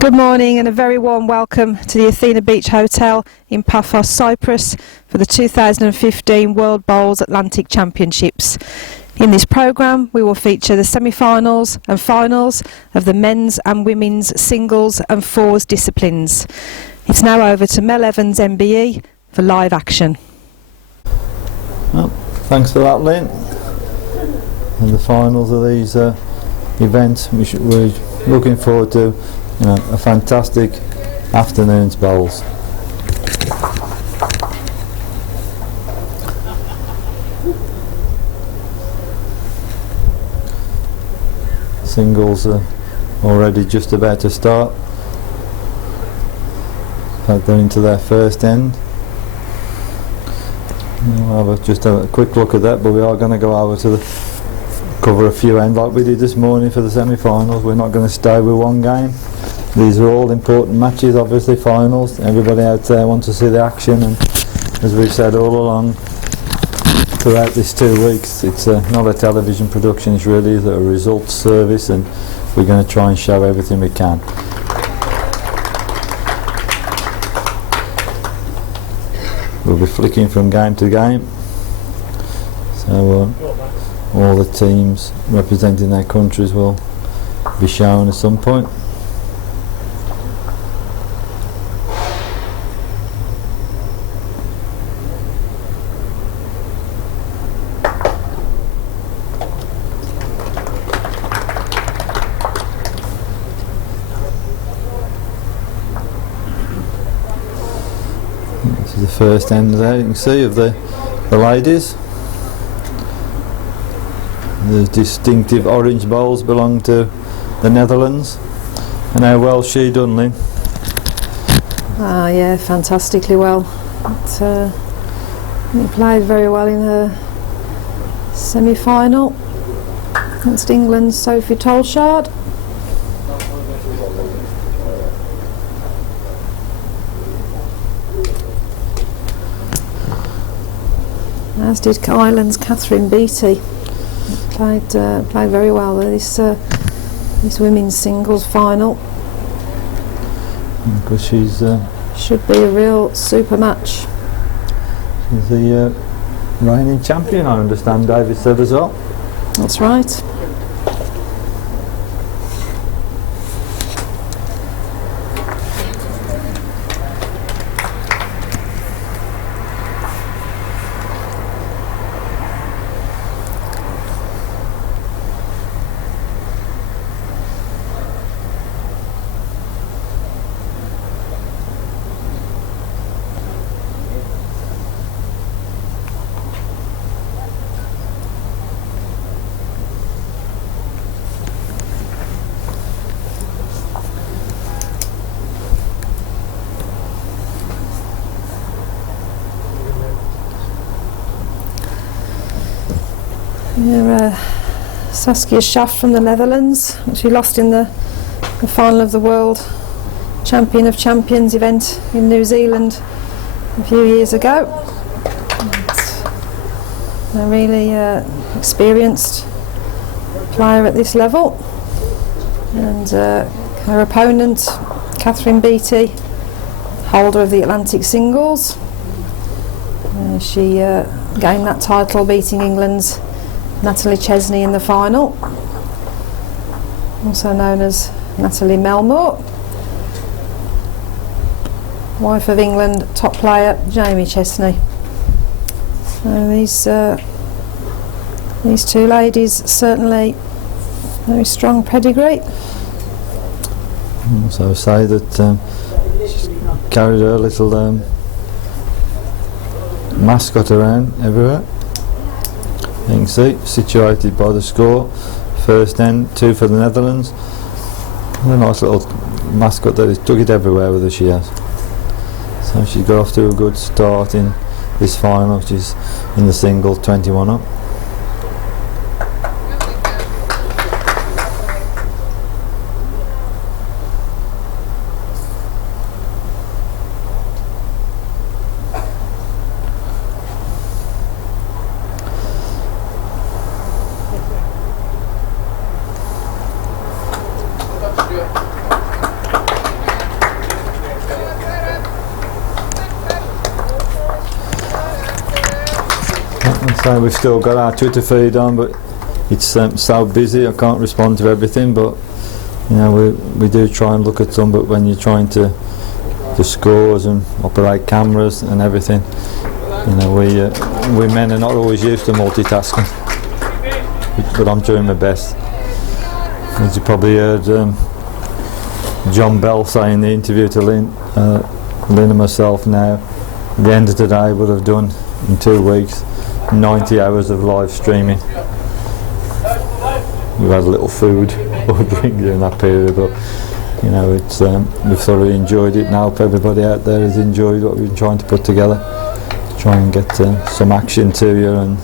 Good morning and a very warm welcome to the Athena Beach Hotel in Paphos, Cyprus for the 2015 World Bowls Atlantic Championships. In this programme we will feature the semi-finals and finals of the men's and women's singles and fours disciplines. It's now over to Mel Evans MBE for live action. Well, thanks for that, Lynn. And the finals of these events, we're looking forward to a fantastic afternoon's bowls. Singles are already just about to start. In fact, they're into their first end. We'll just have a quick look at that, but we are going to go over to cover a few ends like we did this morning for the semi-finals. We're not going to stay with one game. These are all important matches, obviously finals. Everybody out there wants to see the action, and as we've said all along throughout this 2 weeks, it's not a television production, it's really a results service, and we're going to try and show everything we can. We'll be flicking from game to game, so all the teams representing their countries will be shown at some point. This is the first end there, you can see, of the ladies. The distinctive orange bowls belong to the Netherlands. And how well she done, Lynn? Yeah, fantastically well. He played very well in her semi-final against England's Sophie Tolshard. As did Ireland's Catherine Beattie. Played very well this women's singles final. Because she's should be a real super match. She's the reigning champion, I understand David said as well. That's right. Saskia Schaft from the Netherlands. She lost in the final of the World Champion of Champions event in New Zealand a few years ago. A really experienced player at this level. And her opponent, Catherine Beattie, holder of the Atlantic singles. She gained that title beating England's Natalie Chesney in the final, also known as Natalie Melmore, wife of England top player Jamie Chesney. So these two ladies certainly very strong pedigree. So say that she's carried her little mascot around everywhere. You can see, situated by the score, first end, 2 for the Netherlands. And a nice little mascot that took it everywhere with her, she has. So she got off to a good start in this final, which is in the singles 21 up. So we've still got our Twitter feed on, but it's so busy I can't respond to everything. But you know, we do try and look at some. But when you're trying to scores and operate cameras and everything, you know, we men are not always used to multitasking. But I'm doing my best. As you probably heard John Bell say in the interview to Lynn and myself, now at the end of today would have done in 2 weeks 90 hours of live streaming. We've had a little food or drink during that period, but you know, it's we've thoroughly enjoyed it. Now if everybody out there has enjoyed what we've been trying to put together, try and get some action to you, and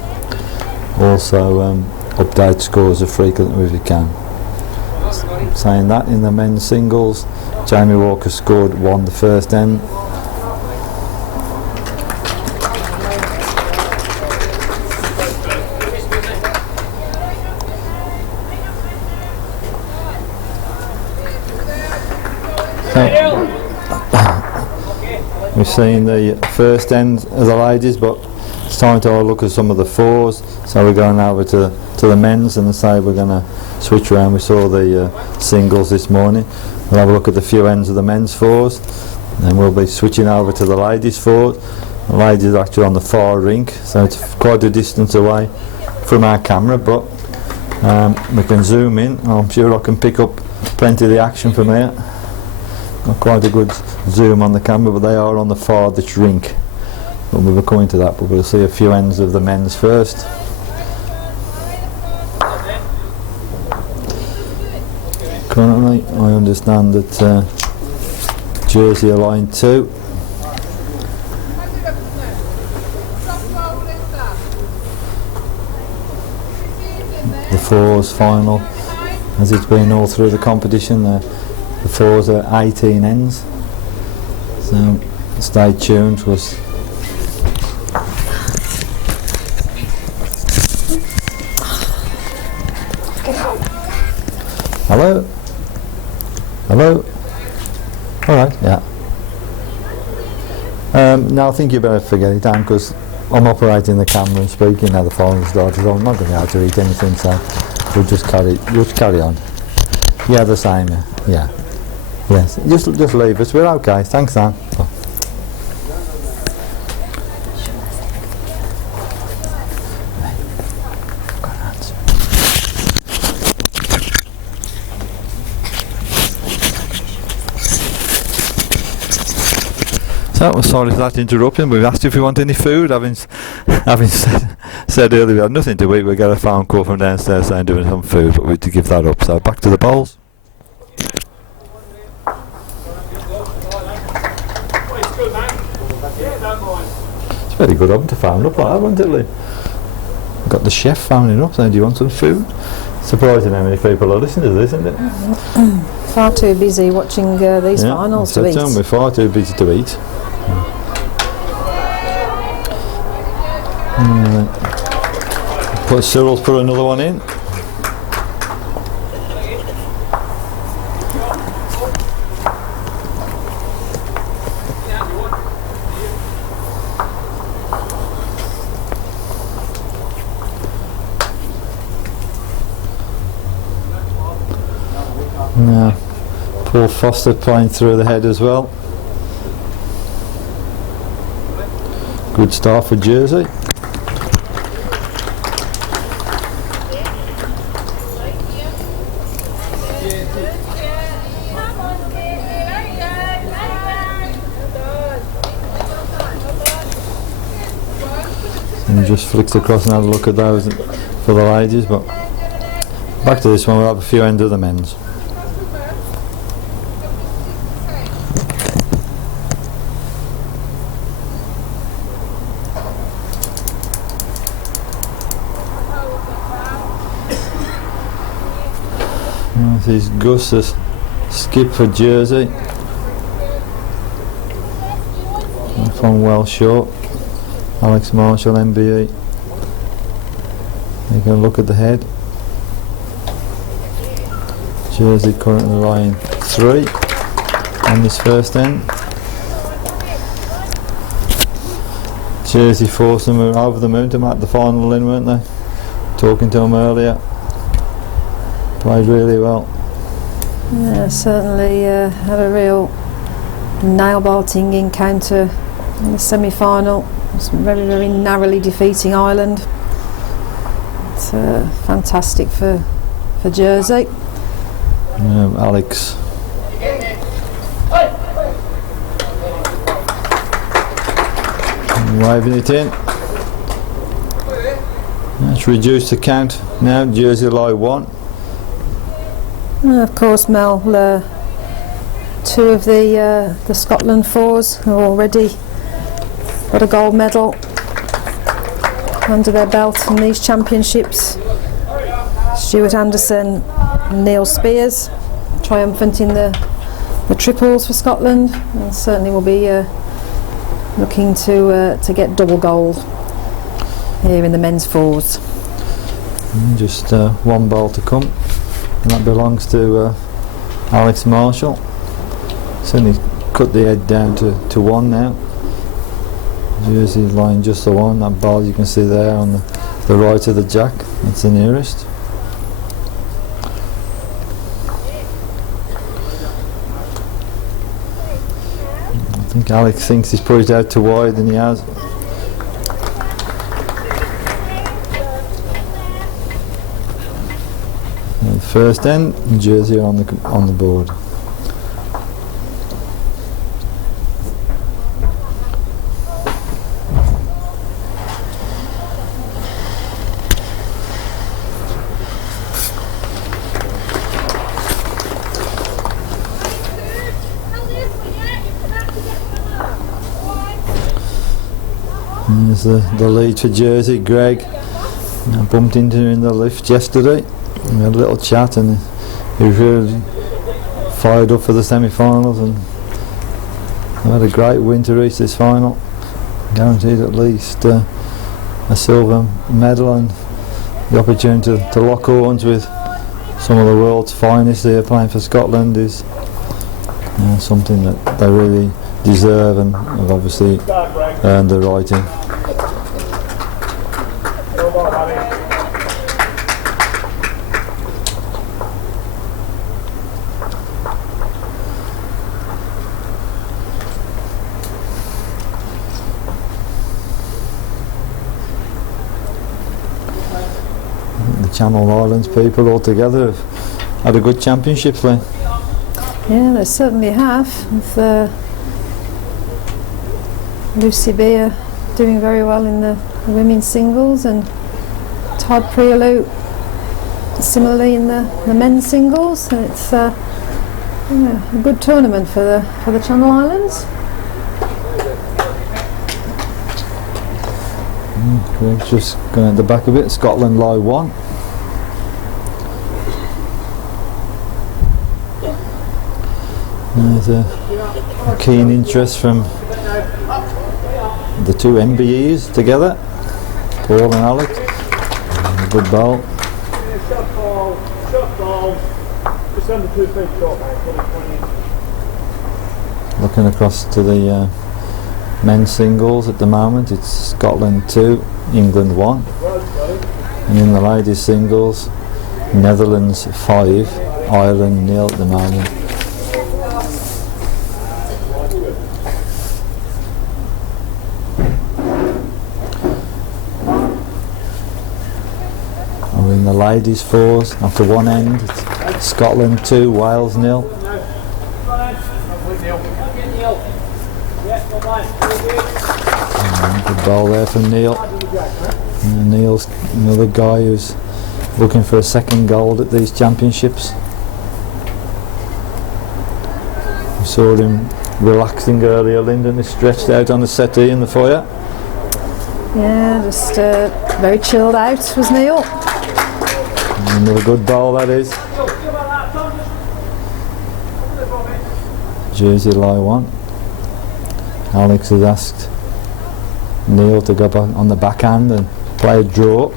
also update scores as frequently as we can. Saying that, in the men's singles, Jamie Walker scored 1 the first end. We've seen the first end of the ladies, but it's time to have a look at some of the fours. So we're going over to the men's, and say we're going to switch around. We saw the singles this morning. We'll have a look at the few ends of the men's fours, and we'll be switching over to the ladies' fours. The ladies are actually on the far rink, so it's quite a distance away from our camera, but we can zoom in. I'm sure I can pick up plenty of the action from here. Got quite a good zoom on the camera, but they are on the farthest rink. But we were coming to that, but we'll see a few ends of the men's first. Currently, I understand that Jersey are line 2. The fours final, as it's been all through the competition, the fours are 18 ends. So stay tuned to us. Hello? Hello? Alright, yeah. Now I think you better forget it, Dan, because I'm operating the camera and speaking now the final started, so I'm not going to be able to eat anything, so we'll just carry on. Yeah, the same, yeah. Yes, just leave us, we're okay, thanks Dan. Oh. So, sorry for that interruption. We've asked if you want any food. Having said earlier we had nothing to eat, we got a phone call from downstairs saying doing some food, but we had to give that up. So back to the bowls. It's a very good oven to phone up like that, wasn't it, Lee? Got the chef phoning up saying, do you want some food? Surprising how many people are listening to this, isn't it? Far too busy watching these finals to eat. We're far too busy to eat. Cyril's put another one in. Now, Paul Foster playing through the head as well. Good start for Jersey. And just flicks across and have a look at those for the ladies, but back to this one, we'll have a few ends of the men's. This is Gus as skip for Jersey. From well short. Alex Marshall, MBE. You can look at the head. Jersey currently lying 3 on this first end. Jersey Foursome were over the moon to make the final in, weren't they? Talking to them earlier. Played really well. Yeah, certainly had a real nail-biting encounter in the semi-final. It's very, very narrowly defeating Ireland. It's fantastic for Jersey. Alex. Waving it in. Let's reduce the count now. Jersey lie 1. And of course, Mel, 2 of the Scotland fours have already got a gold medal under their belt in these championships. Stuart Anderson and Neil Spears, triumphant in the triples for Scotland, and certainly will be looking to get double gold here in the men's fours. And just 1 ball to come, and that belongs to Alex Marshall. Certainly cut the head down to 1 now. Jersey lying just the 1. That ball you can see there on the right of the jack, that's the nearest. I think Alex thinks he's put it out too wide, and he has. And first end, Jersey on the board. There's the lead for Jersey. Greg, I bumped into him in the lift yesterday. We had a little chat, and he was really fired up for the semi-finals, and they had a great win to reach this final. Guaranteed at least a silver medal and the opportunity to lock horns with some of the world's finest here playing for Scotland is something that they really deserve and have obviously earned the right in. The Channel Islands people all together have had a good championship then. Yeah, they certainly have. With Lucy Beer doing very well in the women's singles, and Todd Prialu similarly in the men's singles. So it's a good tournament for the Channel Islands. Greg's just going at the back of it. Scotland lie 1. There's a keen interest from the 2 MBEs together, Paul and Alex. A good ball. Looking across to the men's singles at the moment, it's Scotland 2, England 1. And in the ladies singles, Netherlands 5, Ireland 0 at the moment. In the ladies fours, after one end, it's Scotland 2, Wales 0. Good ball there from Neil. And Neil's another guy who's looking for a second gold at these championships. We saw him relaxing earlier. Lyndon is stretched out on the settee in the foyer. Yeah, just very chilled out was Neil. Another good ball that is. Jersey lie 1. Alex has asked Neil to go back on the backhand and play a draw.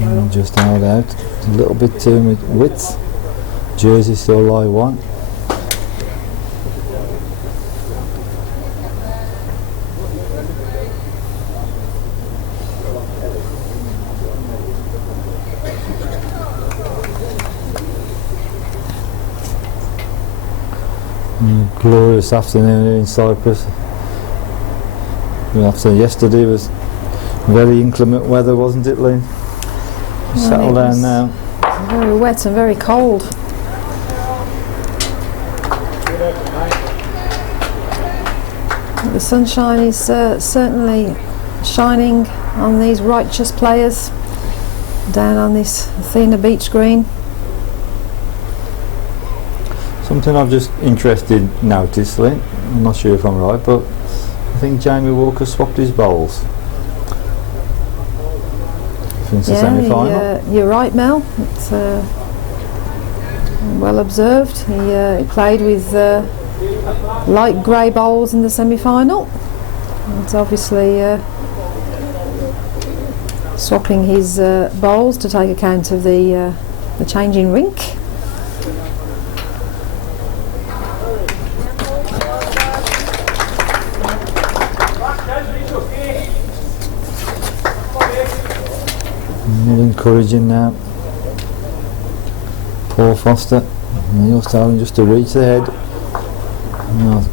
And just held out a little bit too much width. Jersey still lie 1. Glorious afternoon here in Cyprus. After yesterday was very inclement weather, wasn't it, Lynn? Settle down now. Very wet and very cold. The sunshine is certainly shining on these righteous players down on this Athena beach green. Something I've just noticed, Lynn, I'm not sure if I'm right, but I think Jamie Walker swapped his bowls since the semi-final. You're right, Mel. It's well observed. He played with light grey bowls in the semi-final. It's obviously swapping his bowls to take account of the changing rink. Encouraging now. Paul Foster. Neil Starling just to reach the head.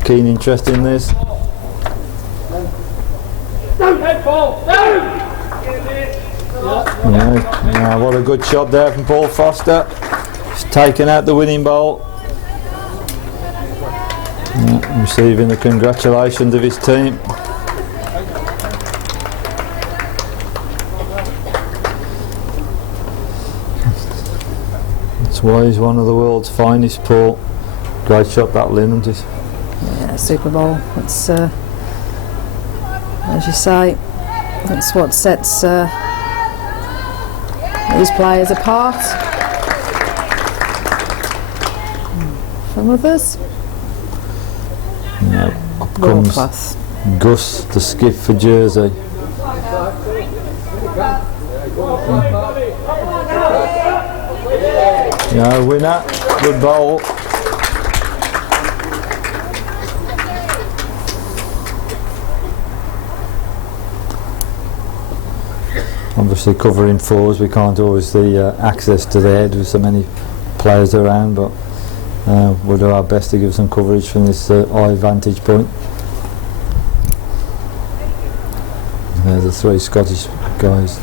Keen interest in this. Yeah, what a good shot there from Paul Foster. He's taken out the winning bowl. Receiving the congratulations of his team. That's why he's one of the world's finest, Paul. Great shot that, Lynn, isn't it? Yeah, Super Bowl. It's as you say, that's what sets these players apart from others. Now up World comes class. Gus, the skip for Jersey. Yeah, winner, good bowl. Obviously covering fours, we can't always see access to the head with so many players around, but we'll do our best to give some coverage from this high vantage point. There's the three Scottish guys.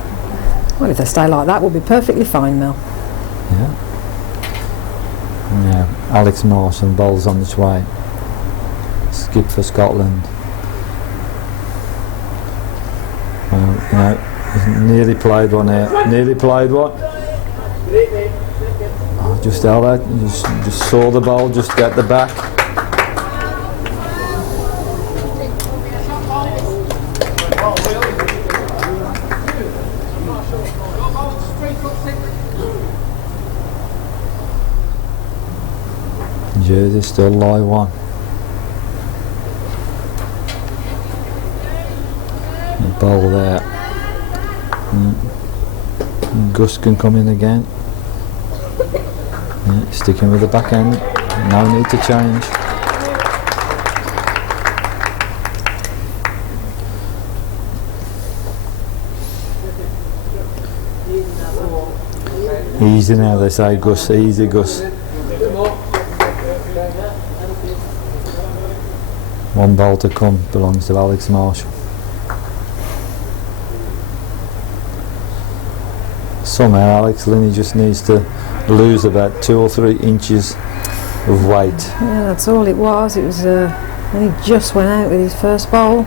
Well, if they stay like that, we'll be perfectly fine, Mel. Yeah. Yeah, Alex Mawson bowls on its way. Skip for Scotland. No, nearly played one here. Nearly played one. Oh, just held out. Just saw the ball. Just get the back. Jersey still live one. The ball there. Gus can come in again. Yeah, sticking with the back end. No need to change. Easy now, they say, Gus. Easy, Gus. One ball to come, belongs to Alex Marshall. Somehow Alex Linney just needs to lose about 2 or 3 inches of weight. Yeah, that's all it was. It was when he just went out with his first bowl.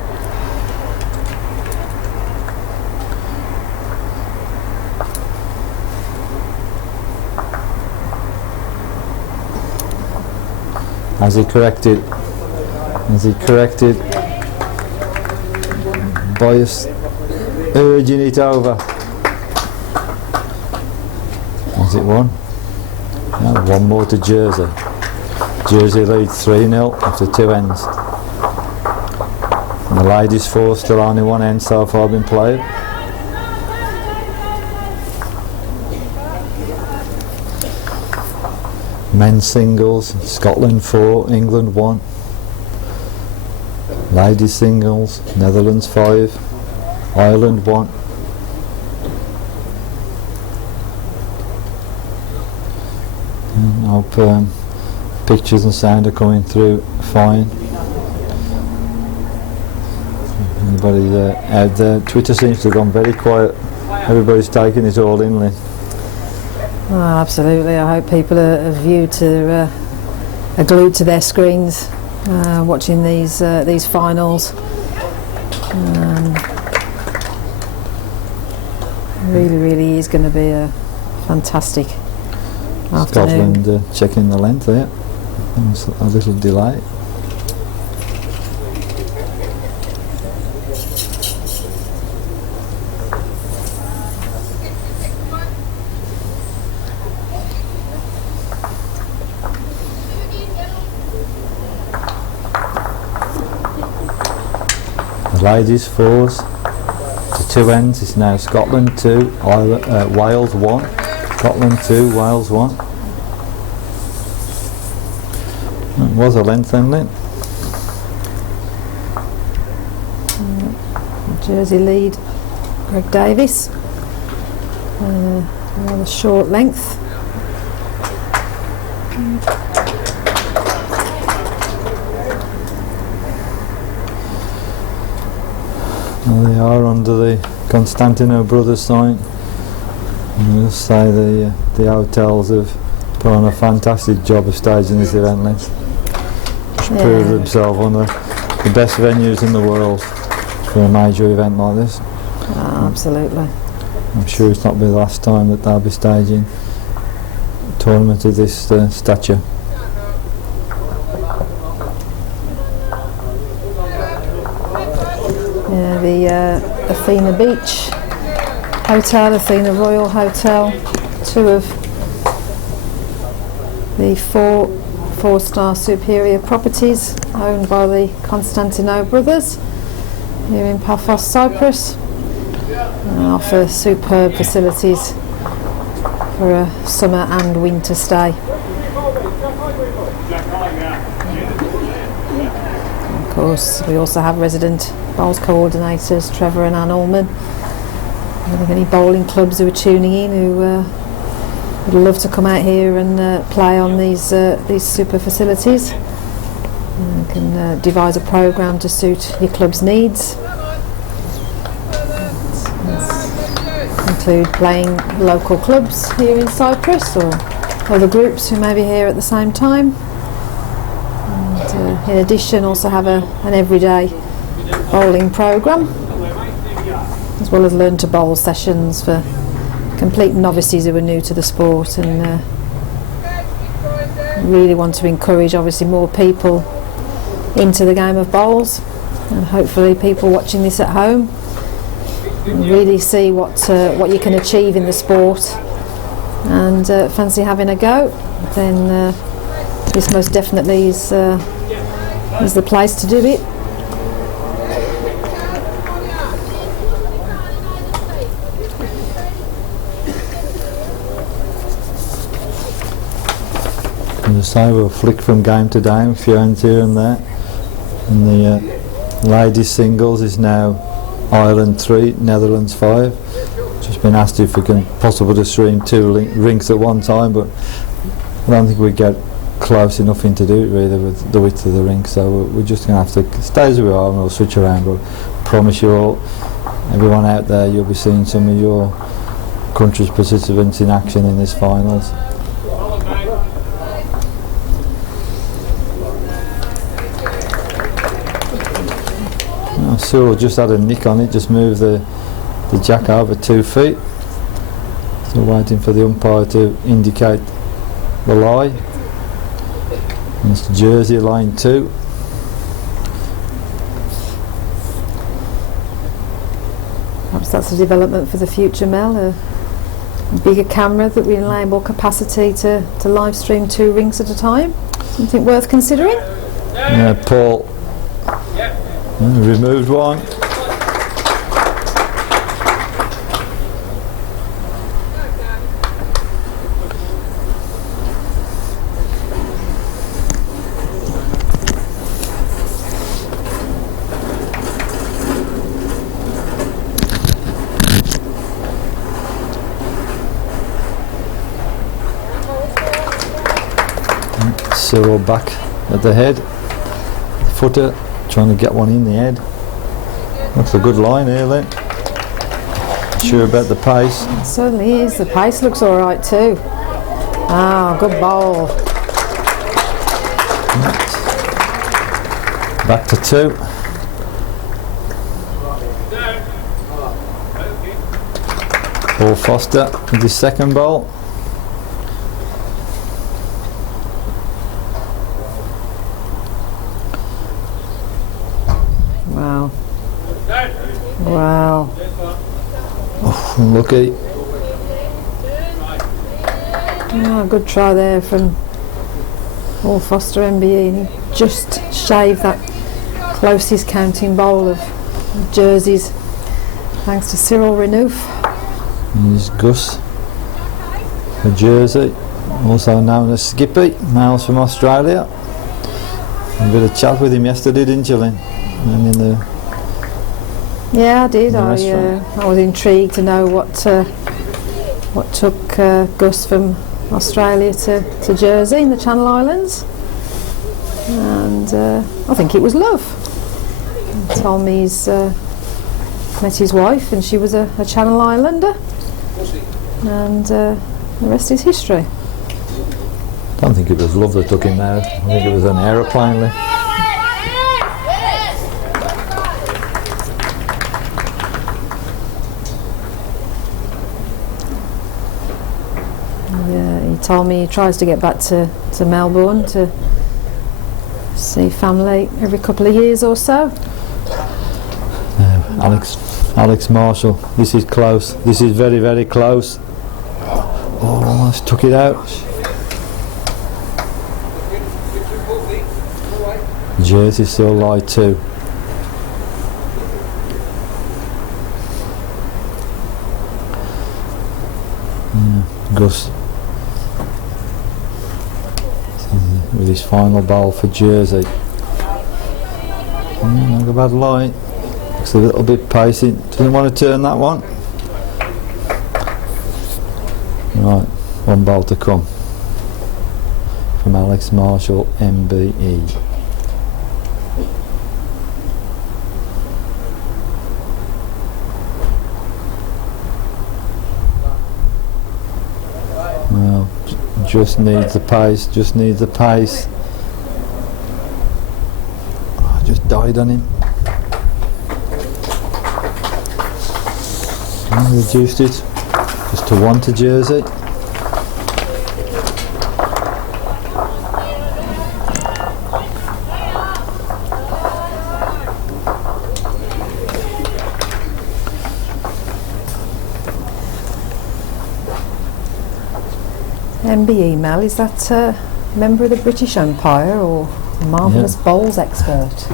Has he corrected? Has he corrected by us urging it over? Has it won? No, one more to Jersey. Jersey leads 3-0 after 2 ends. And the ladies' 4 still only 1 end so far been played. Men's singles, Scotland 4, England 1. Ladies singles, Netherlands 5, Ireland 1. And hope pictures and sound are coming through fine. Anybody out there? Twitter seems to have gone very quiet. Everybody's taking it all in, Lynn. Oh, absolutely. I hope people are glued to their screens watching these finals. Really is going to be a fantastic afternoon. Scotland checking the length there. A little delay. Ladies fours to two ends. It's now Scotland 2, Wales 1. Scotland 2, Wales 1. It was a length then, Lynn. Jersey lead, Greg Davis. Another short length. Well, they are under the Constantino Brothers sign. I must say the hotels have put on a fantastic job of staging this event. Lynn. Proved themselves one of the best venues in the world for a major event like this. Oh, absolutely. I'm sure it's not be the last time that they'll be staging a tournament of this stature. Yeah, the Athena Beach Hotel, Athena Royal Hotel, two of the four-star superior properties owned by the Constantino brothers here in Paphos, Cyprus, and offer superb facilities for a summer and winter stay. Of course, we also have resident bowls coordinators Trevor and Anne Allman. I think any bowling clubs who are tuning in who would love to come out here and play on these super facilities. You can devise a programme to suit your club's needs. Include playing local clubs here in Cyprus or other groups who may be here at the same time. And in addition, also have an everyday bowling programme, as well as learn to bowl sessions for complete novices who are new to the sport, and really want to encourage obviously more people into the game of bowls, and hopefully people watching this at home really see what you can achieve in the sport and fancy having a go. Then this most definitely is the place to do it. As I say, we'll flick from game to game, a few ends here and there. And the ladies singles is now Ireland 3, Netherlands 5. Just been asked if it can possible to stream two rinks at one time, but I don't think we get close enough in to do it really with the width of the rink, so we're just going to have to stay as we are and we'll switch around. But I promise you all, everyone out there, you'll be seeing some of your country's participants in action in this finals. Cyril just had a nick on it, just moved the jack over 2 feet. Still waiting for the umpire to indicate the lie. And it's Jersey line 2. Perhaps that's a development for the future, Mel, a bigger camera that will enable capacity to live stream 2 rings at a time. Something worth considering? Yeah, Paul removed one. Cyril back at the head. Footer trying to get one in the head. Looks a good line here then. Sure about the pace. It certainly is. The pace looks alright too. Ah, good bowl. Back to 2. Paul Foster with his second bowl. Wow. Wow. Oh, unlucky. Ah, good try there from Paul Foster MBE, and he just shaved that closest counting bowl of jerseys thanks to Cyril Renouf. Here's Gus for Jersey, also known as Skippy, males from Australia. A bit of chat with him yesterday, didn't you, Lynn? And in the Yeah, I did. restaurant. I was intrigued to know what took Gus from Australia to Jersey in the Channel Islands, and I think it was love. He told me he's met his wife and she was a Channel Islander, and the rest is history. I don't think it was love that took him there. I think it was an aeroplane. Lynn. Yeah, he told me he tries to get back to Melbourne to see family every couple of years or so. Alex Marshall, this is close. This is very, very close. Oh, almost took it out. Jersey still light too. Gus with his final bowl for Jersey. Not a bad line. Looks a little bit pacey. Doesn't want to turn that one. Right, one bowl to come from Alex Marshall, MBE. Well, just needs the pace, just needs the pace. Oh, I just died on him. Reduced it just to 1 to Jersey. MBE Mel, is that a member of the British Empire or a marvellous bowls expert?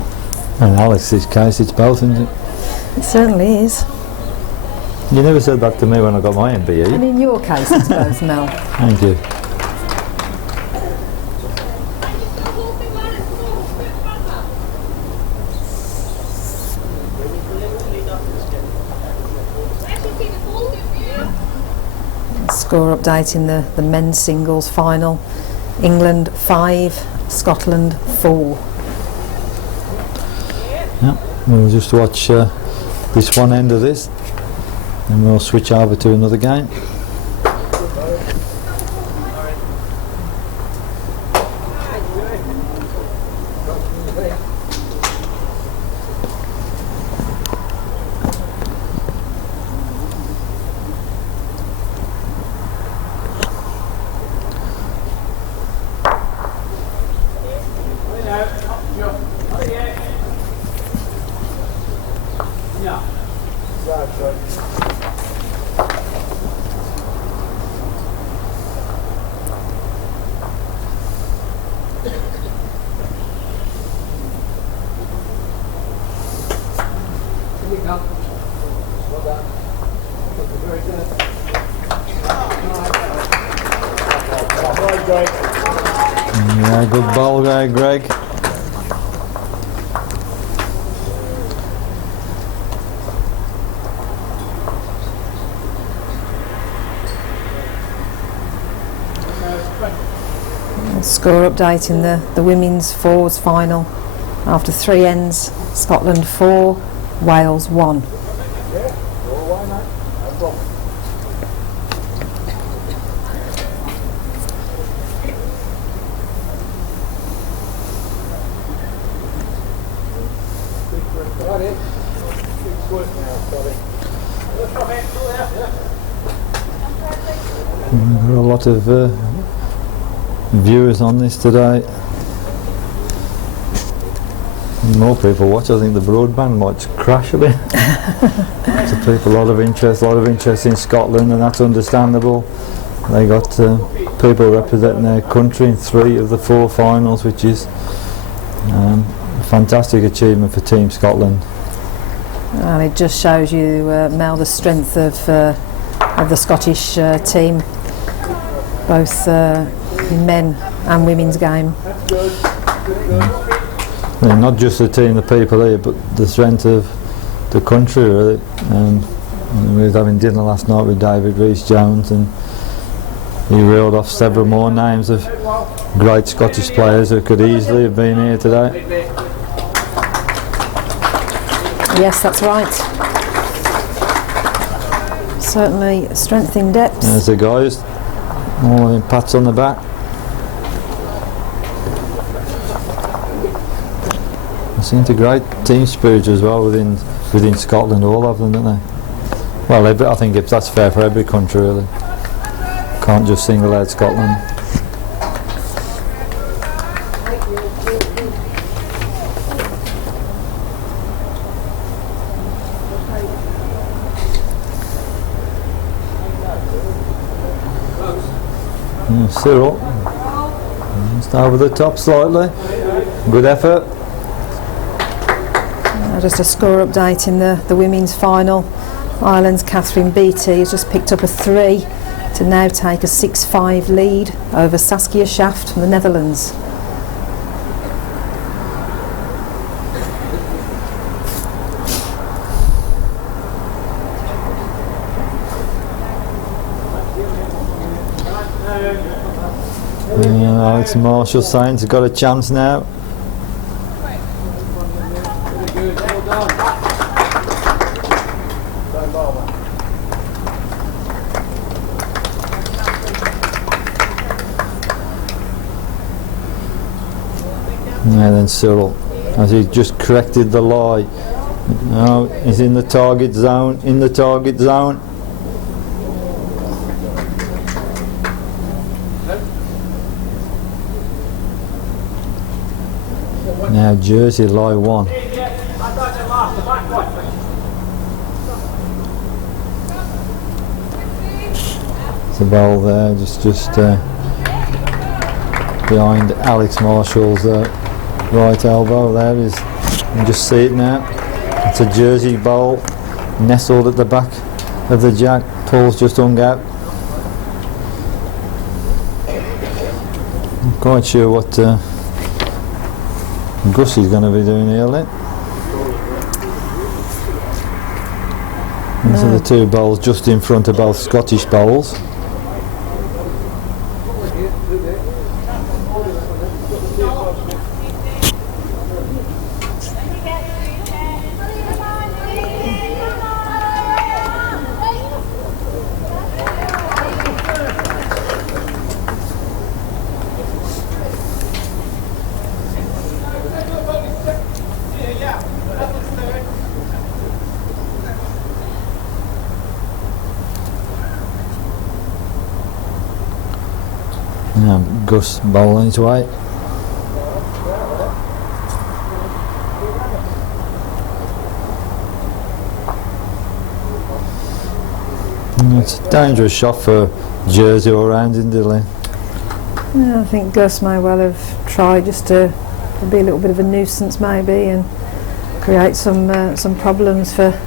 In Alex's case, it's both, isn't it? It certainly is. You never said that to me when I got my MBE. And in your case, it's both, Mel. Thank you. Score update in the men's singles final. England 5, Scotland 4. Yeah, we'll just watch this one end of this, and we'll switch over to another game. Yeah, good ball there, Greg. Score update in the women's fours final. After 3 ends, Scotland 4, Wales 1. There are a lot of viewers on this today. More people watch. I think the broadband might crash a bit. So people, a lot of interest in Scotland, and that's understandable. They got people representing their country in 3 of the 4 finals, which is a fantastic achievement for Team Scotland. And it just shows you, Mel, the strength of the Scottish team, both in men and women's game. Yeah, not just the team, the people here, but the strength of the country, really. We were having dinner last night with David Rhys-Jones, and he reeled off several more names of great Scottish players who could easily have been here today. Yes, that's right. Certainly strength in depth. There's the guys, all in pats on the back. They seem to great team spirit as well within Scotland, all of them, don't they? Well, I think that's fair for every country, really. Can't just single out Scotland. Cyril, just over the top slightly. Good effort. Just a score update in the women's final. Ireland's Catherine Beattie has just picked up a 3 to now take a 6-5 lead over Saskia Schaft from the Netherlands. Alex Marshall saying he's got a chance now. And then Cyril, as he just corrected the lie. Now he's in the target zone, Now Jersey lie 1. It's a ball there, just behind Alex Marshall's right elbow. There is, you can just see it now. It's a Jersey bowl nestled at the back of the jack. Paul's just hung out. I'm quite sure what Gussie's going to be doing here then. These are the 2 bowls just in front of both Scottish bowls. Now Gus bowling his way. It's a dangerous shot for Jersey all round, isn't it? Yeah, I think Gus may well have tried just to be a little bit of a nuisance maybe and create some problems for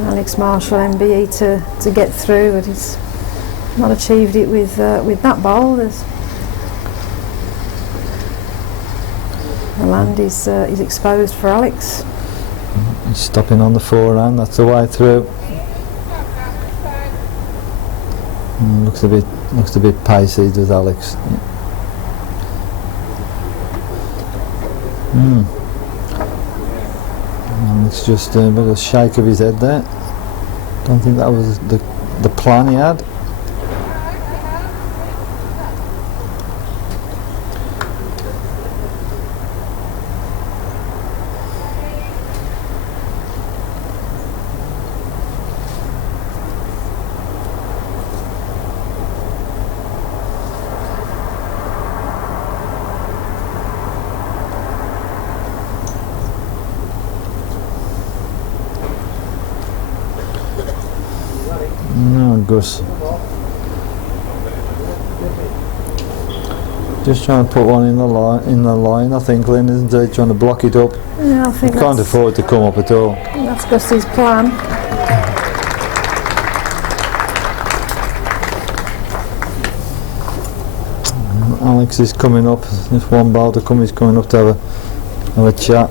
Alex Marshall MBE to get through, but he's not achieved it with that bowl. The land is exposed for Alex. He's stopping on the forehand, that's the way through. Looks a bit pacey, does Alex. And it's just a bit of a shake of his head there. Don't think that was the plan he had. No, Gus. Just trying to put one in the line, I think, Lynn, isn't he? Trying to block it up. Yeah, I think he can't afford to come up at all. that's Gus's plan. Alex is coming up. There's one ball to come. He's coming up to have a chat.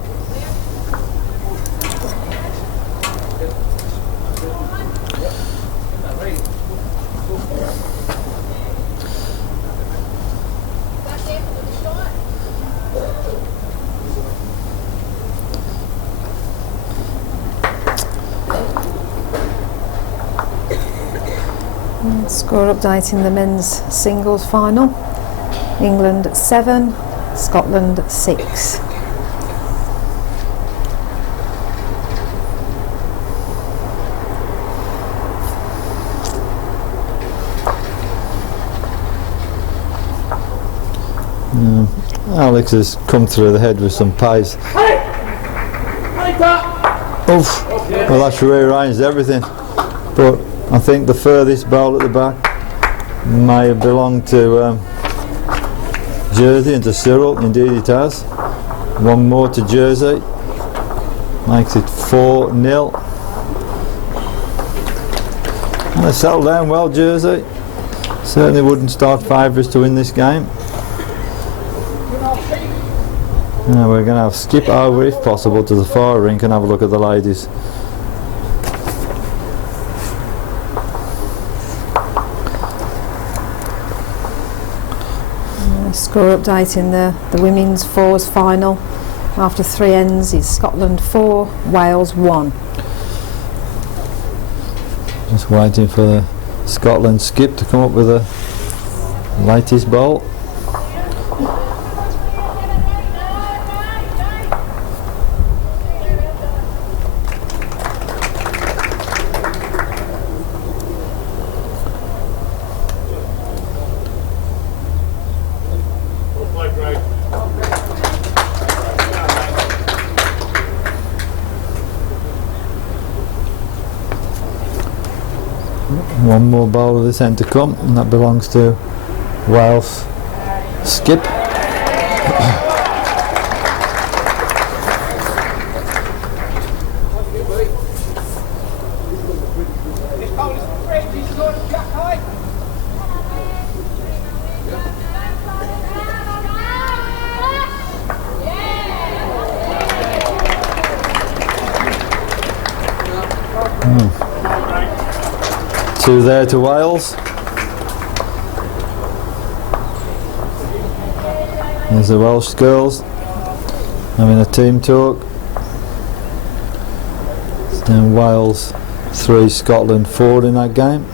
Score update in the men's singles final. England 7, Scotland 6. Alex has come through the head with some pace. Oof. Well, that's rearranged everything. But I think the furthest ball at the back may have belonged to Jersey and to Cyril. Indeed it has. One more to Jersey. Makes it 4-0. And they settled down well, Jersey. Certainly wouldn't start favourites to win this game. Now we're going to skip over, if possible, to the far rink and have a look at the ladies. Score update in the women's fours final. After 3 ends is Scotland 4, Wales 1. Just waiting for the Scotland skip to come up with the latest bowl. One more bowl of this end to come, and that belongs to Wales skip. Two there to Wales. There's the Welsh girls having a team talk. It's then Wales 3, Scotland 4 in that game.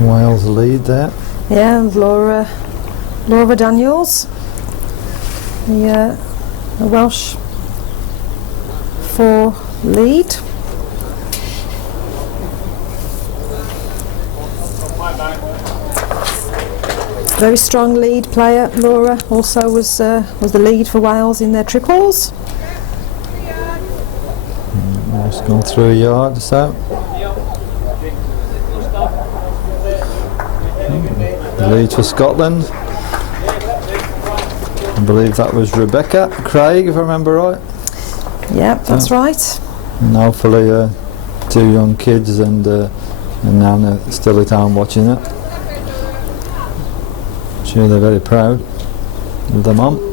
Wales lead there. Yeah, and Laura Daniels, the Welsh 4 lead. Very strong lead player. Laura also was the lead for Wales in their triples. Just gone through a yard or so. lead for Scotland. I believe that was Rebecca Craig, if I remember right. Yeah, that's right. And hopefully 2 young kids and Nana still at home watching it. I'm sure they're very proud of their mum.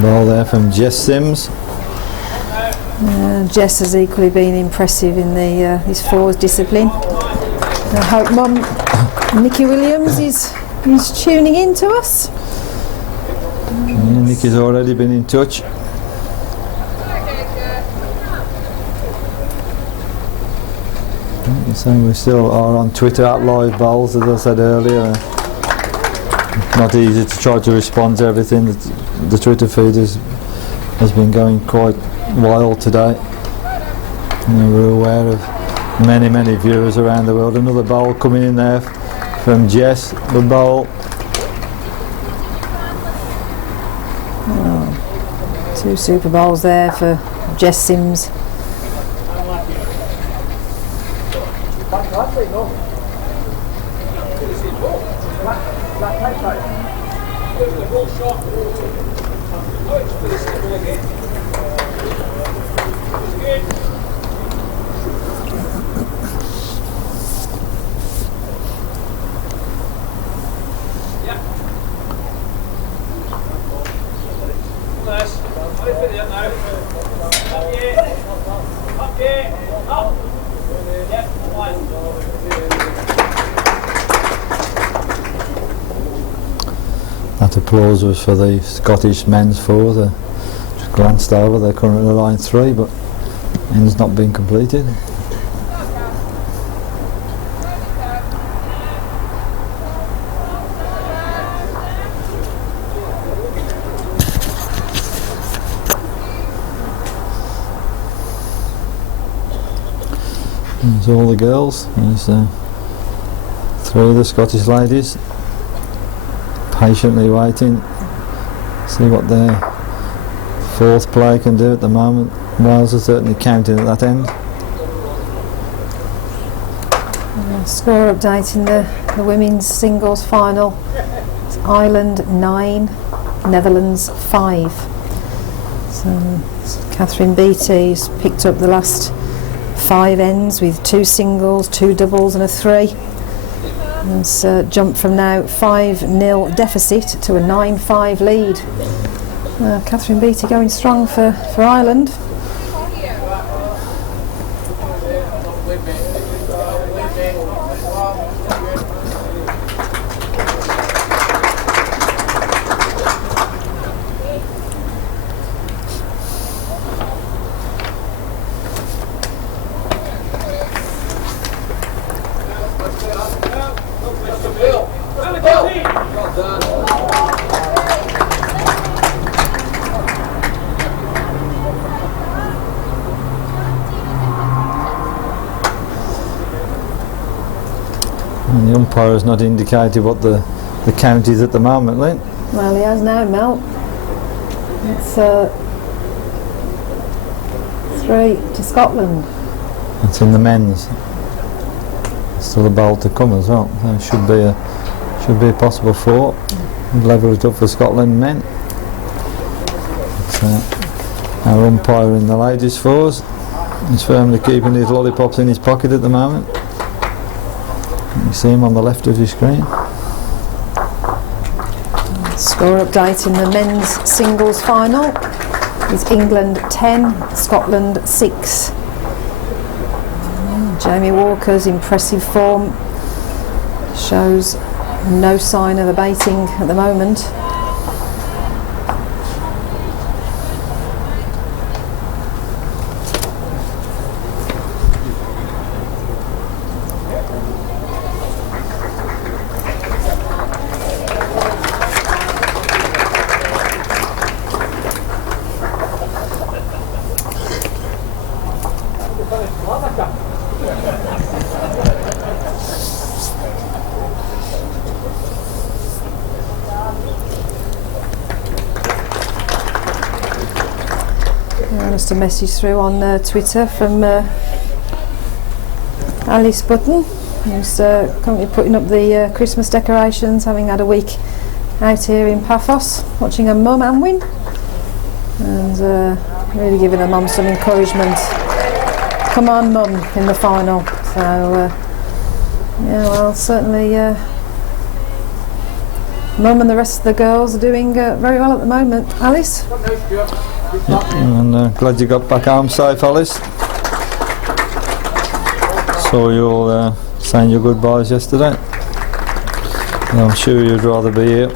Ball there from Jess Sims. Jess has equally been impressive in the his fours discipline. I hope Mum Nikki Williams is tuning in to us. Yeah, Nikki's already been in touch. So we still are on Twitter at Live Bowls, as I said earlier. Not easy to try to respond to everything. The Twitter feed has been going quite wild today. We're aware of many viewers around the world. Another bowl coming in there from Jess, the bowl. Oh, 2 super bowls there for Jess Sims. That applause was for the Scottish men's four. They just glanced over, they're currently line 3, but end's not been completed. There's all the girls. There's 3 of the Scottish ladies patiently waiting, see what their 4th player can do at the moment. Wales are certainly counting at that end. Score update in the women's singles final. It's Ireland 9, Netherlands 5. So Catherine Beattie's picked up the last 5 ends with 2 singles, 2 doubles and a 3. And jumped from now 5-0 deficit to a 9-5 lead. Catherine Beattie going strong for Ireland. And the umpire has not indicated what the count is at the moment, Lynn. Well, he has now, Mel. It's 3 to Scotland. It's in the men's. Still a bowl to come as well. So it should be a possible 4. Level it up for Scotland men. Our umpire in the ladies' 4s is firmly keeping his lollipops in his pocket at the moment. You see him on the left of your screen. Score update in the men's singles final is England 10, Scotland 6. Jamie Walker's impressive form shows no sign of abating at the moment. Just a message through on Twitter from Alice Button, who's currently putting up the Christmas decorations, having had a week out here in Paphos watching her mum and win, and really giving her mum some encouragement. Come on mum, in the final. So yeah, well, certainly mum and the rest of the girls are doing very well at the moment. Alice? Yeah, and glad you got back home safe, Alice. Saw you all saying your goodbyes yesterday. And I'm sure you'd rather be here.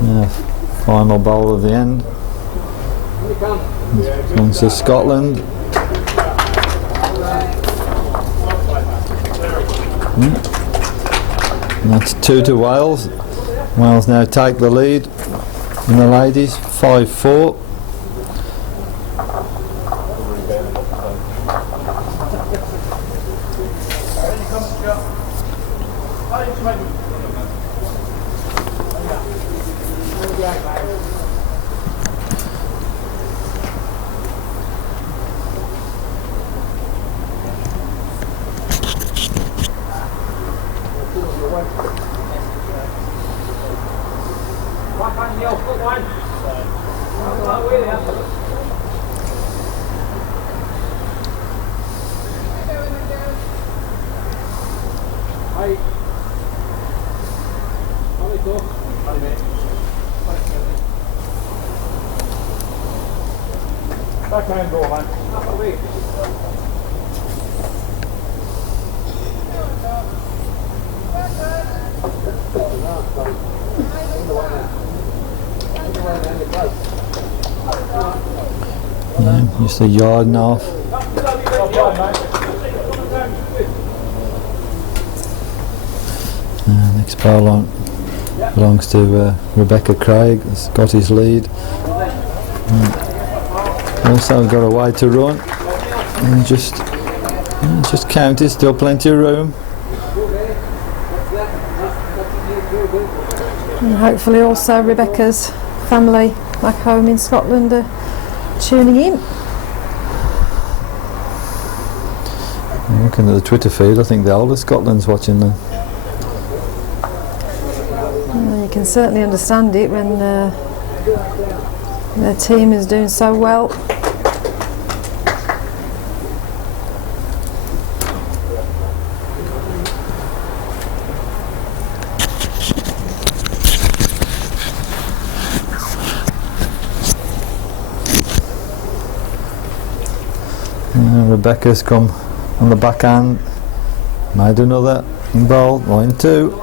Yeah, final bowl of the end. Comes to Scotland. And that's 2 to Wales. Wales now take the lead in the ladies, 5-4. Yeah, just a yard and a half. Next bowl belongs to Rebecca Craig, the Scottish lead. Also got a way to run, and just counted, still plenty of room. And hopefully also Rebecca's family back home in Scotland are tuning in. Looking at the Twitter feed, I think the whole of Scotland's watching them. Well, you can certainly understand it when their team is doing so well. Rebecca's come on the backhand, made another bowl, line 2.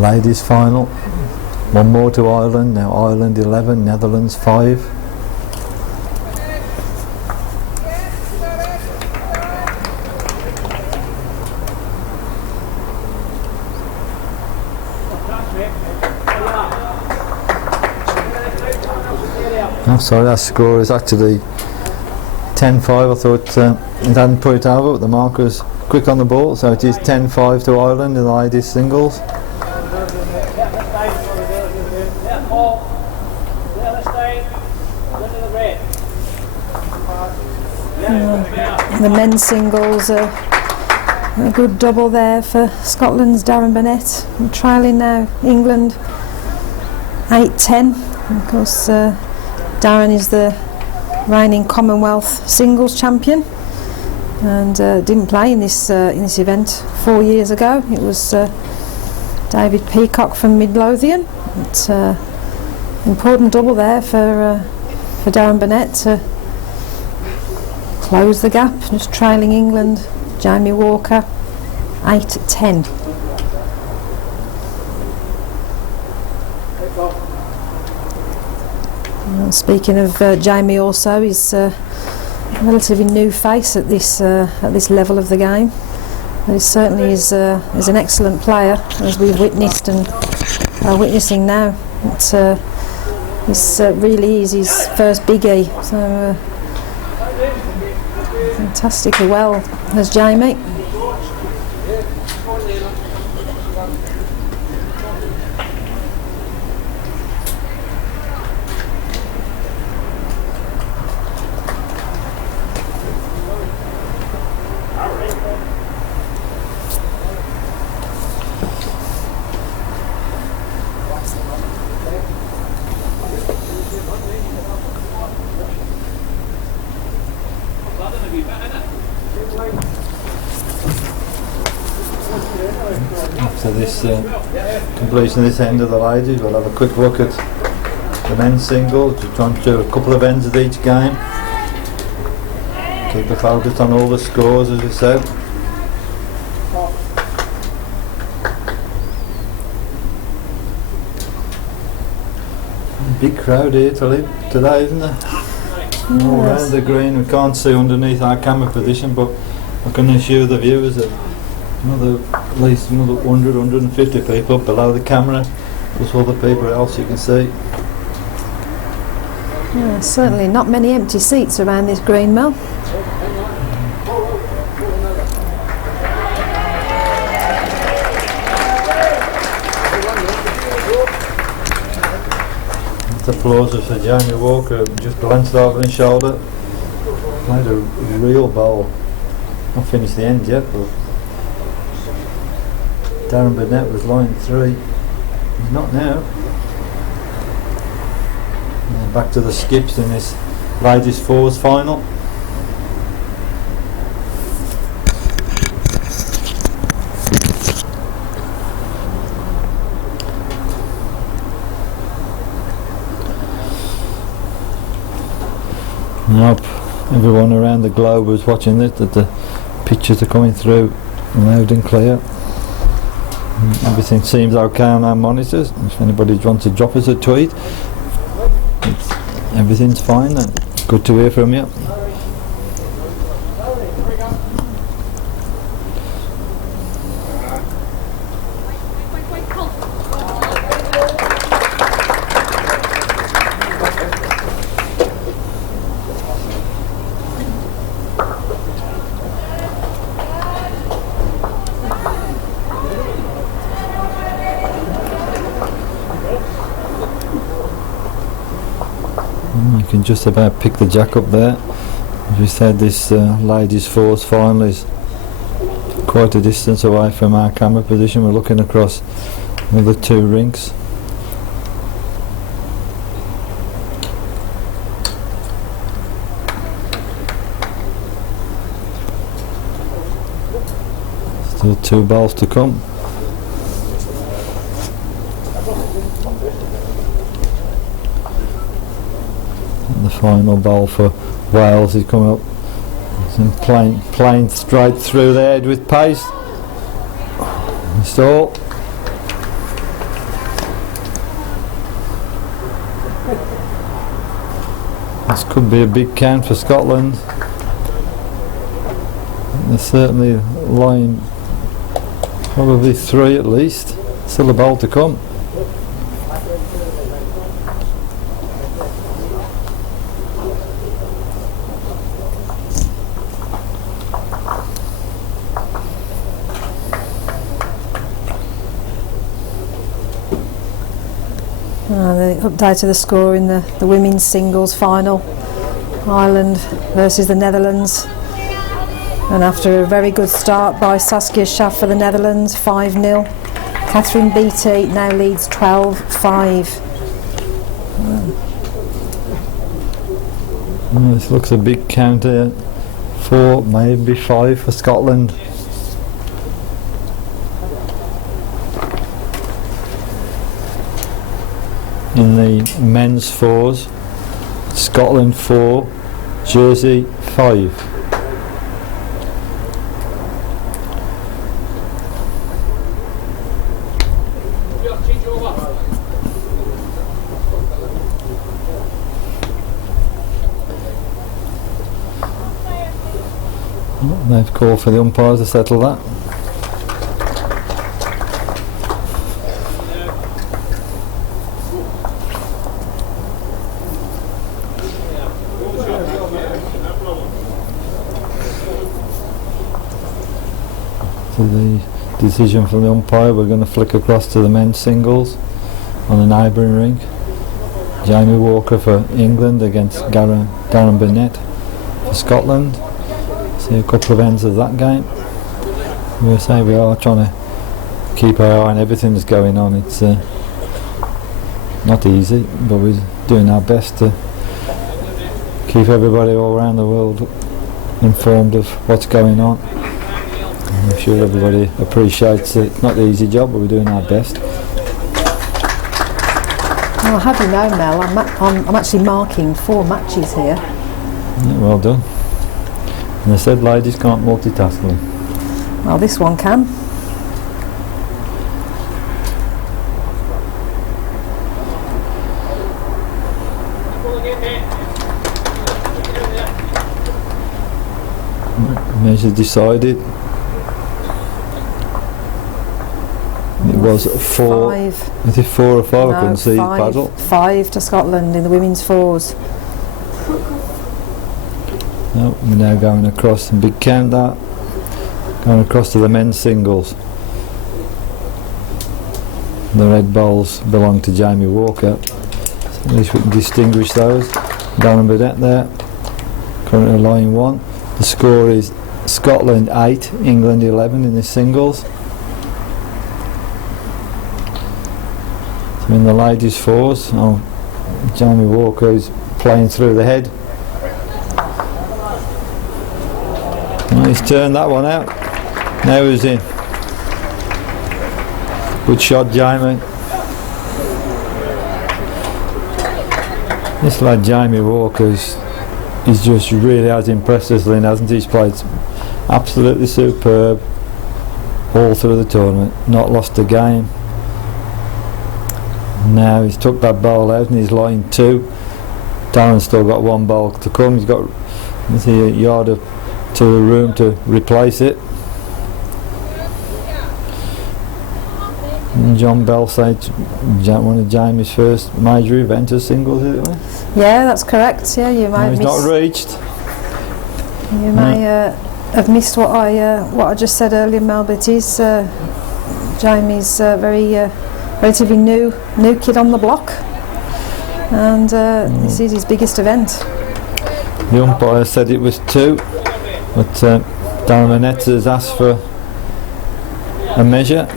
Ladies final. One more to Ireland, now Ireland 11, Netherlands 5. Oh, sorry, that score is actually 10-5. I thought it hadn't put it over, but the marker's quick on the ball, so it is 10-5 to Ireland in the ladies singles. The men's singles, a good double there for Scotland's Darren Burnett. And trailing now England 8-10. Of course, Darren is the reigning Commonwealth singles champion, and didn't play in this event 4 years ago. It was David Peacock from Midlothian. It's important double there for Darren Burnett to close the gap, just trailing England, Jamie Walker 8-10. Speaking of Jamie, also, he's a relatively new face at this level of the game. He certainly is an excellent player, as we've witnessed and are witnessing now. This really is his first biggie, so fantastically well as Jamie. So this completion of this end of the ladies, we'll have a quick look at the men's singles. We're trying to do a couple of ends of each game. Keep the focus on all the scores, as we said. Big crowd here today, isn't there? All around the green. We can't see underneath our camera position, but I can assure the viewers that at least another 100, 150 people below the camera, plus all the people else you can see. Yeah, certainly not many empty seats around this green mill. Applause for Jamie Walker, just glanced over his shoulder, made a real bowl. Not finished the end yet, but Darren Burnett was line 3. He's not now. And then back to the skips in this ladies fours final. Nope, everyone around the globe was watching it, that the pictures are coming through loud and clear. Everything seems okay on our monitors. If anybody wants to drop us a tweet, everything's fine then. Good to hear from you. You can just about pick the jack up there. As we said, this ladies fours final is quite a distance away from our camera position. We're looking across another 2 rinks. Still 2 balls to come. The final ball for Wales is coming up. It's playing straight through the head with pace. Stall. This could be a big count for Scotland. They're certainly lying probably 3 at least. Still a ball to come. The update of the score in the women's singles final. Ireland versus the Netherlands. And after a very good start by Saskia Schaff for the Netherlands, 5-0. Catherine Beattie now leads 12-5. This looks a big count here. 4, maybe 5 for Scotland. In the men's fours, Scotland 4, Jersey 5. They've called for the umpires to settle that. So the decision from the umpire, we're going to flick across to the men's singles on a neighbouring ring. Jamie Walker for England against Darren Burnett for Scotland. See a couple of ends of that game. We say we are trying to keep our eye on everything that's going on. It's not easy, but we're doing our best to keep everybody all around the world informed of what's going on. And I'm sure everybody appreciates it. It's not the easy job, but we're doing our best. Well, have you know, Mel, I'm actually marking 4 matches here. Yeah, well done. And they said ladies can't multitask them. Well, this one can. Measure decided. It was 4. 5. Is it 4 or 5? No, I couldn't see the 5. paddle. 5 to Scotland in the women's fours. No, we're now going across, and big count that. Going across to the men's singles. The red bowls belong to Jamie Walker. So at least we can distinguish those. Darren Burnett there. Currently line 1. The score is Scotland 8, England 11 in the singles. So in the ladies' fours, Jamie Walker is playing through the head. Well, he's turned that one out. Now he's in. Good shot, Jamie. This lad Jamie Walker is just really has impressed us, Lynn, hasn't he? He's played absolutely superb all through the tournament. Not lost a game. Now he's took that bowl out and he's line 2. Darren's still got 1 bowl to come. He's got a yard of to a room to replace it. And John Bell said one of Jamie's first major event as singles, is it? Yeah, that's correct. Yeah, you might No, he's not reached. You may have missed what I just said earlier, Mel, but he's Jamie's very relatively new kid on the block, and this is his biggest event. The umpire said it was 2, but Darren Burnett has asked for a measure.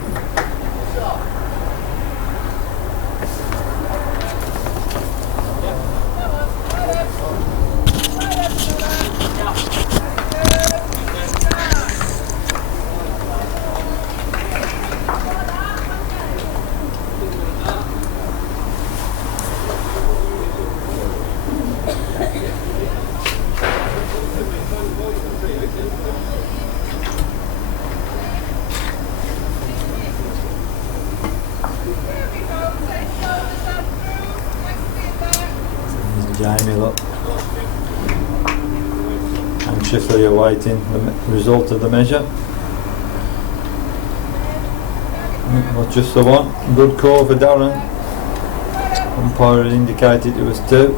Jamie, look, anxiously awaiting the result of the measure. Not just the one. Good call for Darren. Umpire had indicated it was 2.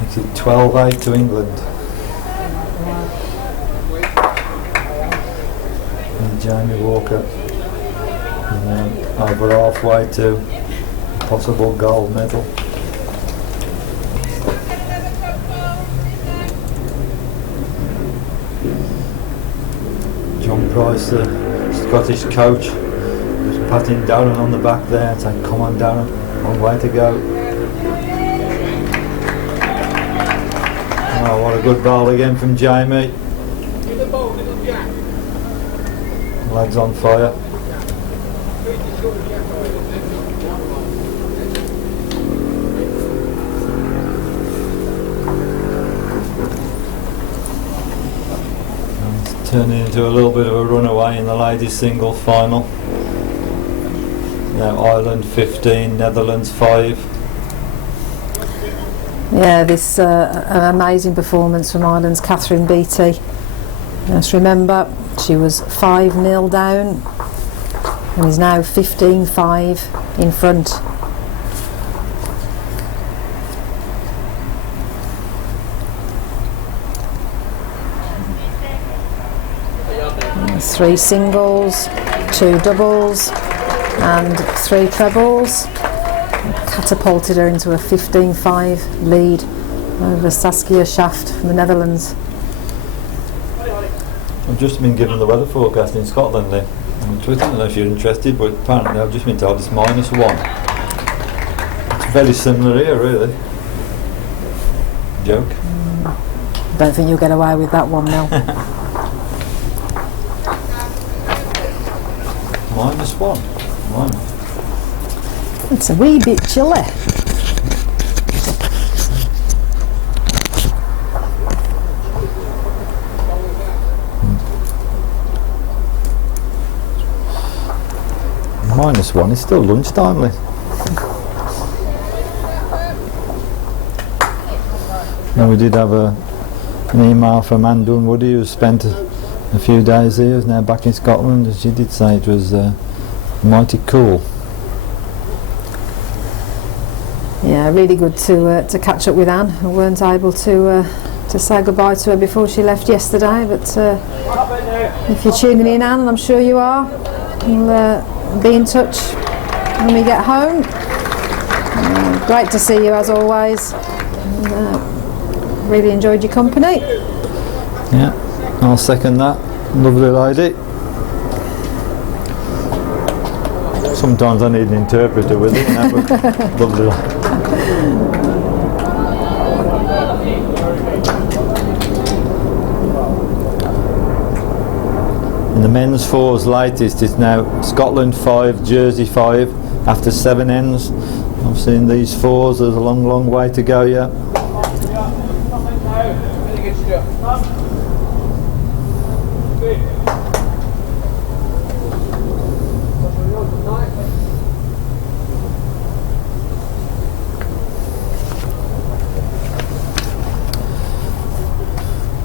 Makes it 12-8 to England. Jamie Walker. Over halfway to possible gold medal. John Price, the Scottish coach, was patting Darren on the back there and saying, "Come on Darren, long way to go." Oh, what a good bowl again from Jamie. Lad's on fire. It's turning into a little bit of a runaway in the ladies' single final. Now Ireland 15, Netherlands 5. Yeah, this an amazing performance from Ireland's Catherine Beattie. Just remember, she was 5-0 down and is now 15-5 in front. Three singles, 2 doubles and 3 trebles. Catapulted her into a 15-5 lead over Saskia Schaft from the Netherlands. I've just been given the weather forecast in Scotland on Twitter. I don't know if you're interested, but apparently I've just been told it's -1. It's very similar here, really. Joke. Don't think you'll get away with that one, Mel. -1. Blimey. It's a wee bit chilly. -1, it's still lunchtime, Lee. Now we did have an email from Anne Dunwoody, who spent a few days here, is now back in Scotland, and she did say it was mighty cool. Yeah, really good to catch up with Anne. I weren't able to say goodbye to her before she left yesterday, but if you're tuning in, Anne, and I'm sure you are, we'll be in touch when we get home. Great to see you as always. Really enjoyed your company. Yeah, I'll second that. Lovely lady. Sometimes I need an interpreter with it, but lovely. In the men's fours latest, it's now Scotland 5, Jersey 5 after 7 ends. I've seen these fours, there's a long way to go yet.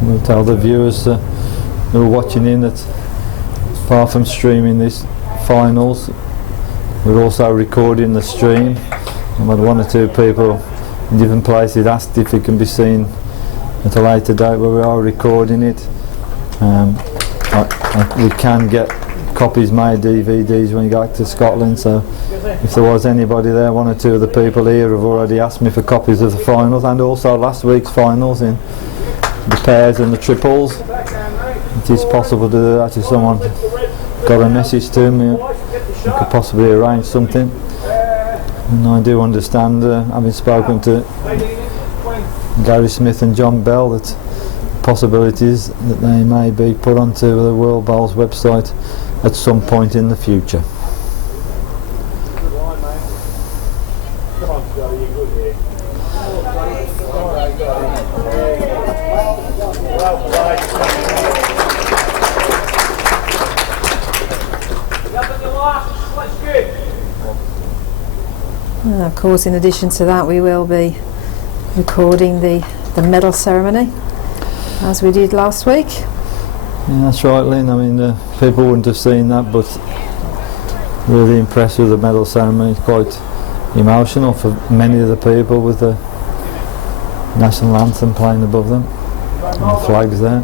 We'll tell the viewers who are watching in that apart from streaming these finals, we're also recording the stream. And we had 1 or 2 people in different places asked if it can be seen at a later date, where we are recording it. We can get copies made, DVDs, when you go back to Scotland, so if there was anybody there, 1 or 2 of the people here have already asked me for copies of the finals and also last week's finals in the pairs and the triples. It is possible to do that. If someone got a message to me, we could possibly arrange something. And I do understand, having spoken to Gary Smith and John Bell, that possibilities that they may be put onto the World Bowls website at some point in the future. And of course, in addition to that, we will be recording the medal ceremony as we did last week. Yeah, that's right, Lynn. I mean, people wouldn't have seen that, but really impressed with the medal ceremony. It's quite emotional for many of the people, with the national anthem playing above them and the flags there.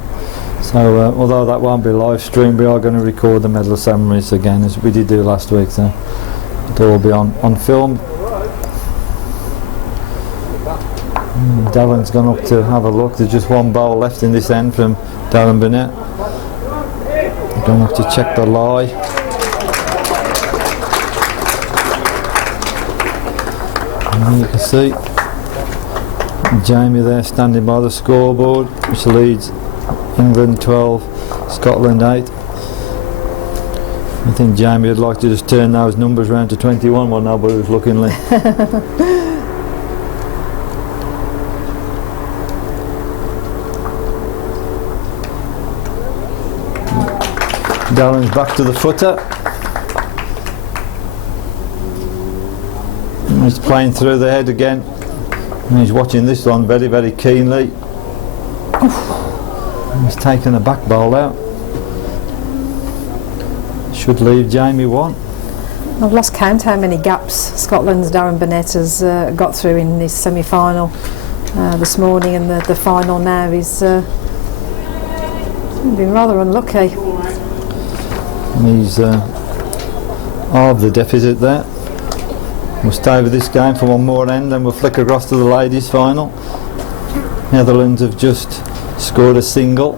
So although that won't be live streamed, we are going to record the medal ceremonies again as we did do last week, so it'll all be on film. Darren's gone up to have a look. There's just one bowl left in this end from Darren Burnett. I'm going to have to check the lie. And you can see Jamie there standing by the scoreboard, which leads England 12, Scotland 8. I think Jamie would like to just turn those numbers round to 21 while nobody was looking. Darren's back to the footer. And he's playing through the head again. And he's watching this one very, very keenly. And he's taken a back bowl out. Should leave Jamie one. I've lost count how many gaps Scotland's Darren Burnett has got through in this semi-final this morning, and the final now. He's been rather unlucky. And he's of the deficit there. We'll stay with this game for one more end, then we'll flick across to the ladies' final. Netherlands have just scored a single,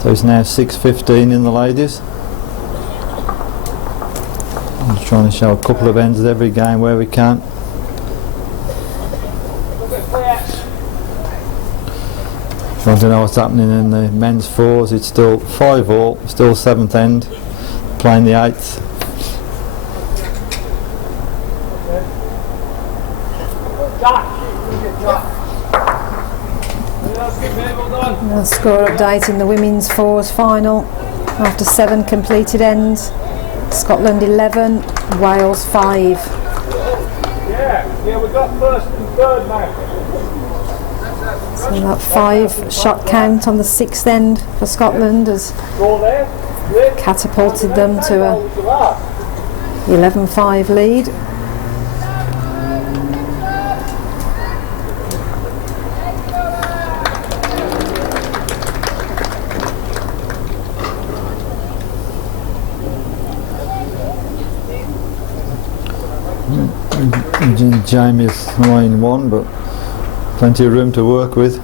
so it's now 6-15 in the ladies. I'm just trying to show a couple of ends of every game where we can. If you want to know what's happening in the men's fours, it's still 5-all, still 7th end, playing the 8th. Score update in the women's fours final after 7 completed ends. Scotland 11, Wales 5. Yeah, we got first and third now. So that 5 shot count on the 6th end for Scotland has catapulted them to a 11-5 lead. Jamie's line 1, but plenty of room to work with.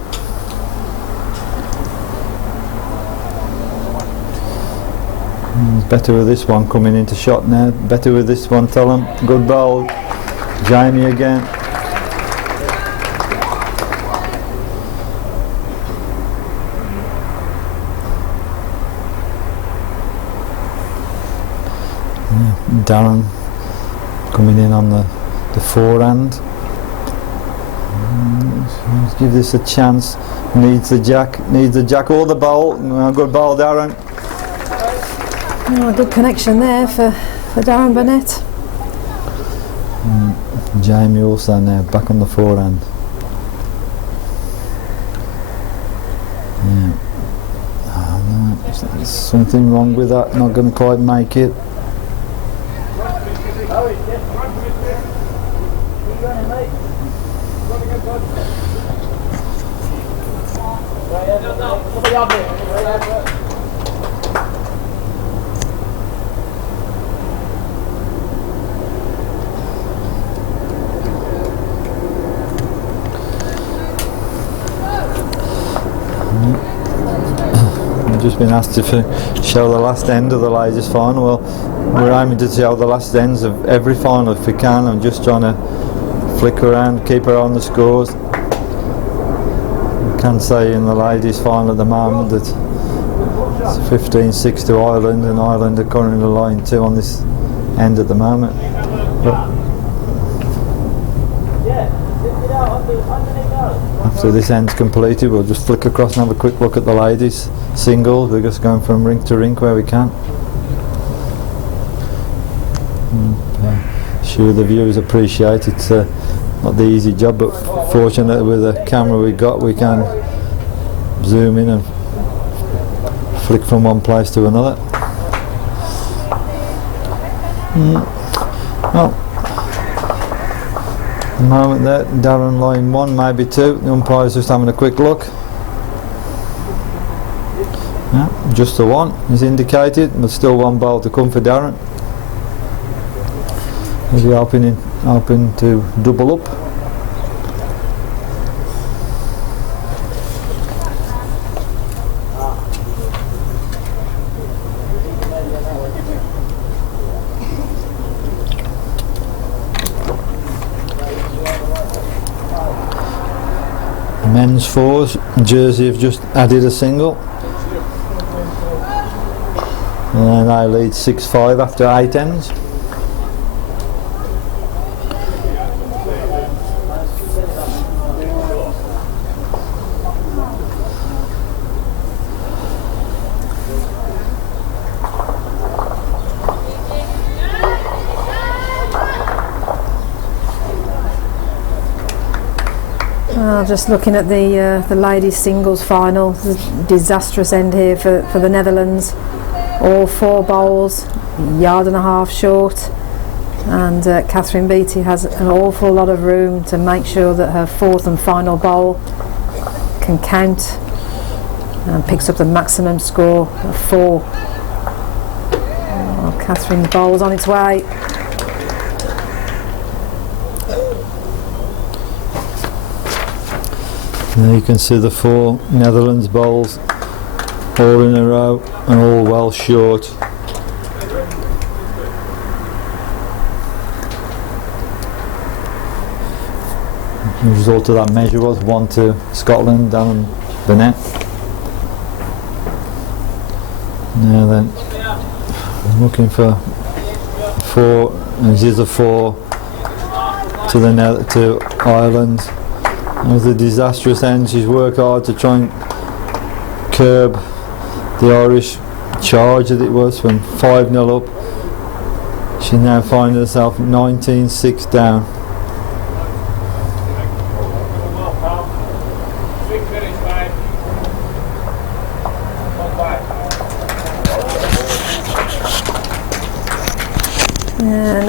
He's better with this one coming into shot now. Better with this one, tell him. Good bowl. Jamie again. Darren coming in on the forehand. Let's give this a chance. Needs the jack or the bowl. Good bowl, Darren. Oh, good connection there for Darren Burnett. Jamie also now back on the forehand. Yeah. Oh, no, there's something wrong with that. Not going to quite make it. We've just been asked to show the last end of the ladies' final. Well, we're aiming to show the last ends of every final if we can. I'm just trying to flick around, keep her on the scores. I can say in the ladies' final at the moment that it's 15-6 to Ireland, and Ireland are currently line 2 on this end at the moment. But after this end's completed, we'll just flick across and have a quick look at the ladies' singles. We're just going from rink to rink where we can. Sure, the viewers appreciate it's not the easy job, but fortunately with the camera we got, we can zoom in and flick from one place to another. Well, at the moment there, Darren line 1, maybe 2. The umpire's just having a quick look. Just the one is indicated, but still one ball to come for Darren. Is he hoping to double up? Men's fours, Jersey have just added a single. And they lead 6-5 after 8 ends. Just looking at the ladies singles final, there's a disastrous end here for the Netherlands. All 4 bowls, a yard and a half short, and Catherine Beattie has an awful lot of room to make sure that her 4th and final bowl can count and picks up the maximum score of 4. Oh, Catherine bowls on its way. There you can see the 4 Netherlands bowls all in a row and all well short. The result of that measure was 1-2 Scotland down the net. Now then, I'm looking for 4, and this is a 4 to Ireland. It was a disastrous end. She's worked hard to try and curb the Irish charge that it was from 5-0 up. She now finds herself 19-6 down.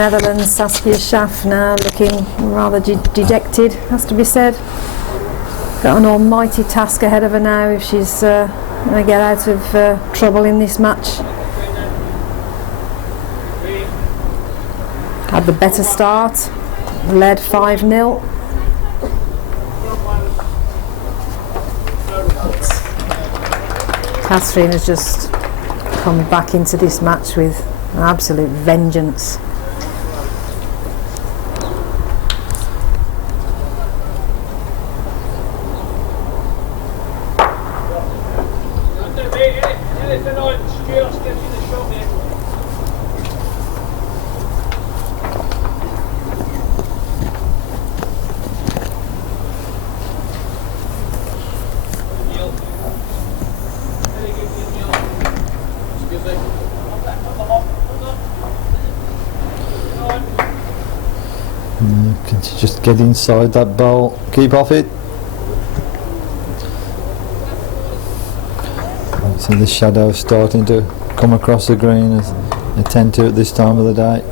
Netherlands, Saskia Schaaf now looking rather dejected, has to be said. Got an almighty task ahead of her now if she's going to get out of trouble in this match. Had the better start, led 5-0. Catherine has just come back into this match with an absolute vengeance. Just get inside that bowl, keep off it. So the shadows starting to come across the green as they tend to at this time of the day.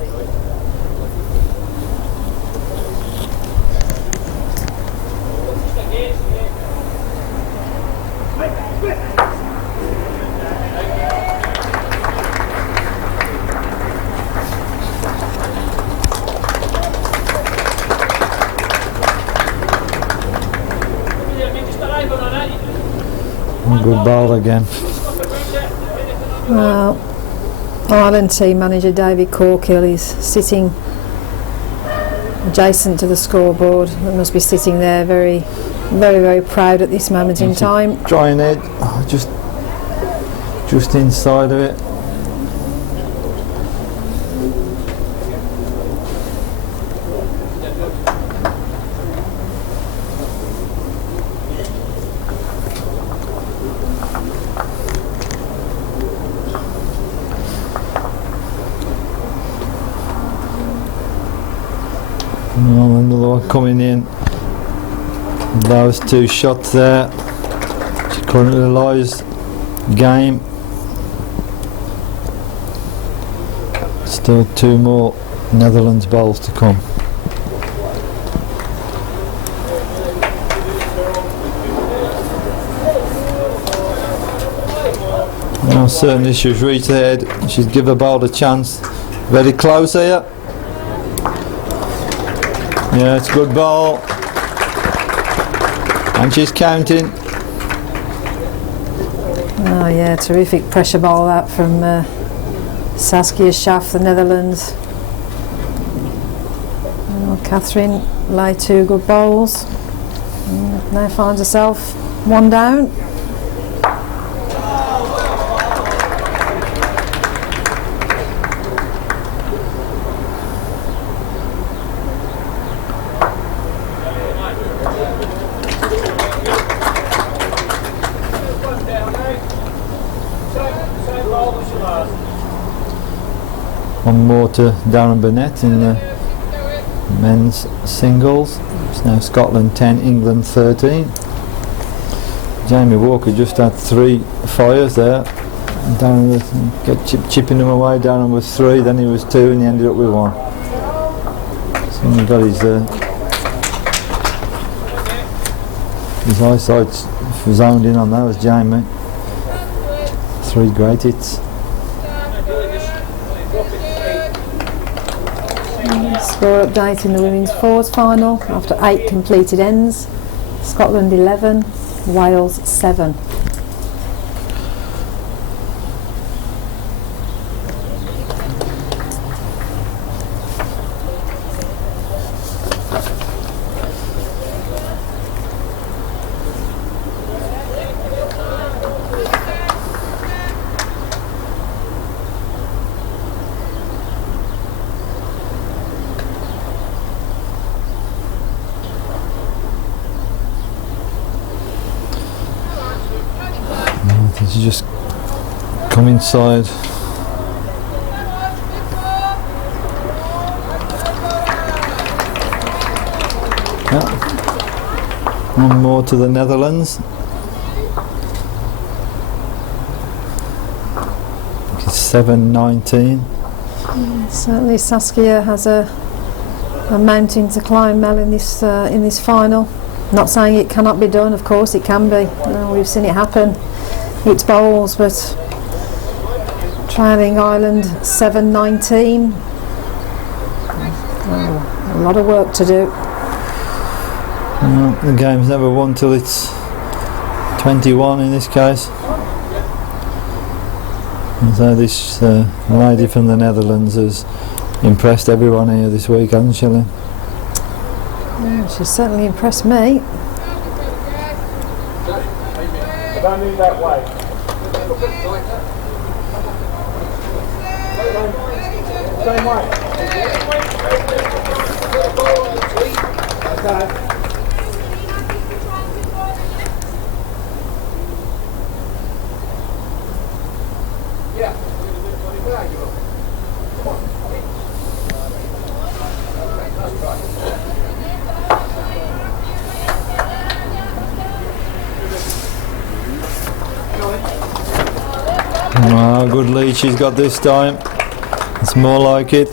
Good bowl again. Well, Ireland team manager David Corkill is sitting adjacent to the scoreboard. He must be sitting there very, very proud at this moment in time. Trying it, just inside of it. Another one coming in. Those 2 shots there. She currently lies game. Still 2 more Netherlands bowls to come. Now Most certainly she's reached ahead. She's give the ball a chance. Very close here. Yeah, it's a good ball. And she's counting. Oh yeah, terrific pressure ball that from Saskia Schaaf, the Netherlands. Oh, Catherine lay 2 good bowls. Now finds herself 1 down. One more to Darren Burnett in the men's singles. It's now Scotland 10, England 13. Jamie Walker just had 3 fires there. Darren was chipping them away. Darren was 3, then he was 2, and he ended up with 1. So he got his eyesight zoned in on that was Jamie. 3 great hits. Score update in the women's fours final after 8 completed ends. Scotland 11, Wales 7. You just come inside. Yeah. One more to the Netherlands. It's 7:19. Certainly Saskia has a mountain to climb, Mel, in this final. Not saying it cannot be done, of course it can be. We've seen it happen. It's bowls, but trailing Ireland 7:19. Oh, a lot of work to do. Well, the game's never won till it's 21 in this case. And so this lady from the Netherlands has impressed everyone here this week, hasn't she, Lynn? Yeah, she's certainly impressed me. Don't move that way. Same way. Okay. Yeah. Come on. Oh, good lead she's got this time. It's more like it.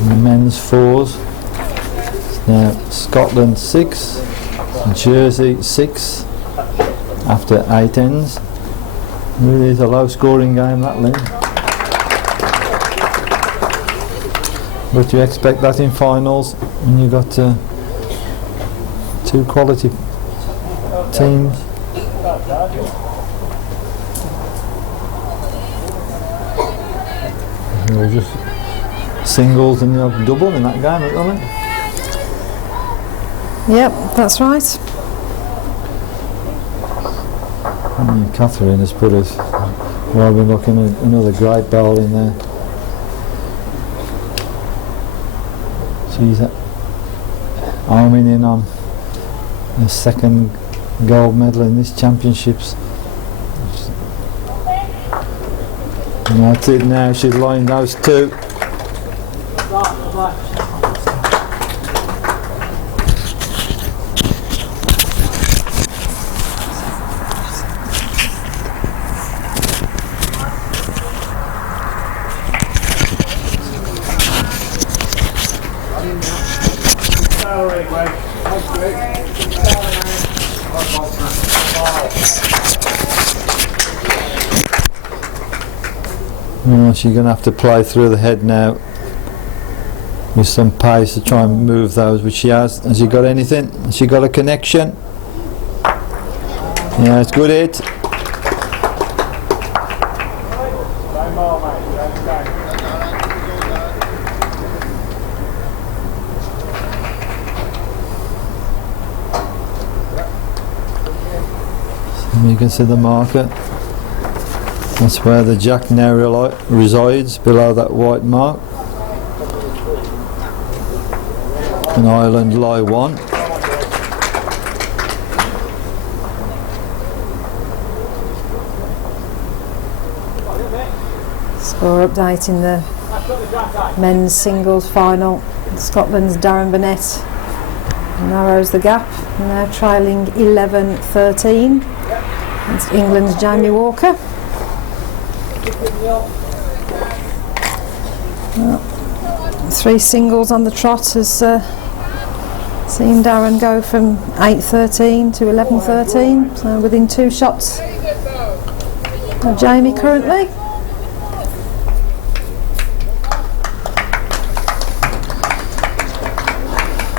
And the men's fours. It's now Scotland 6, Jersey 6 after 8 ends. Really is a low scoring game, that, Lynn. But you expect that in finals when you've got 2 quality teams. They're just singles and you have double in that game, isn't it? Yep, that's right. And Catherine has put us, well, we're looking at another great ball in there. She's arming in on the 2nd gold medal in this championships. And that's it now, she's lined those 2. Oh, she's going to have to play through the head now with some pace to try and move those, which she has. Has she got anything? Has she got a connection? Yeah, it's good hit. So you can see the marker. That's where the jack now resides, below that white mark. And Ireland lie 1. Score update in the men's singles final. Scotland's Darren Burnett narrows the gap, now trailing 11-13 against England's Jamie Walker. Well, 3 singles on the trot has seen Darren go from 8-13 to 11-13, so within 2 shots of Jamie currently.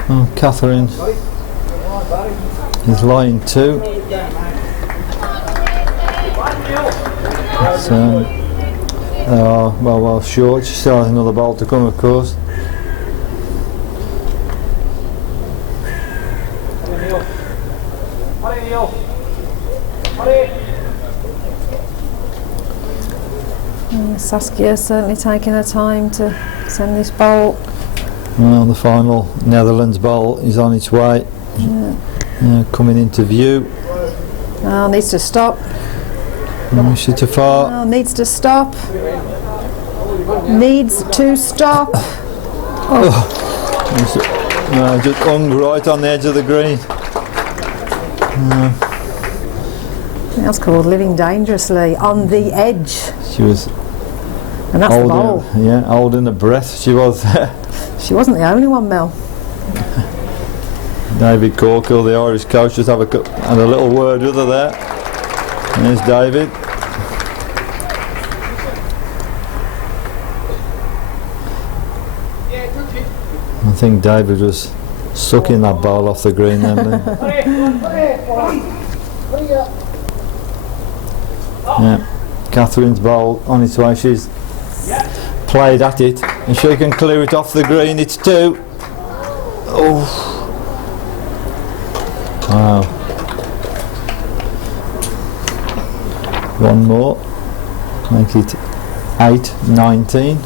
Oh, Catherine is lying 2. So they are well short. She still has another ball to come, of course. Saskia certainly taking her time to send this bowl. Well, the final Netherlands bowl is on its way. Coming into view. Oh, needs to stop. Oh, is she too far? Oh, needs to stop. Needs to stop. Oh. No, just hung right on the edge of the green. That's called living dangerously on the edge. She was And that's the bowl. holding her breath. She was there. She wasn't the only one, Mel. David Corkill, the Irish coach, just had a little word with her there. And there's David. I think David was sucking that ball off the green then. Yeah, Catherine's ball on its way. She's played at it, and she can clear it off the green. It's 2. Oh, wow! One more, make it 8-19.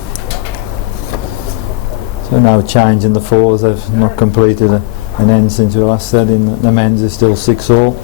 So now change in the 4s. They've not completed an end since we last said. In the men's is still 6-all.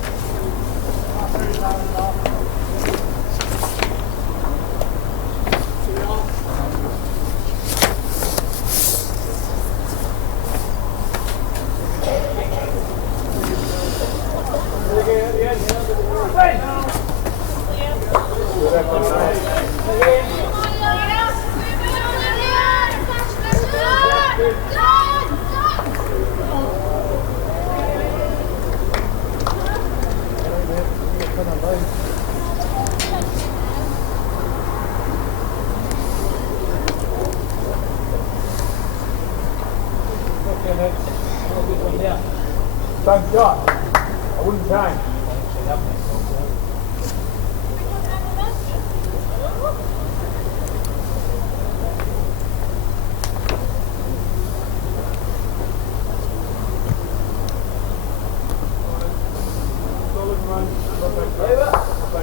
Time shot. I wouldn't change.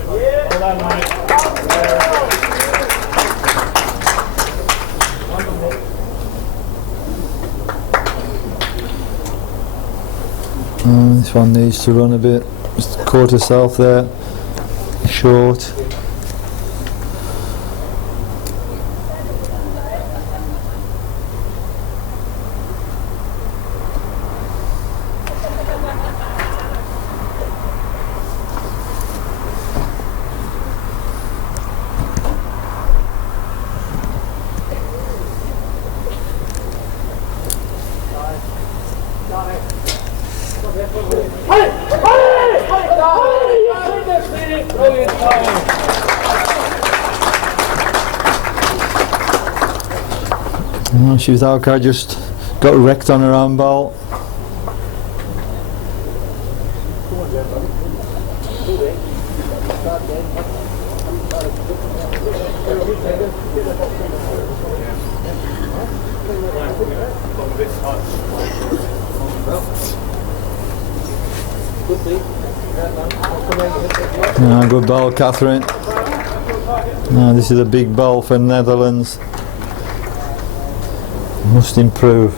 Well done, mate. This one needs to run a bit. Just caught herself there, short. Brilliant. No, she was okay, just got wrecked on her own bowl. No, good bowl, Catherine. No, this is a big bowl for Netherlands. Must improve.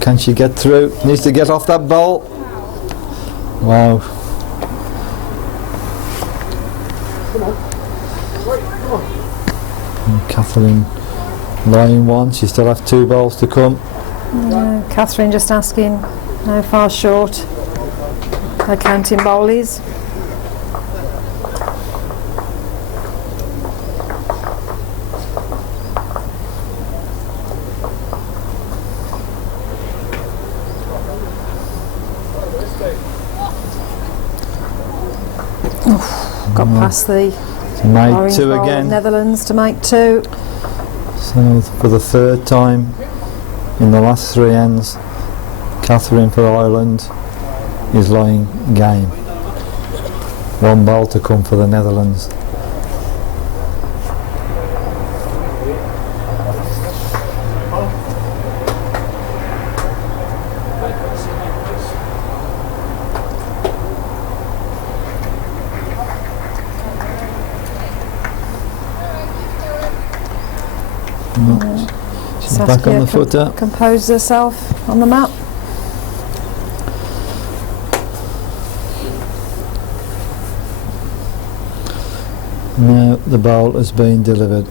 Can she get through? Needs to get off that bowl. Wow. And Catherine lying one. She still have 2 bowls to come. Catherine just asking how far short her counting bowl is. Got past the Made orange 2 bowl of again. Netherlands to make 2. So for the 3rd time in the last 3 ends, Catherine for Ireland is lying game. 1 bowl to come for the Netherlands. She's back on the footer. Composed herself on the mat. Now the bowl has been delivered.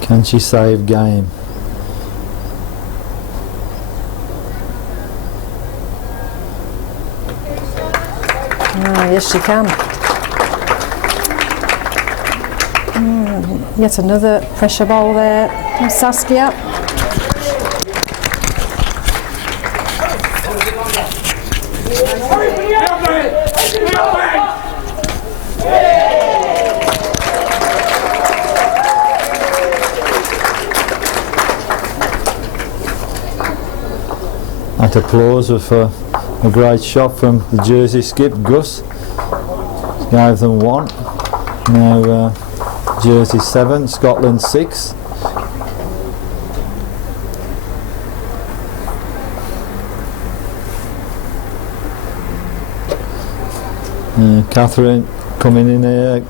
Can she save game? Yes, she can. Yet another pressure bowl there from Saskia. That applause was for a great shot from the Jersey skip, Gus. Gave them 1. Now Jersey 7, Scotland 6. Catherine coming in here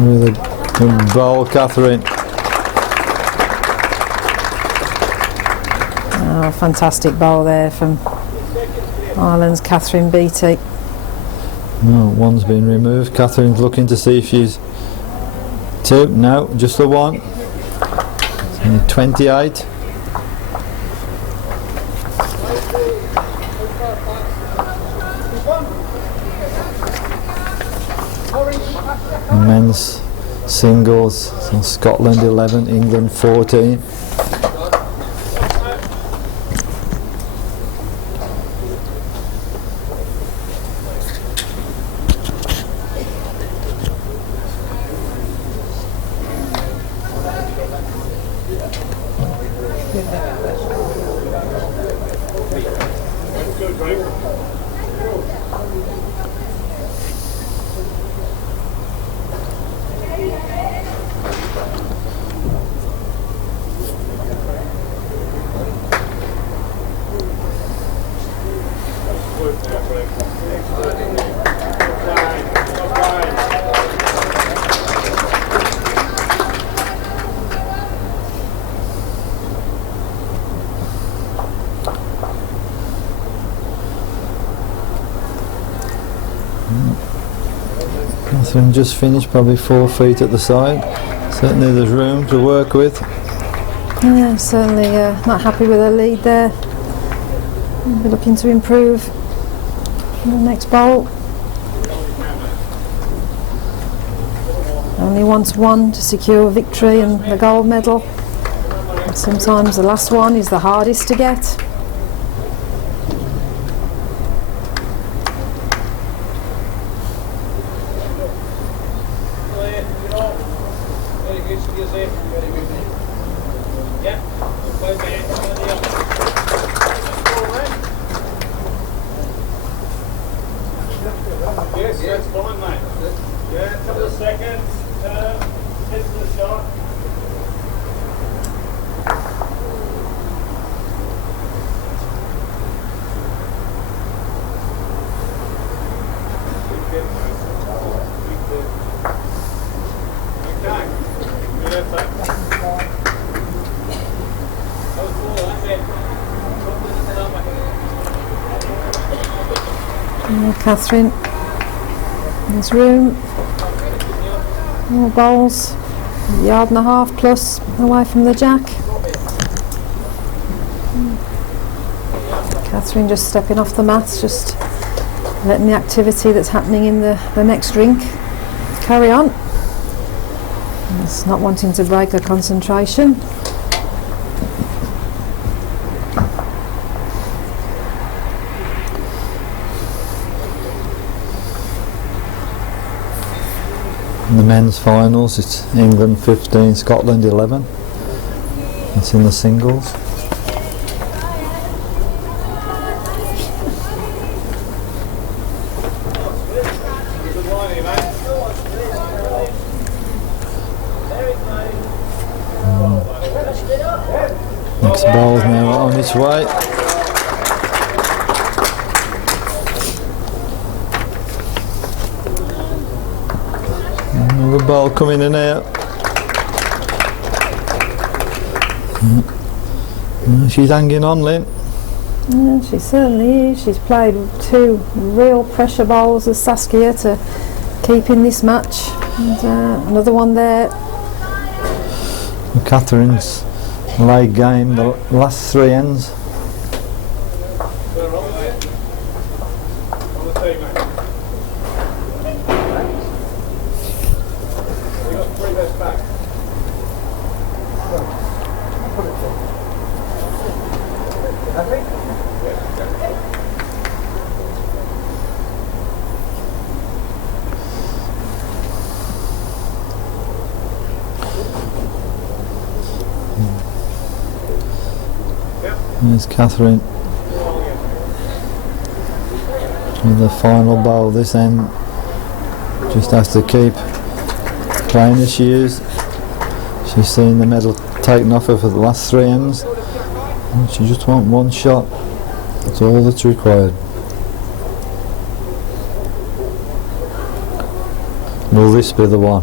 with a good bowl, Catherine. Oh, fantastic bowl there from Ireland's Catherine Beattie. No, 1's been removed. Catherine's looking to see if she's 2. No, just the 1. 28. Men's singles, so Scotland 11, England 14. Catherine just finished, probably 4 feet at the side. Certainly there's room to work with. Yeah, certainly not happy with her lead there. We'll be looking to improve in the next bowl. Only wants 1 to secure victory and the gold medal. And sometimes the last one is the hardest to get. Yes, sir. Yeah. Play back. Yes, that's fine, mate. Yeah, a couple of seconds. Turn. Head to the shot. Catherine, there's room, more bowls, yard and a half plus away from the jack. Catherine just stepping off the mats, just letting the activity that's happening in the next rink carry on. Just not wanting to break her concentration. In the men's finals, it's England 15, Scotland 11. It's in the singles. Next ball's now on its way. Another ball coming in here. She's hanging on, Lynn. Yeah, she certainly is. She's played 2 real pressure bowls as Saskia to keep in this match. And another one there. Catherine's late game, the last 3 ends. There's Catherine with the final bowl this end. Just has to keep playing as she is. She's seen the medal taken off her for the last 3 ends. And she just wants 1 shot. That's all that's required. Will this be the one?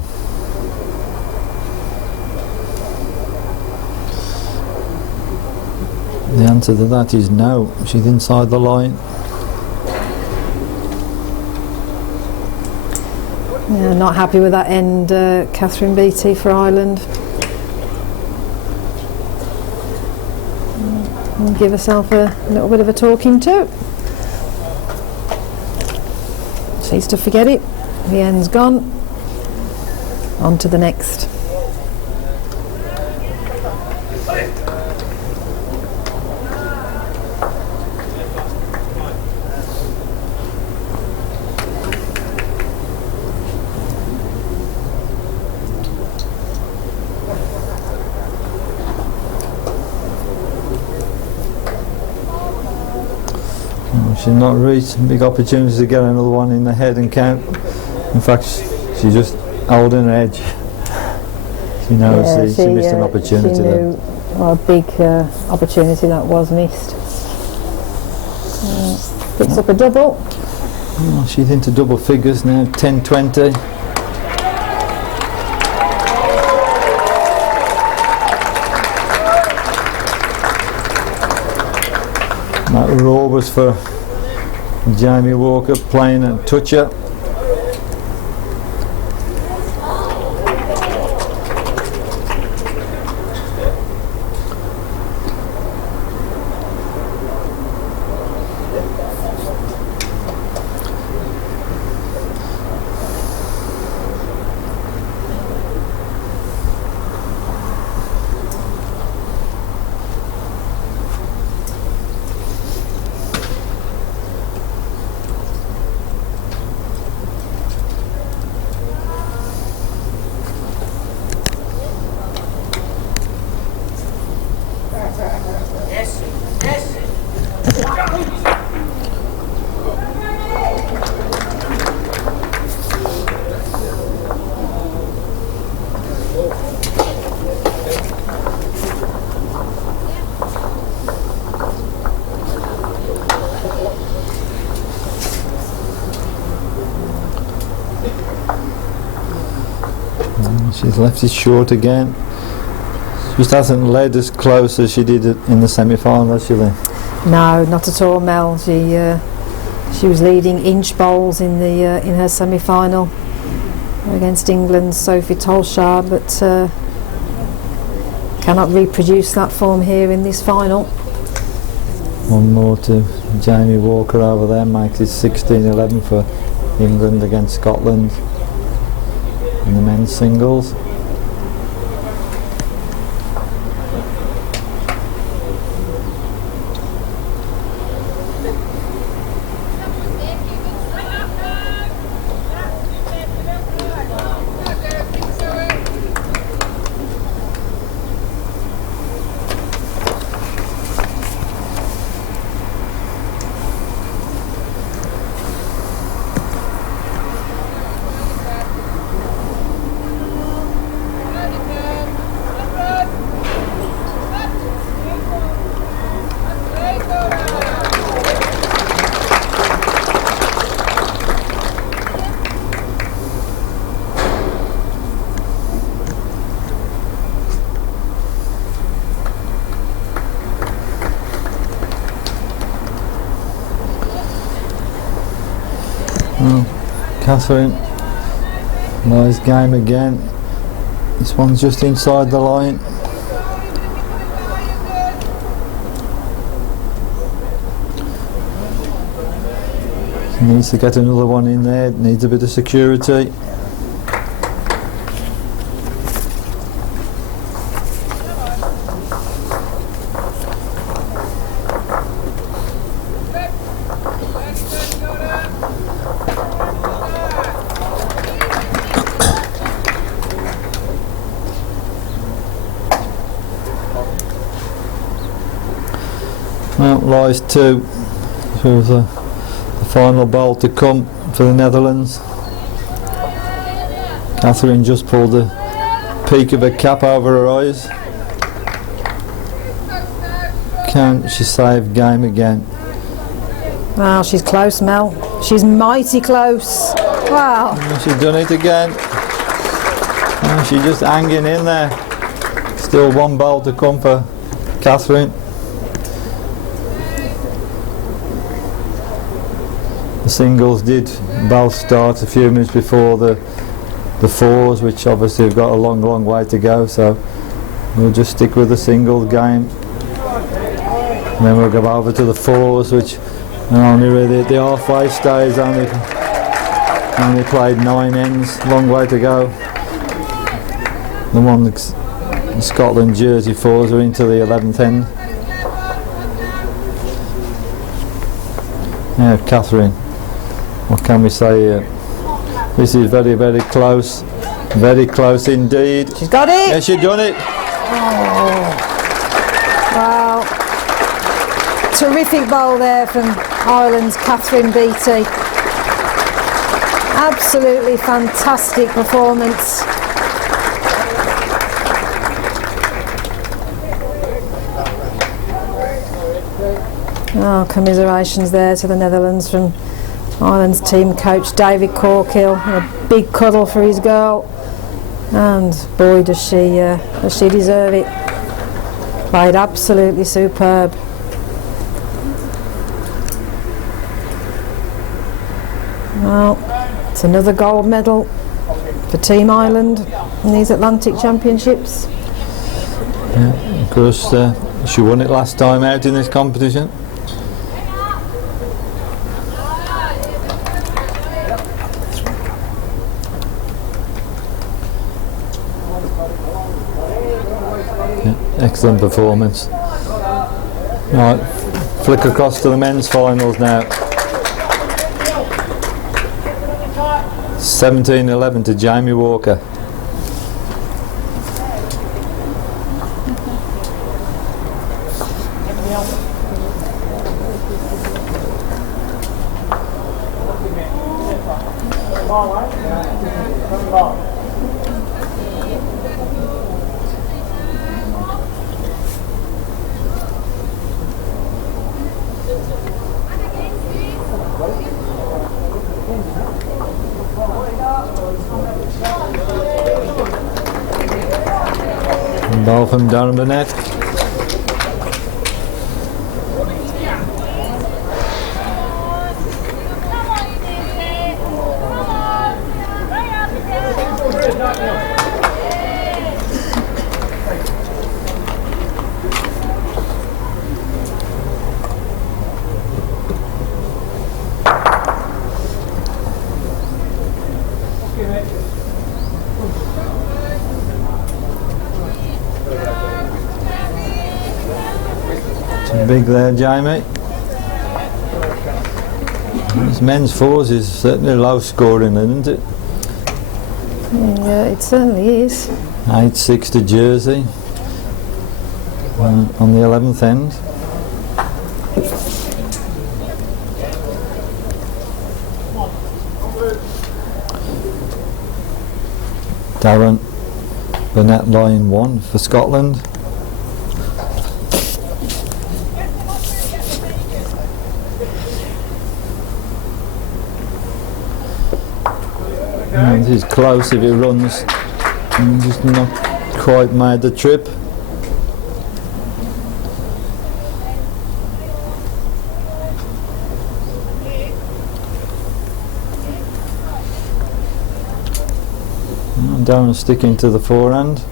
The answer to that is no. She's inside the line. Yeah, not happy with that end, Catherine Beattie for Ireland. And give herself a little bit of a talking to. She needs to forget it. The end's gone. On to the next. She's not reached big opportunities to get another one in the head and count. In fact, she's just holding her edge. She knows she missed an opportunity she there. knew, well, a big opportunity that was missed. Picks up a double. Oh, she's into double figures now, 10-20. That roll was for Jamie Walker playing a toucher. She's left it short again. She just hasn't led as close as she did in the semi-final, has she, Lynn? No, not at all, Mel. She was leading inch bowls in her semi-final against England's Sophie Tolshar, but cannot reproduce that form here in this final. One more to Jamie Walker over there, makes it 16-11 for England against Scotland in the men's singles. Catherine, nice game again. This one's just inside the line. She needs to get another one in there, needs a bit of security. Well, lies two. So the final bowl to come for the Netherlands. Catherine just pulled the peak of her cap over her eyes. Can she save game again? Wow, she's close, Mel. She's mighty close. Wow. She's done it again. She's just hanging in there. Still one bowl to come for Catherine. The singles did both start a few minutes before the fours, which obviously have got a long way to go, so we'll just stick with the singles game. And then we'll go over to the fours, which are only really the halfway stage, only played 9 ends, long way to go. The ones, the Scotland Jersey fours, are into the 11th end. Yeah, Catherine, what can we say here? This is very close indeed. She's got it! Yeah, she's done it! Oh. Wow. Terrific bowl there from Ireland's Catherine Beattie. Absolutely fantastic performance. Oh, commiserations there to the Netherlands from Ireland's team coach David Corkill. A big cuddle for his girl, and boy does she deserve it. Played absolutely superb. Well, it's another gold medal for Team Ireland in these Atlantic Championships. Yeah, of course, she won it last time out in this competition. Excellent performance. Right, flick across to the men's finals now. 17-11 to Jamie Walker. Ball from Darren Burnett. Big there, Jamie. This men's fours is certainly low scoring, isn't it? Yeah, it certainly is. 8-6 to Jersey on the 11th end. Darren Burnett line 1 for Scotland. And this is close if he runs, and just not quite made the trip. And Darren sticking to the forehand.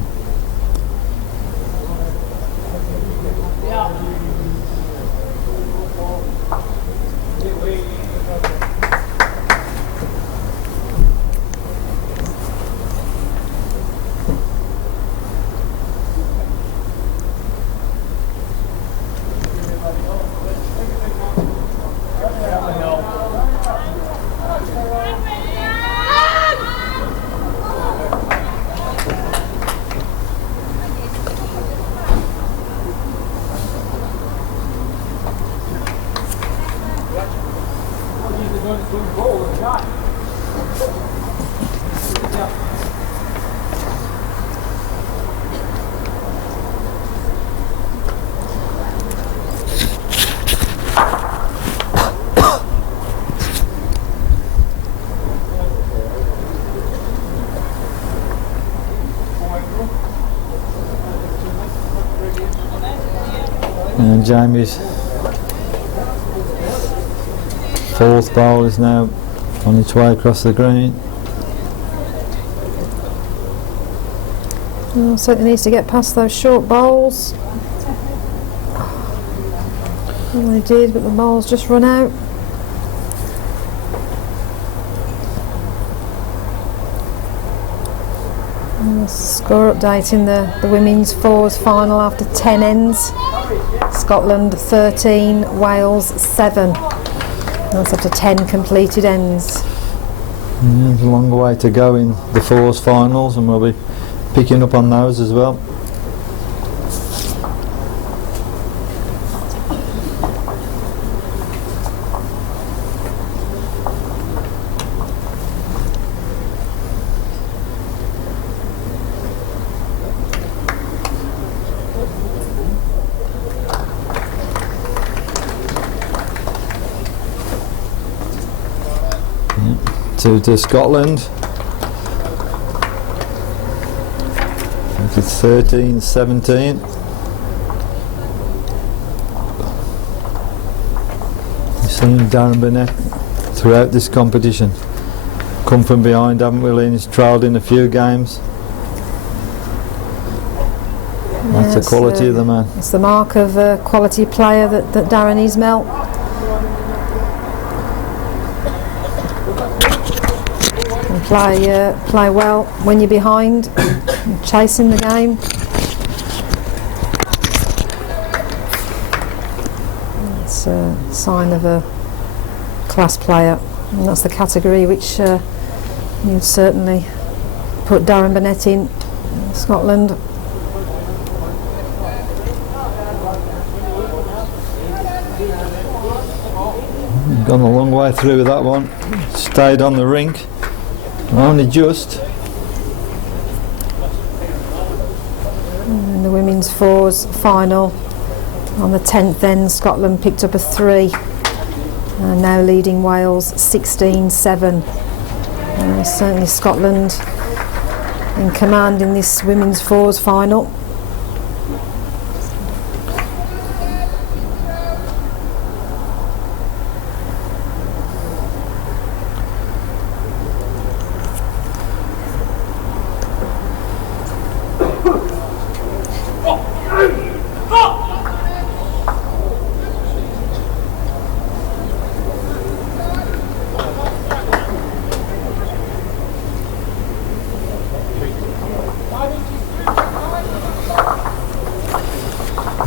And Jamie's fourth ball is now on its way across the green. Well, certainly needs to get past those short bowls. Well, he did, but the bowls just run out. And the score update in the women's fours final after 10 ends. Scotland 13, Wales 7. That's after 10 completed ends. Yeah, there's a long way to go in the fours finals, and we'll be picking up on those as well. To Scotland. I think it's 13-17. We've seen Darren Burnett throughout this competition come from behind, haven't we, Lynn? He's trailed in a few games. That's the quality of the man. It's the mark of a quality player that Darren Ismail. Play well when you're behind, chasing the game. It's a sign of a class player, and that's the category which you'd certainly put Darren Burnett in Scotland. Gone a long way through with that one. Stayed on the rink. Only just. In the women's fours final on the 10th end, Scotland picked up a 3, now leading Wales 16-7. Certainly Scotland in command in this women's fours final.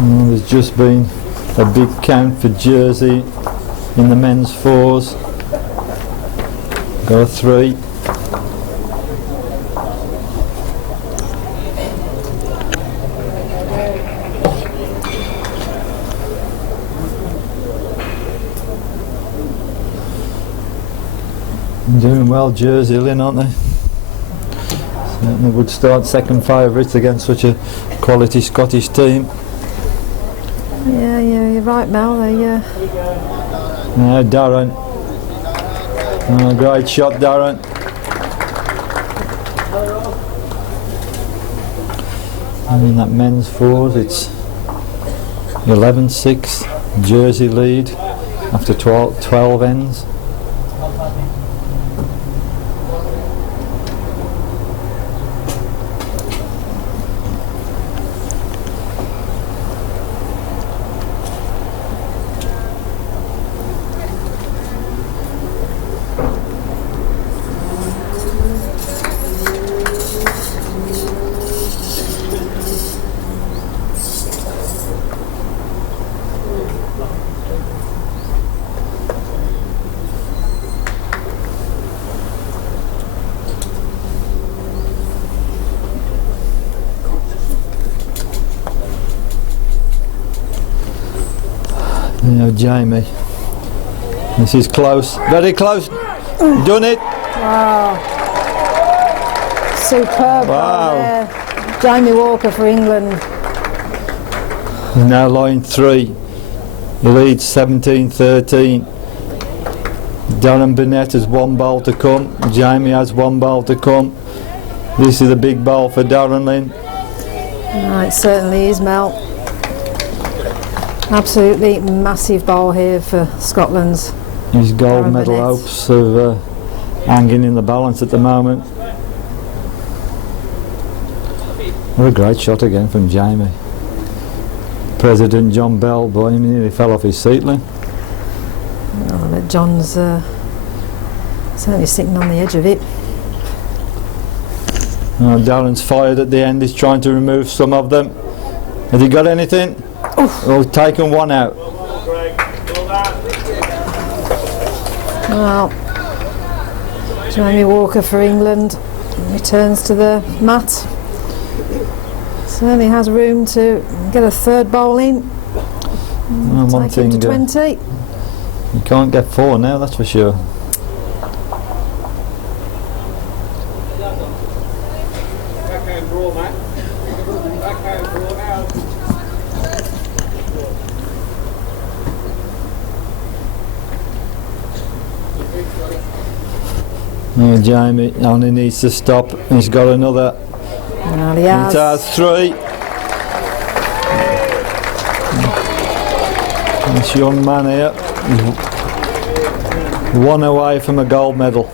There's just been a big count for Jersey in the men's fours. Got a 3. Doing well, Jersey, Lynn, aren't they? Certainly would start second favourites against such a quality Scottish team. Yeah, you're right, Mel. Darren. Oh, great shot, Darren. And in that men's fours, it's 11-6. Jersey lead after 12 ends. Jamie. This is close. Very close. Done it. Wow. Superb. Wow. There. Jamie Walker for England. Now line 3. The lead 17-13. Darren Burnett has 1 ball to come. Jamie has 1 ball to come. This is a big ball for Darren, Lynn. It certainly is, Mel. Absolutely massive ball here for Scotland's. His gold Darren medal Burnett. hopes of hanging in the balance at the moment. What a great shot again from Jamie. President John Bell, boy, he nearly fell off his seat, Lynn. Oh, but John's certainly sitting on the edge of it. Oh, Darren's fired at the end. He's trying to remove some of them. Has he got anything? Oh, taken 1 out. Well, Jamie Walker for England returns to the mat. Certainly has room to get a 3rd bowl in. One Take him to thing, 20. you can't get 4 now, that's for sure. Backhand draw, mate. Backhand draw now. Oh, Jamie only needs to stop. He's got another. Well, he It has. has 3. This young man here is 1 away from a gold medal.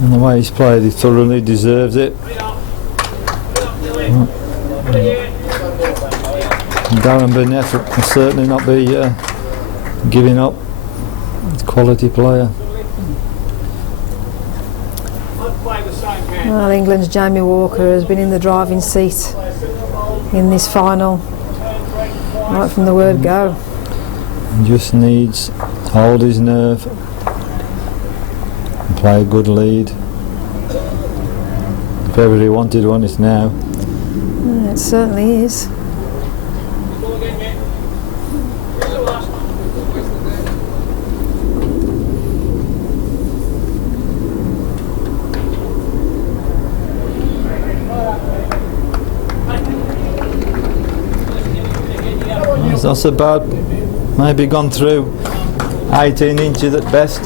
And the way he's played, he thoroughly deserves it. Darren Burnett will certainly not be giving up. He's a quality player. Well, England's Jamie Walker has been in the driving seat in this final right from the word go. He just needs to hold his nerve and play a good lead. If ever he wanted one, it's now. It certainly is. That's about maybe gone through 18 inches at best.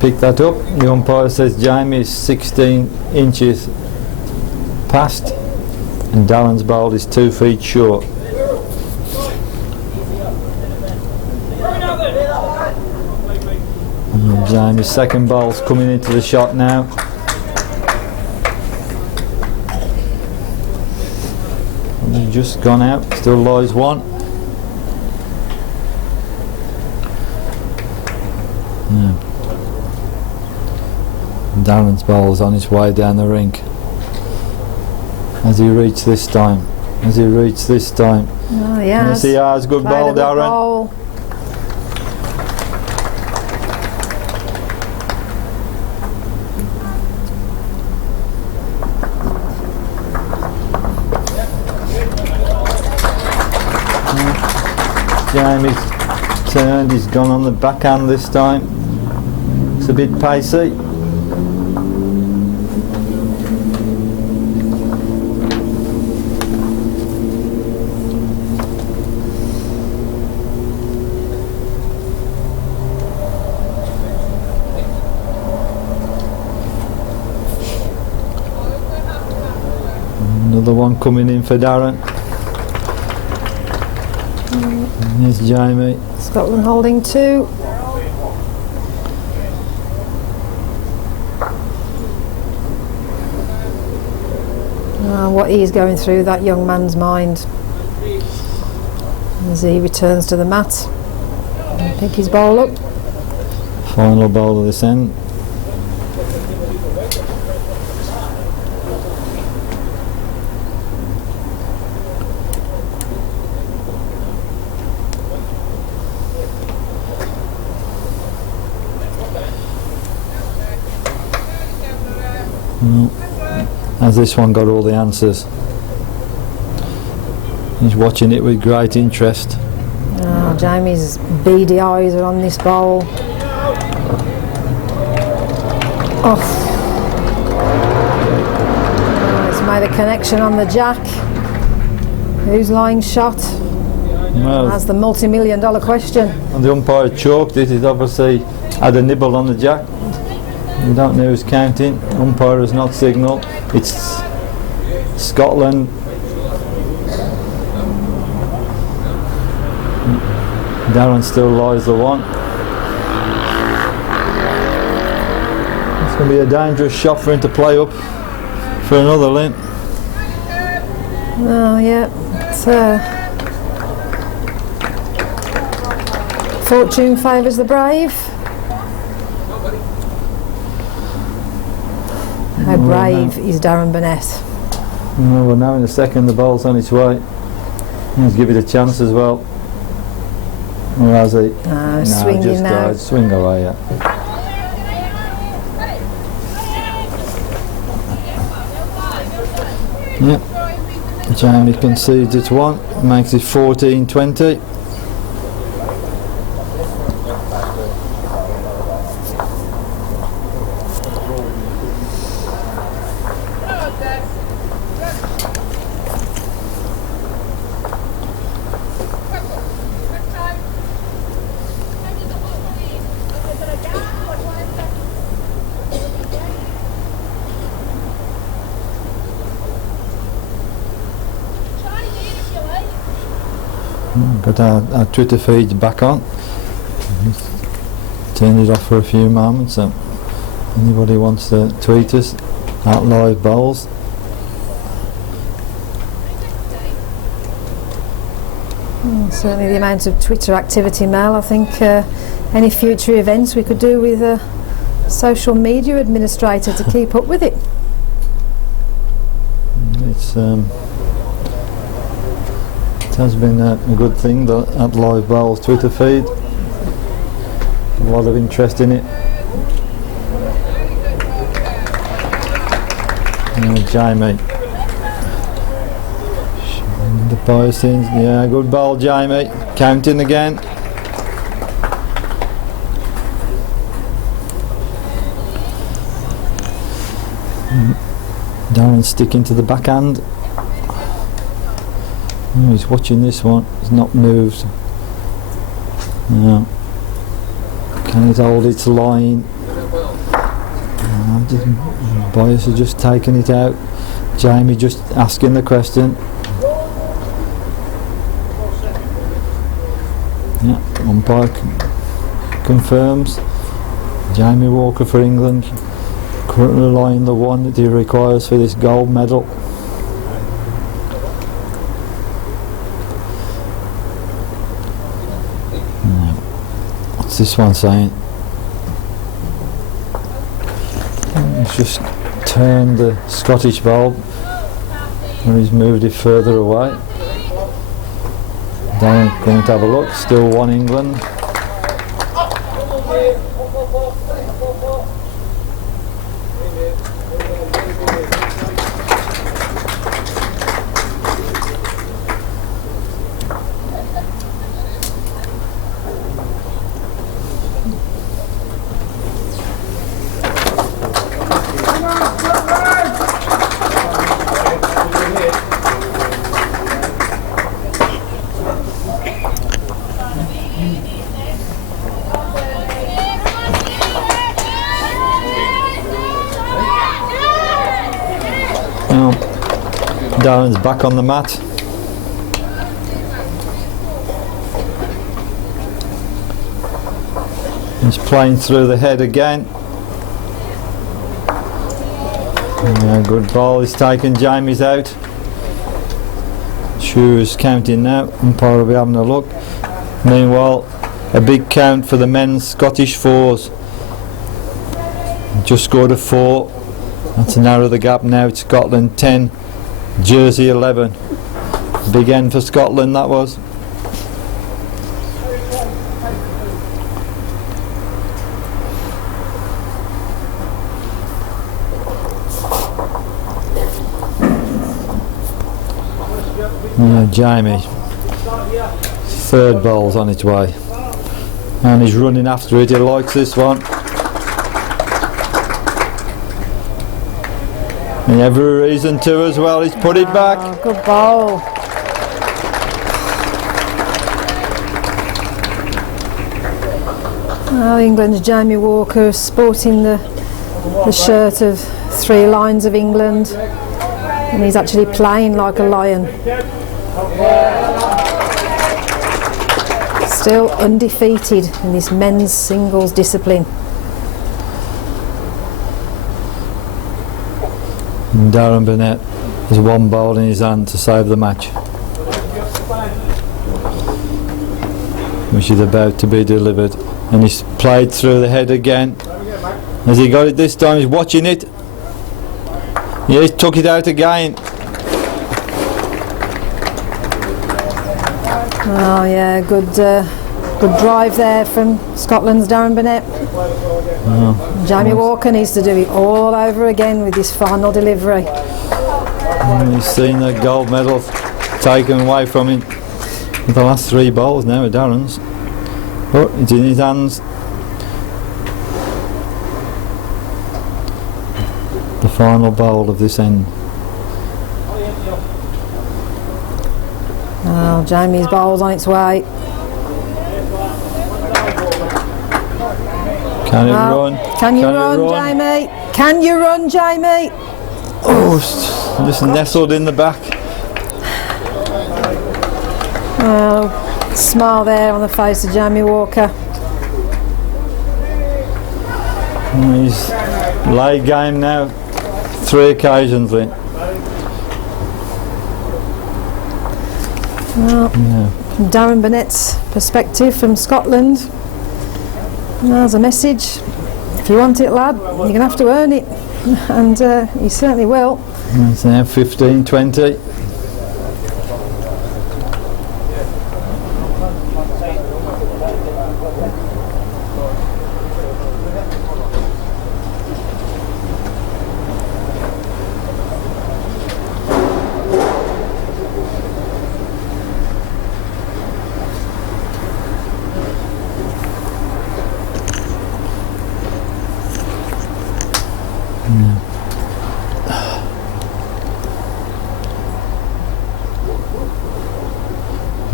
Pick that up. The umpire says Jamie is 16 inches past. And Darren's bowled is 2 feet short. And Jamie's second bowl's coming into the shot now. And he's just gone out, still lies 1. Yeah. And Darren's bowl's on his way down the rink. Has he reached this time? Has he reached this time? Oh, yeah. Yes, he has. Good bowl, Darren. Bowl. Jamie's turned, he's gone on the backhand this time. It's a bit pacey. Another one coming in for Darren. Here's Jamie. Scotland holding 2. What he's going through that young man's mind as he returns to the mat and pick his ball up. Final bowl of this end. Has this one got all the answers? He's watching it with great interest. Oh, Jamie's beady eyes are on this bowl. Oh, it's made a connection on the jack. Who's lying shot? Well, That's the multi-million-dollar question. and the umpire chalked it. He's obviously had a nibble on the jack. We don't know who's counting. Umpire has not signalled. It's Scotland. Darren still lies the 1. It's going to be a dangerous shot for him to play up for another limp. Oh yeah, it's, fortune favours the brave. How brave is Darren Burnett? Well, now in a second the ball's on its way. Let's give it a chance as well. Or has he? No, swinging just now. died. Swing away, yeah. Yep. Jamie concedes it 1, makes it 14-20. Got our Twitter feed back on. Turned it off for a few moments, so anybody wants to tweet us at Live Bowls. Certainly the amount of Twitter activity, Mel. I think any future events we could do with a social media administrator to keep up with it. It has been a good thing at Live Bowls Twitter feed. A lot of interest in it. Jamie. The bias in. Yeah, good ball, Jamie. Counting again. Darren sticking to the backhand. He's watching this one. He's not moved. No. Can it hold its line? Bias has just taken it out. Jamie just asking the question. Yeah, umpire confirms. Jamie Walker for England, currently lying the one that he requires for this gold medal. Now, what's this one saying? He's just turned the Scottish bulb and he's moved it further away. Down, going to have a look, still 1 England. Now, Darren's back on the mat. He's playing through the head again. Yeah, good ball. He's taken Jamie's out. Shoes counting now. Umpire will be having a look. Meanwhile, a big count for the men's Scottish fours. Just scored a 4. That's to narrow the gap now. It's Scotland 10, Jersey 11. Big end for Scotland that was. Jamie, 3rd ball's on its way and he's running after it. He likes this one. And every reason to as well. He's put it back. Good ball. Well, England's Jamie Walker sporting the shirt of 3 Lions of England, and he's actually playing like a lion. Still undefeated in this men's singles discipline. And Darren Burnett has 1 ball in his hand to save the match, which is about to be delivered. And he's played through the head again. Has he got it this time? He's watching it. Yeah, he's took it out again. Oh yeah, good drive there from Scotland's Darren Burnett. Jamie Walker needs to do it all over again with this final delivery. And he's seen the gold medal taken away from him with the last 3 balls now, Darren's. But it's in his hands. The final bowl of this end. Oh, Jamie's bowl's on its way. Can it run? Can you run, Jamie? Can you run, Jamie? Oh, just nestled in the back. Oh, smile there on the face of Jamie Walker. And he's laid game now, 3 occasions in. Well, from Darren Burnett's perspective from Scotland, there's a message. If you want it, lad, you're going to have to earn it. And you certainly will. And it's now 15-20.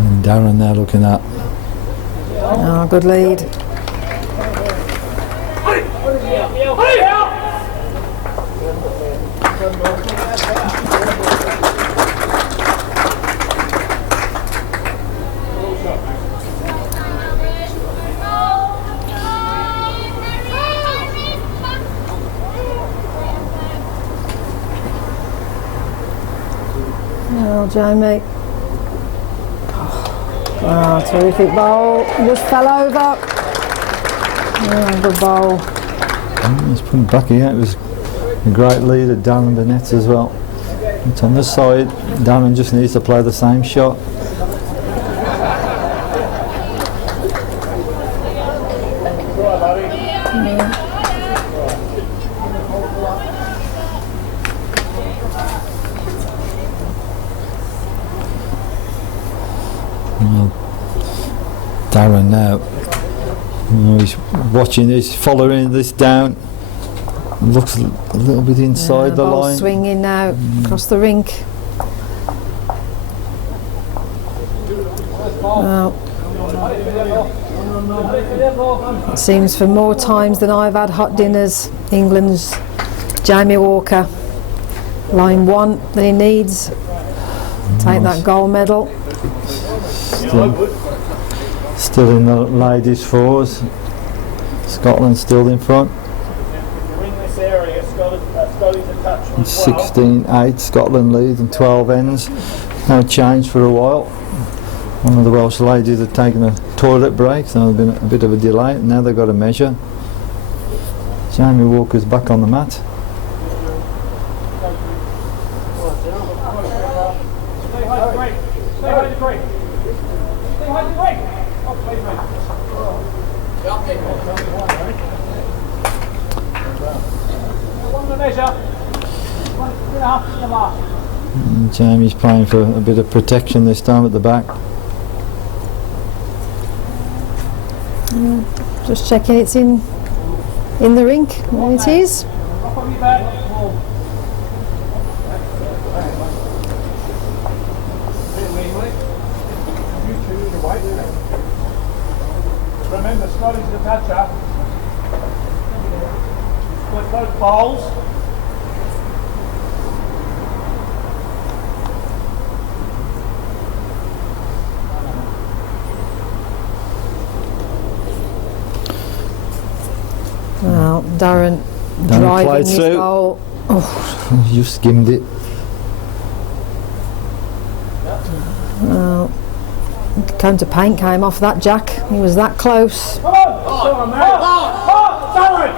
And Darren there looking at. Oh, good lead. Well, Jamie. Oh, terrific bowl. Just fell over. Oh, good bowl. He's putting back again. It was a great lead at Darren Burnett's as well. It's on this side. Darren just needs to play the same shot. Darren now, he's watching this, following this down. Looks a little bit inside the line. Swinging now across the rink. Well, it seems for more times than I've had hot dinners, England's Jamie Walker. Line 1 that he needs. Take that gold medal. Still in the ladies' fours. Scotland still in front. 16-8 Scotland lead and 12 ends. No change for a while. One of the Welsh ladies had taken a toilet break, so there's been a bit of a delay. Now they've got to measure. Jamie Walker's back on the mat. And Jamie's playing for a bit of protection this time at the back. Just checking it's in the rink. There it is. Remember, Scotty's the toucher. Split both bowls. Well, Darren driving his goal. Oh. You skimmed it. Well, counter paint came off that jack. He was that close. Come on, Darren!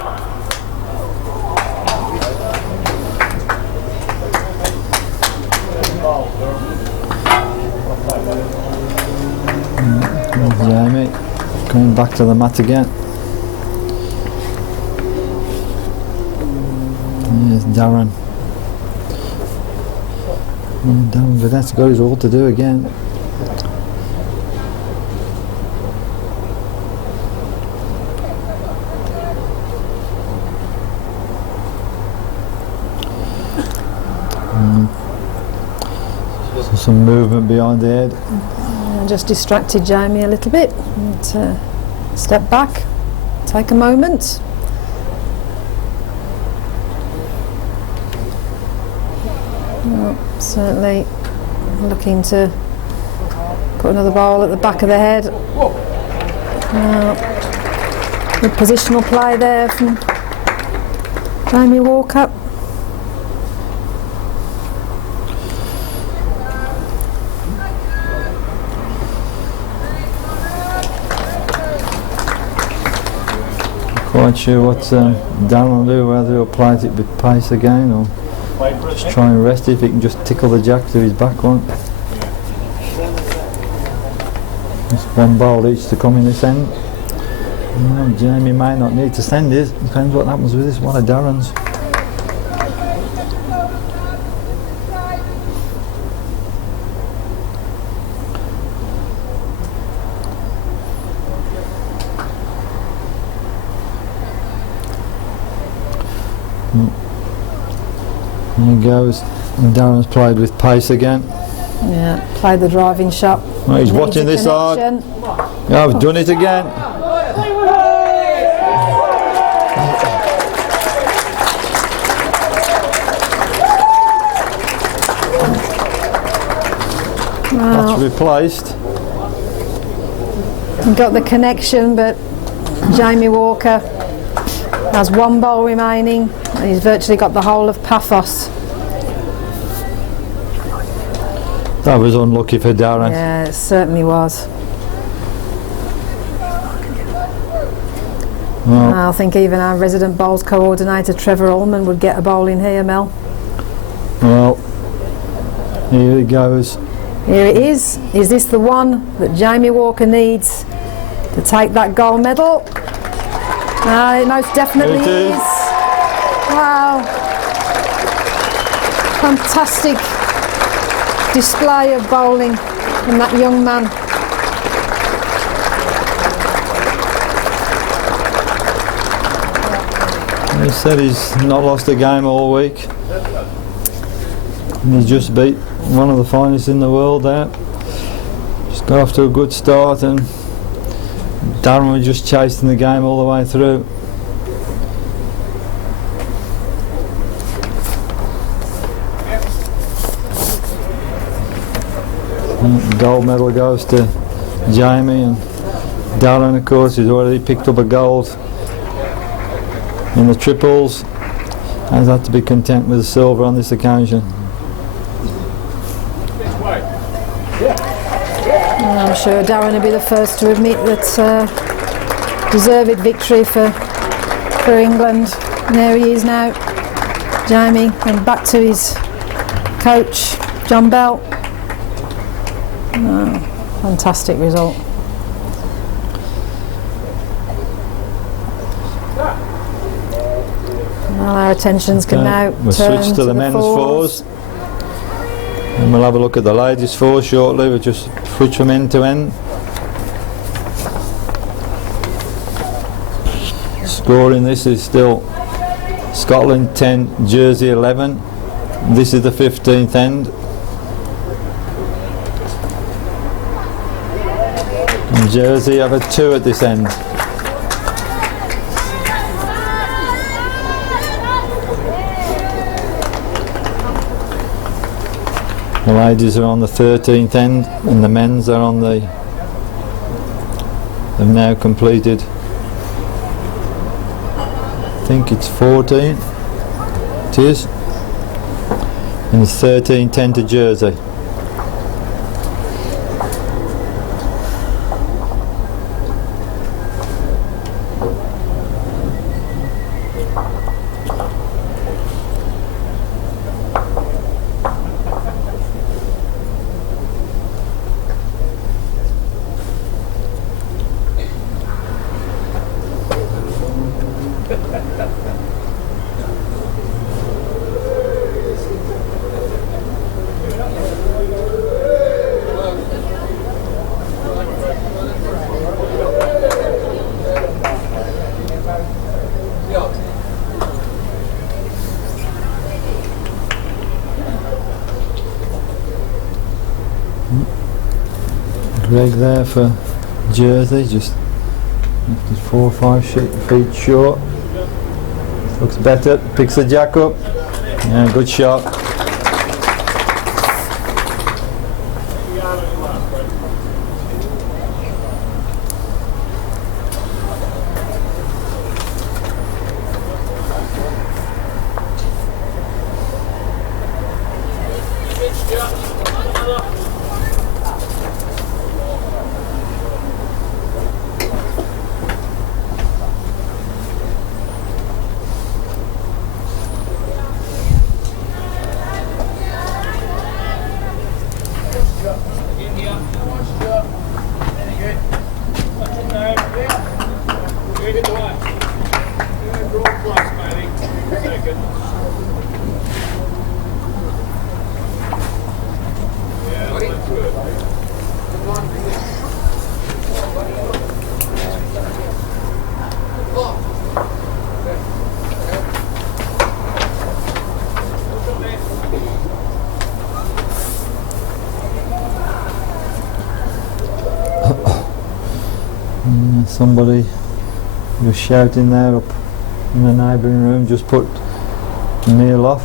Jamie coming back to the mat again. There's Darren. Darren Burnett's got his all to do again. So some movement behind the head. Just distracted Jamie a little bit. And, step back, take a moment. Well, certainly looking to put another ball at the back of the head. Good positional play there from Jamie Walker. Quite sure what Darren will do, whether he'll play it with pace again or just try and rest it if he can just tickle the jack to his back one. Just one ball each to come in this end. Jamie may not need to send it, depends what happens with this one of Darren's. There he goes. And Darren's played with pace again. Yeah, played the driving shot. Oh, he's watching this hard. Yeah, I've done it again. Wow. That's replaced. Got the connection, but Jamie Walker has one ball remaining and he's virtually got the whole of Paphos. That was unlucky for Darren. Yeah, it certainly was. Well, I think even our resident bowls coordinator Trevor Ullman would get a bowl in here, Mel. well, here it goes. Here it is. Is this the one that Jamie Walker needs to take that gold medal? It most definitely It is. Wow. Fantastic display of bowling from that young man. He said he's not lost a game all week. And he's just beat one of the finest in the world there. Just got off to a good start, and Darren was just chasing the game all the way through. And the gold medal goes to Jamie, and Darren, of course, has already picked up a gold in the triples. Has had to be content with the silver on this occasion. I'm sure Darren will be the first to admit that deserved victory for England. And there he is now, Jamie, and back to his coach, John Bell. Fantastic result. Well, our attentions can now we'll turn switch to the men's fours. And we'll have a look at the ladies' fours shortly. We'll just switch from end to end. Scoring this is still Scotland 10, Jersey 11. This is the 15th end. And Jersey have a 2 at this end. The ladies are on the 13th end, and the men's are on the... They've now completed, I think it's 14. It is. And it's 13-10 to Jersey. Greg there for Jersey, just 4 or 5 feet short. Looks better, picks the jack up. Yeah, good shot. Somebody was shouting there up in the neighbouring room, just put Neil off.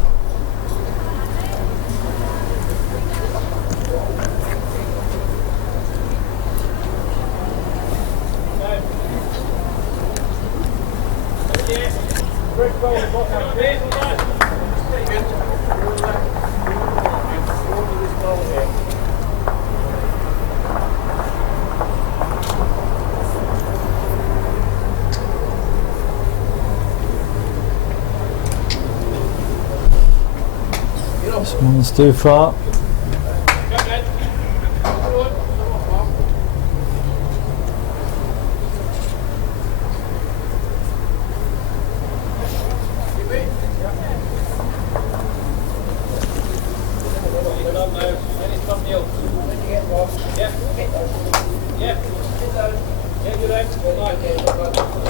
This one's too far.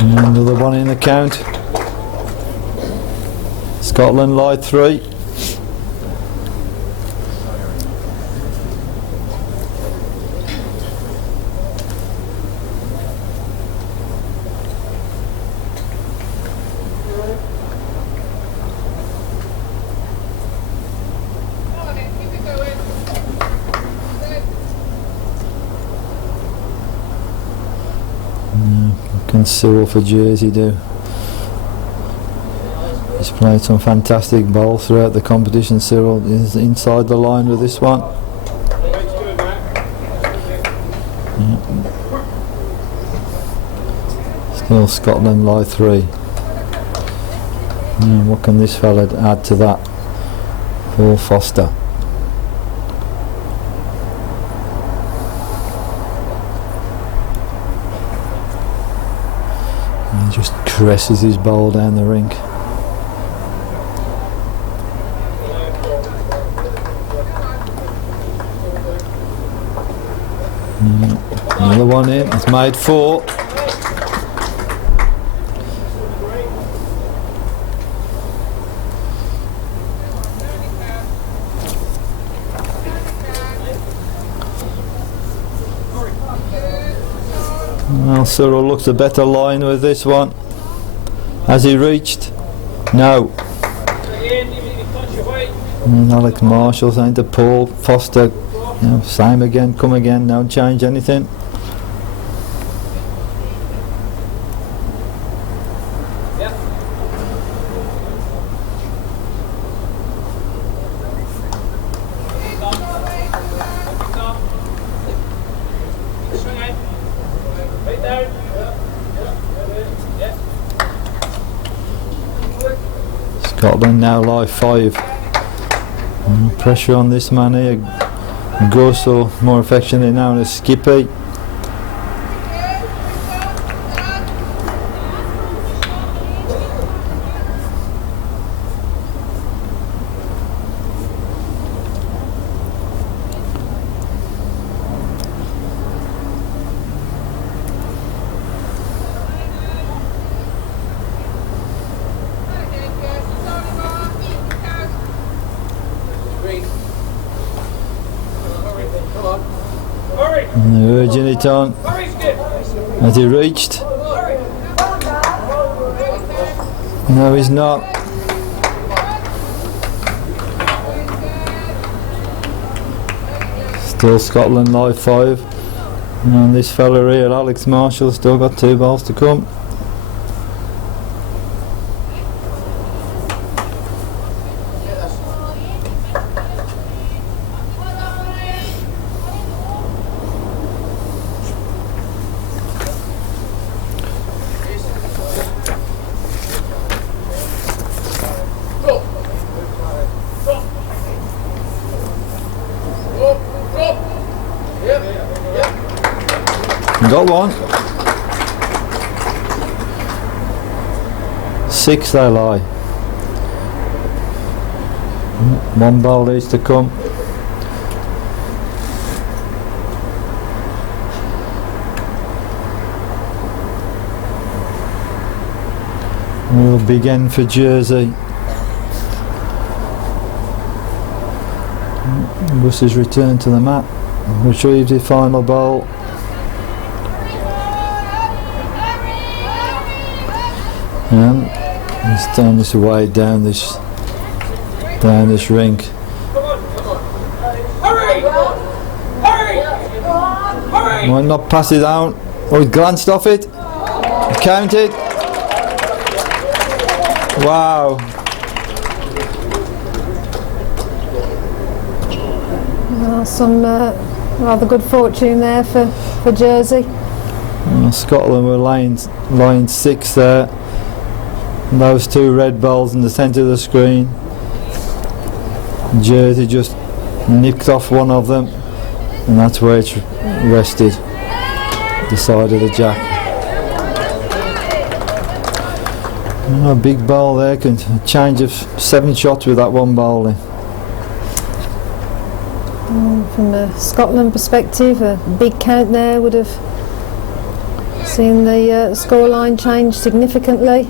And another one in the count. Scotland lie 3. Can Cyril for Jersey do? He's played some fantastic bowls throughout the competition. Cyril is inside the line with this one. Yeah. Still Scotland lie 3. And what can this fella add to that? Paul Foster. He just caresses his bowl down the rink. Another one in, it's made 4. Well, Cyril looks a better line with this one. Has he reached? No. And Alex Marshall saying to Paul Foster, you know, same again, come again, don't change anything. Scotland now lie 5. Pressure on this man here, Gus, or more affectionately known as Skippy. And they're urging it on. Has he reached? No, he's not. Still Scotland lie 5. And this fella here, Alex Marshall, still got 2 balls to come. Got one. 6 they lie. 1 ball needs to come. We'll begin for Jersey. Gus has returned to the mat, retrieved his final ball. And he's done his way down this rink. Might not pass it out. Oh, he glanced off it. He counted. Wow. Well, some rather good fortune there for Jersey. Well, Scotland were lying 6 there. And those 2 red balls in the centre of the screen. Jersey just nicked off one of them, and that's where it's rested, the side of the jack. A big bowl there, can a change of 7 shots with that one bowling. From a Scotland perspective, a big count there would have seen the scoreline change significantly.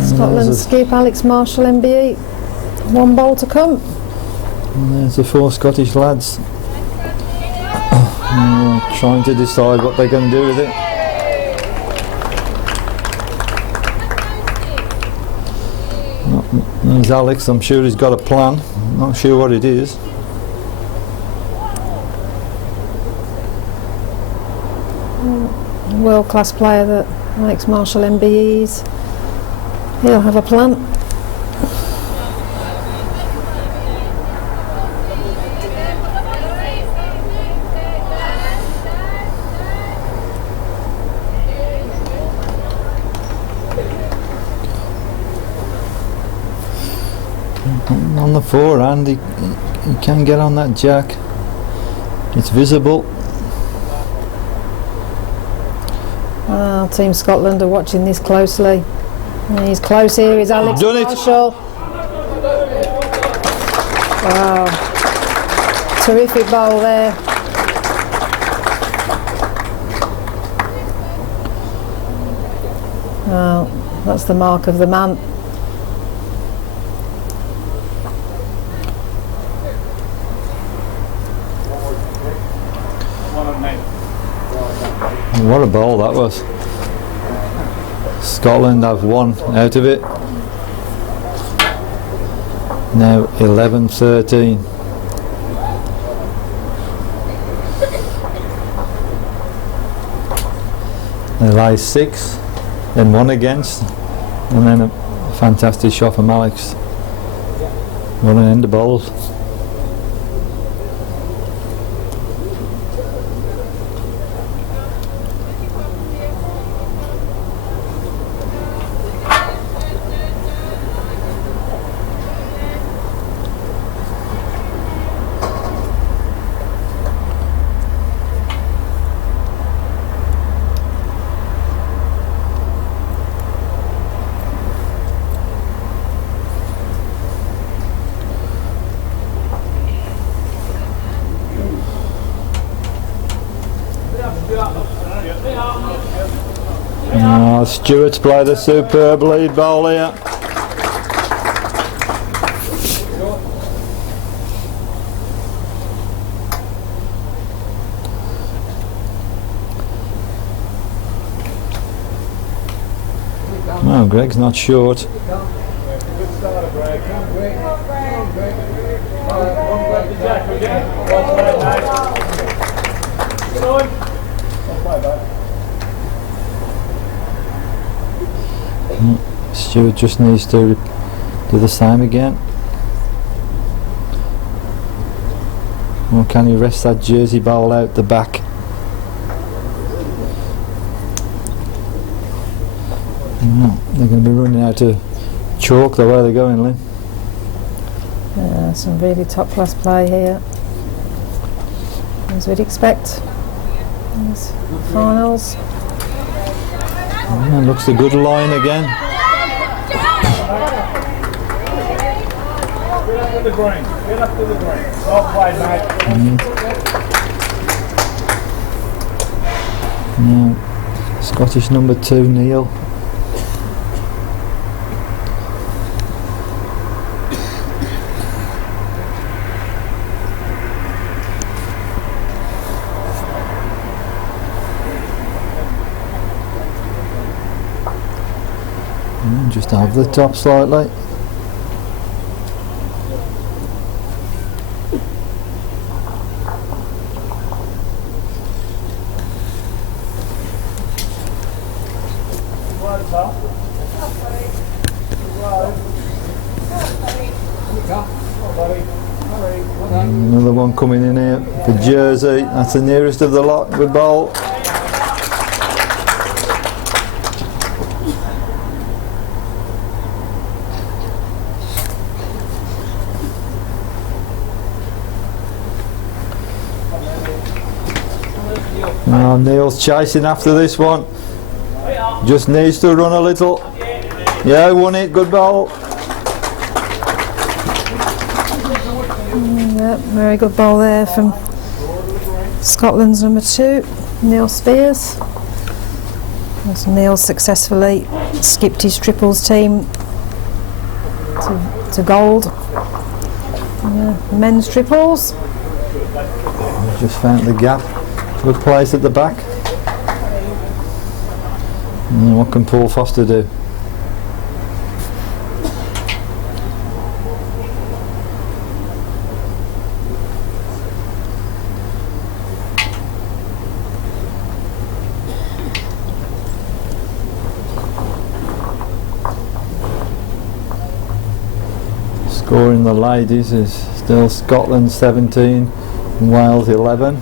Scotland skip Alex Marshall MBE, 1 bowl to come. And there's the 4 Scottish lads trying to decide what they're going to do with it. There's Alex, I'm sure he's got a plan, not sure what it is. World-class player that Alex Marshall MBE is. He'll have a plan. On the forehand, he can get on that jack. It's visible. Team Scotland are watching this closely. He's close here, is Alex Marshall. Wow. Terrific bowl there. Well, that's the mark of the man. What a ball that was. Scotland have 1 out of it. Now 11-13. They lay 6, then 1 against, and then a fantastic shot from Alex. What an end of bowls. Stewart's played a superb lead bowl here. Oh, Greg's not short. Stewart just needs to do the same again. Or can he rest that Jersey bowl out the back? No, they're going to be running out of chalk the way they're going, Lynn. Some really top class play here, as we'd expect. These finals. Yeah, looks a good line again. Get up to the green. Get up to the green. Well played, mate. Now, Scottish number 2, Neil. Just over the top slightly. Another one coming in here for Jersey. That's the nearest of the lot with bowl. Now Neil's chasing after this one. Just needs to run a little. Yeah, won it. Good ball. Yep, very good ball there from Scotland's number 2, Neil Spears. As Neil successfully skipped his triples team to gold. Men's triples. Just found the gap. Good place at the back. And what can Paul Foster do? Score in the ladies is still Scotland 17 and Wales 11.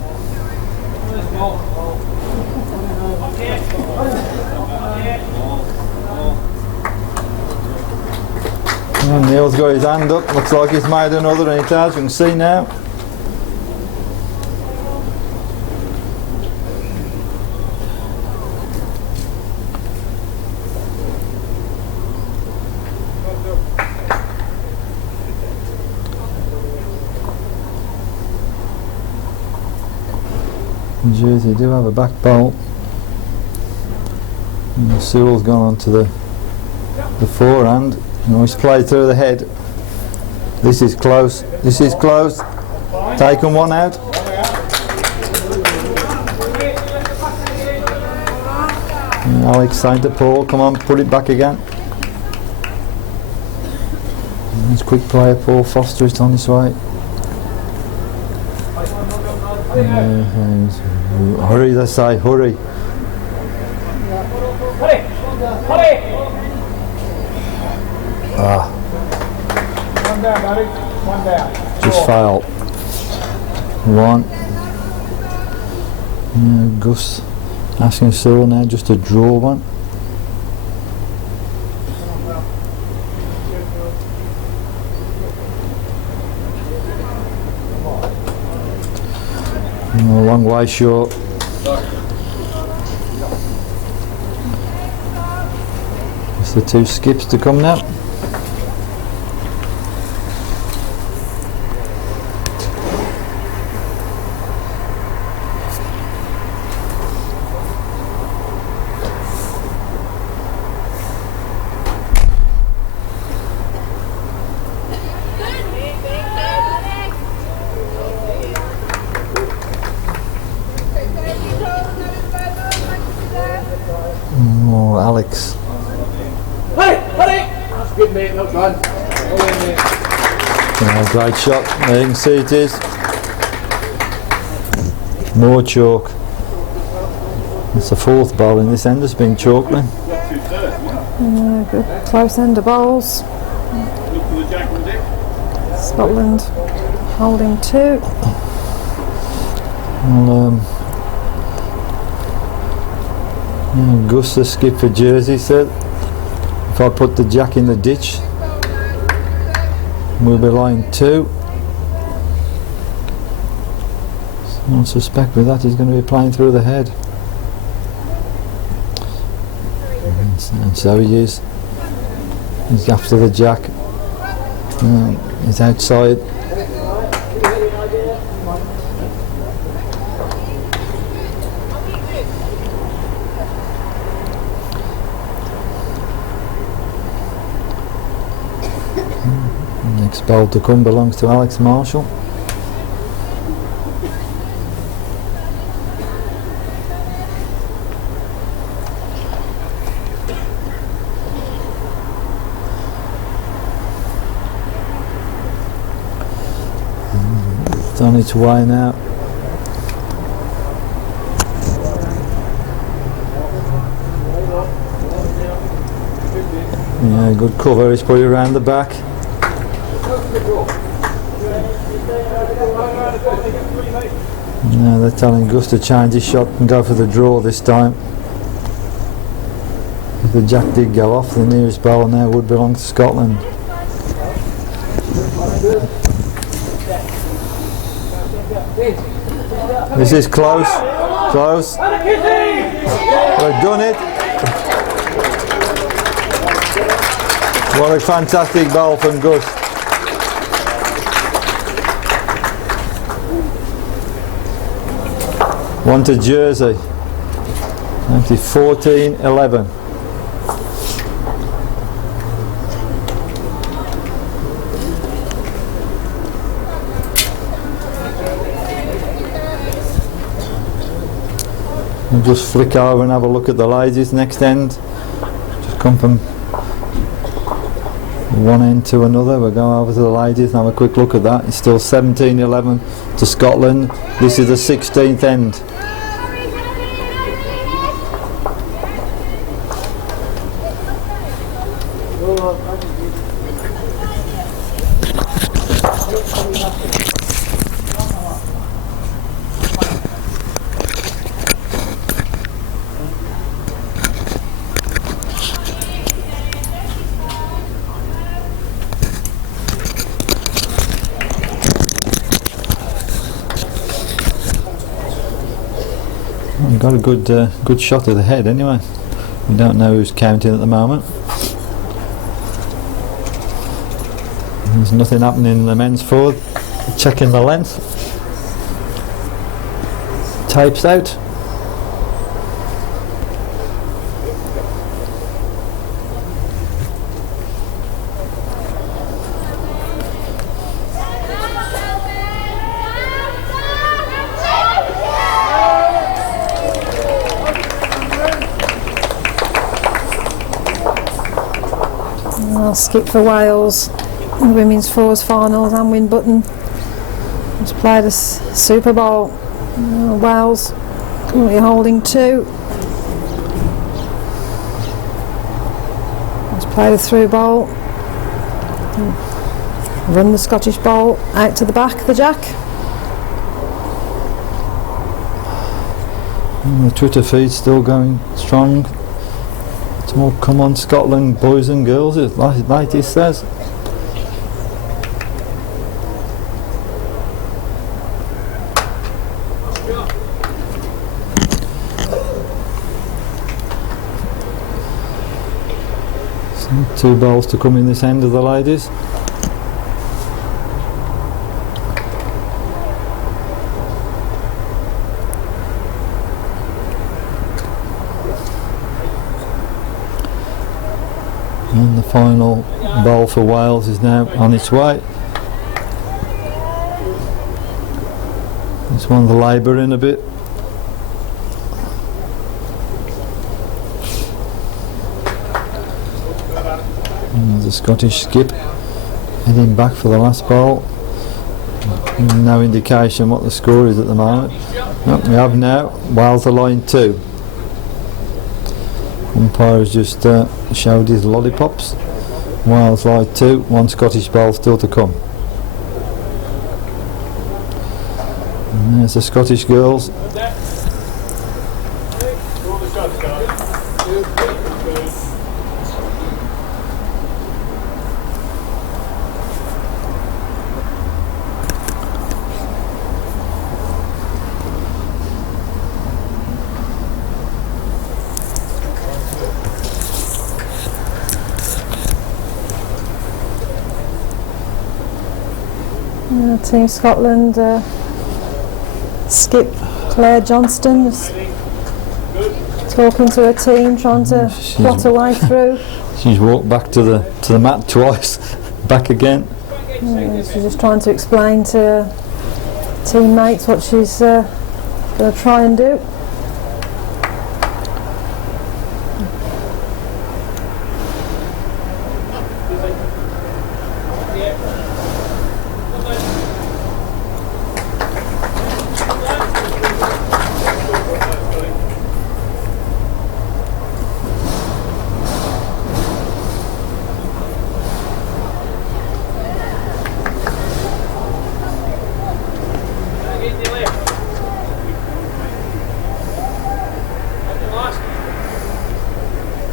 And Neil's got his hand up, looks like he's made another, and it has, you can see now. Jersey do have a back bowl. And Sewell's gone on to the forehand. And he's played through the head. This is close. This is close. Taken one out. And Alex saying to Paul, come on, put it back again. And this quick player, Paul Foster, is on his way. Hurry, they say, hurry. Ah. One down, buddy. One down. Just failed. One. Gus asking Cyril now just to draw one. A long way short. It's the 2 skips to come now. Oh, Alex. That's good, mate. Well done. Great shot. There you can see it is. More chalk. It's the 4th bowl in this end that's been chalked then. Good close end of bowls. Scotland holding 2. Well, Gus, the skip for Jersey, said if I put the jack in the ditch we'll be line 2. So I suspect with that he's going to be playing through the head, and so he is. He's after the jack. He's outside. Next bowl to come belongs to Alex Marshall. It's on its way now. Yeah, good cover, he's put it around the back. Now they're telling Gus to change his shot and go for the draw this time. If the jack did go off, the nearest bowler now would belong to Scotland. This is close. Close. We've done it. What a fantastic ball from Gus. One to Jersey. 14-11. We'll just flick over and have a look at the ladies next end. Just come from one end to another. We'll go over to the ladies and have a quick look at that. It's still 17-11 to Scotland. This is the 16th end. We've got a good shot of the head anyway. We don't know who's counting at the moment. There's nothing happening in the men's forward. Checking the length. Tapes out. I'll skip for Wales. The women's fours finals and win button. Just played a Super Bowl. Wales currently holding 2. Just played a through ball. Run the Scottish ball out to the back, the jack. And the Twitter feed's still going strong. It's more come on Scotland, boys and girls, like he says. So 2 balls to come in this end of the ladies. And the final ball for Wales is now on its way. This one's labouring a bit. And there's a Scottish skip heading back for the last ball. No indication what the score is at the moment. Oh, we have now Wales are line 2. Umpire has just showed his lollipops. Wales line 2, 1 Scottish ball still to come. And there's the Scottish girls. Team Scotland, skip Claire Johnston is talking to her team, trying to plot her way through. She's walked back to the mat twice, back again. She's just trying to explain to her teammates what she's going to try and do.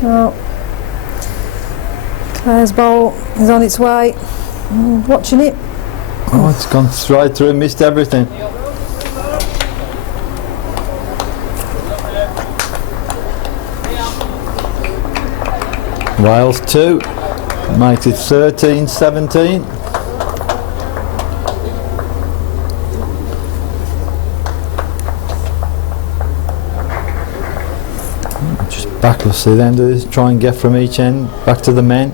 Well, Claire's ball is on its way. Watching it. Oh, it's gone straight through, missed everything. Wales 2, makes it 13-17. Just backless to the end of this, try and get from each end back to the men.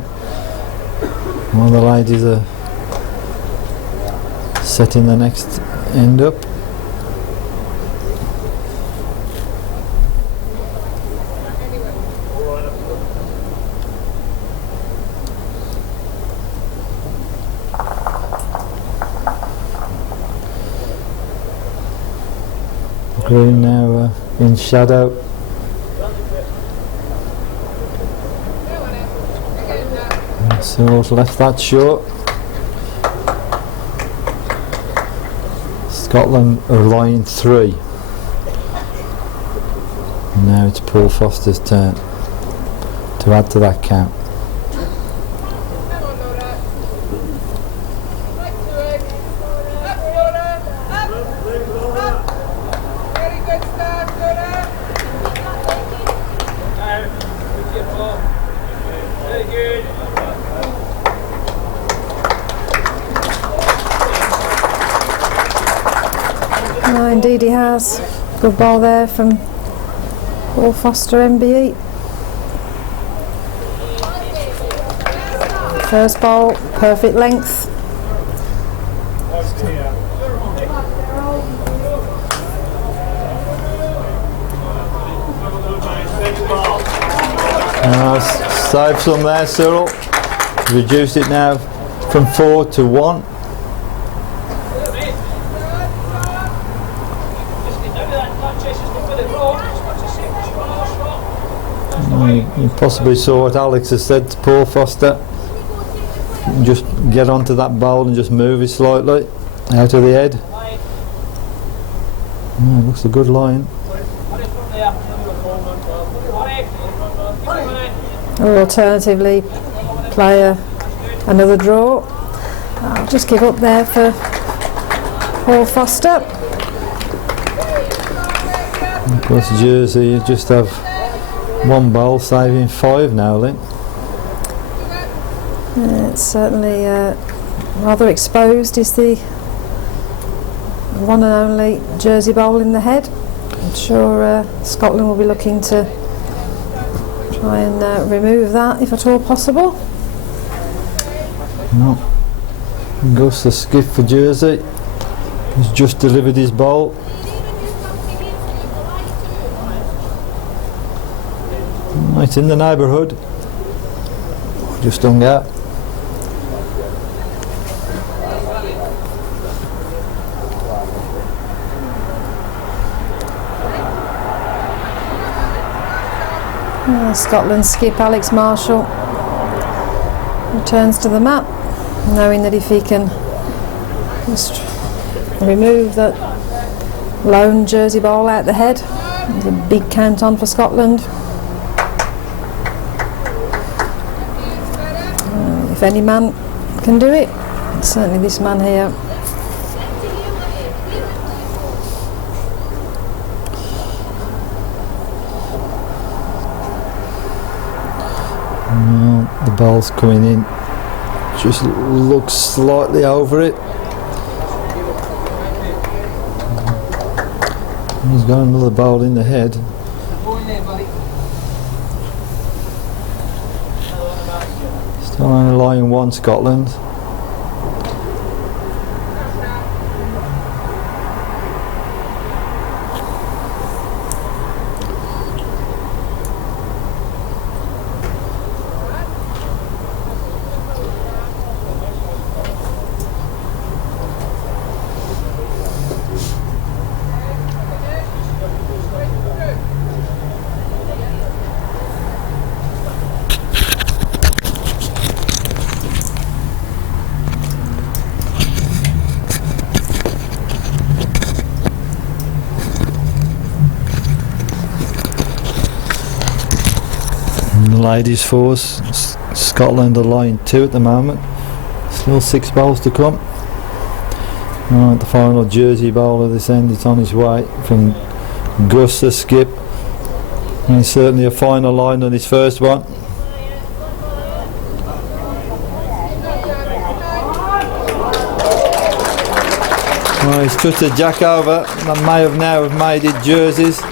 While the ladies are setting the next end up. Green now in shadow. So left that short. Scotland are line 3. Now it's Paul Foster's turn to add to that count. Indeed he has. Good ball there from Paul Foster, MBE. First ball, perfect length. Save some there, Cyril. Reduced it now from 4 to 1. You possibly saw what Alex has said to Paul Foster. Just get onto that bowl and just move it slightly out of the head. Looks a good line. Or alternatively, play another draw. I'll just give up there for Paul Foster. Of course, Jersey, you just have one bowl saving 5 now, Lynn. It's certainly rather exposed, is the one and only Jersey bowl in the head. I'm sure Scotland will be looking to try and remove that if at all possible. No. Goes the skip for Jersey. He's just delivered his bowl. It's in the neighbourhood. Just hung out. Scotland skip Alex Marshall returns to the mat, knowing that if he can just remove that lone Jersey ball out the head, there's a big count on for Scotland. If any man can do it, it's certainly this man here. The ball's coming in, just looks slightly over it. He's got another ball in the head. Still only line 1 Scotland. Ladies force, Scotland are line 2 at the moment. Still 6 bowls to come. Right, the final Jersey bowl of this end is on his way from Gus the skip. And he's certainly a finer line than his first one. Well, he's touched the jack over. That may have now have made it jerseys.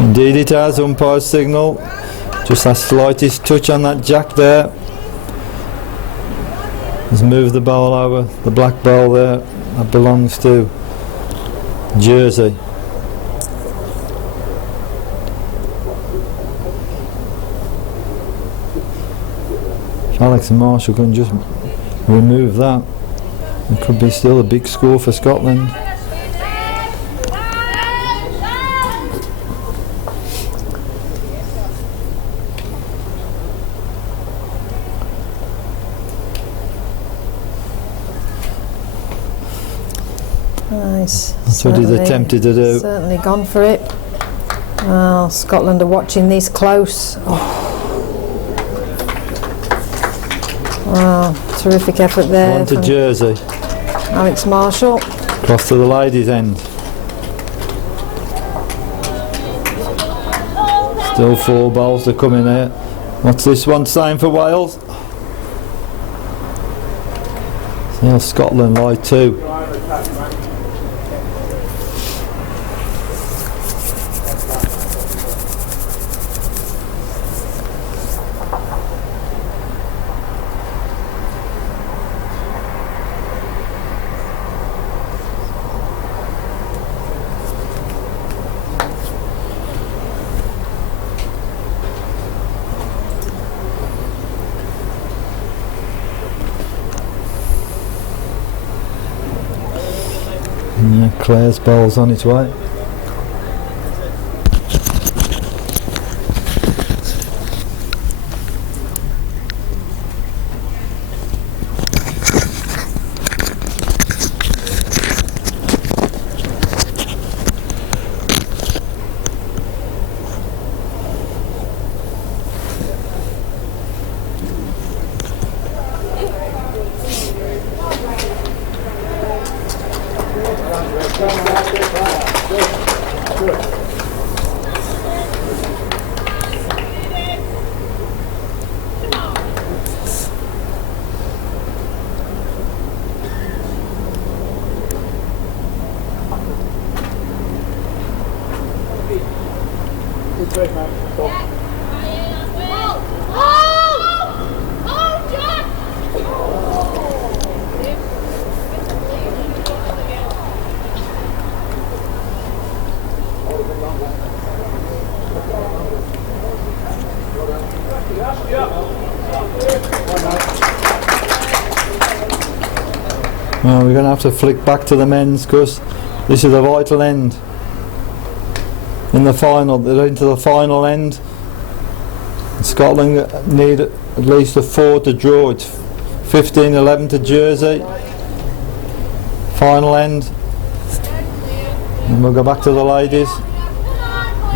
Indeed it has, umpire's signal. Just that slightest touch on that jack there. He's moved the ball over, the black ball there. That belongs to Jersey. If Alex and Marshall can just remove that, it could be still a big score for Scotland. Nice. That's what he's attempted to do. Certainly gone for it. Oh, Scotland are watching this close. Oh. Wow, terrific effort there. On to from Jersey. Alex Marshall. Across to the ladies' end. Still 4 balls to come in here. What's this one saying for Wales? Still Scotland lie 2. Yeah, Claire's ball's on its way. Well, we're going to have to flick back to the men's because this is a vital end. In the final, they're into the final end. Scotland need at least a 4 to draw. It's 15-11 to Jersey. Final end. And we'll go back to the ladies.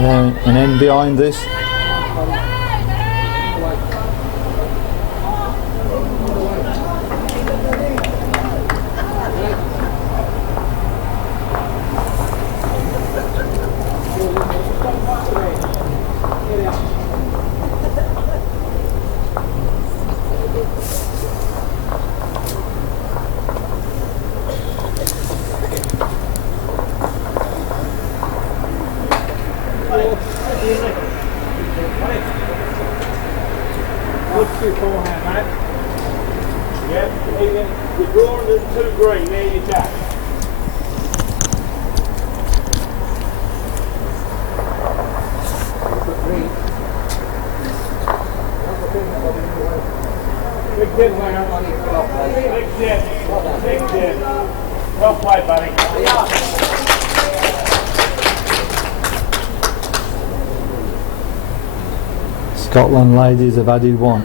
Yeah, an end behind this. You're drawing the 2 green, there you go. Big dip, big dip, big dip. Well played, buddy. Scotland ladies have added 1.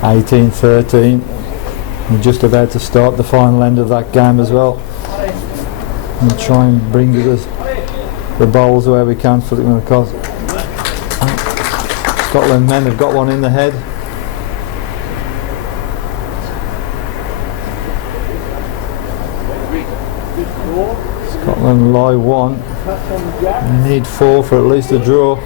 18-13. We're just about to start the final end of that game as well. And try and bring the bowls where we can for them across. Scotland men have got one in the head. Scotland lie 1. We need 4 for at least a draw.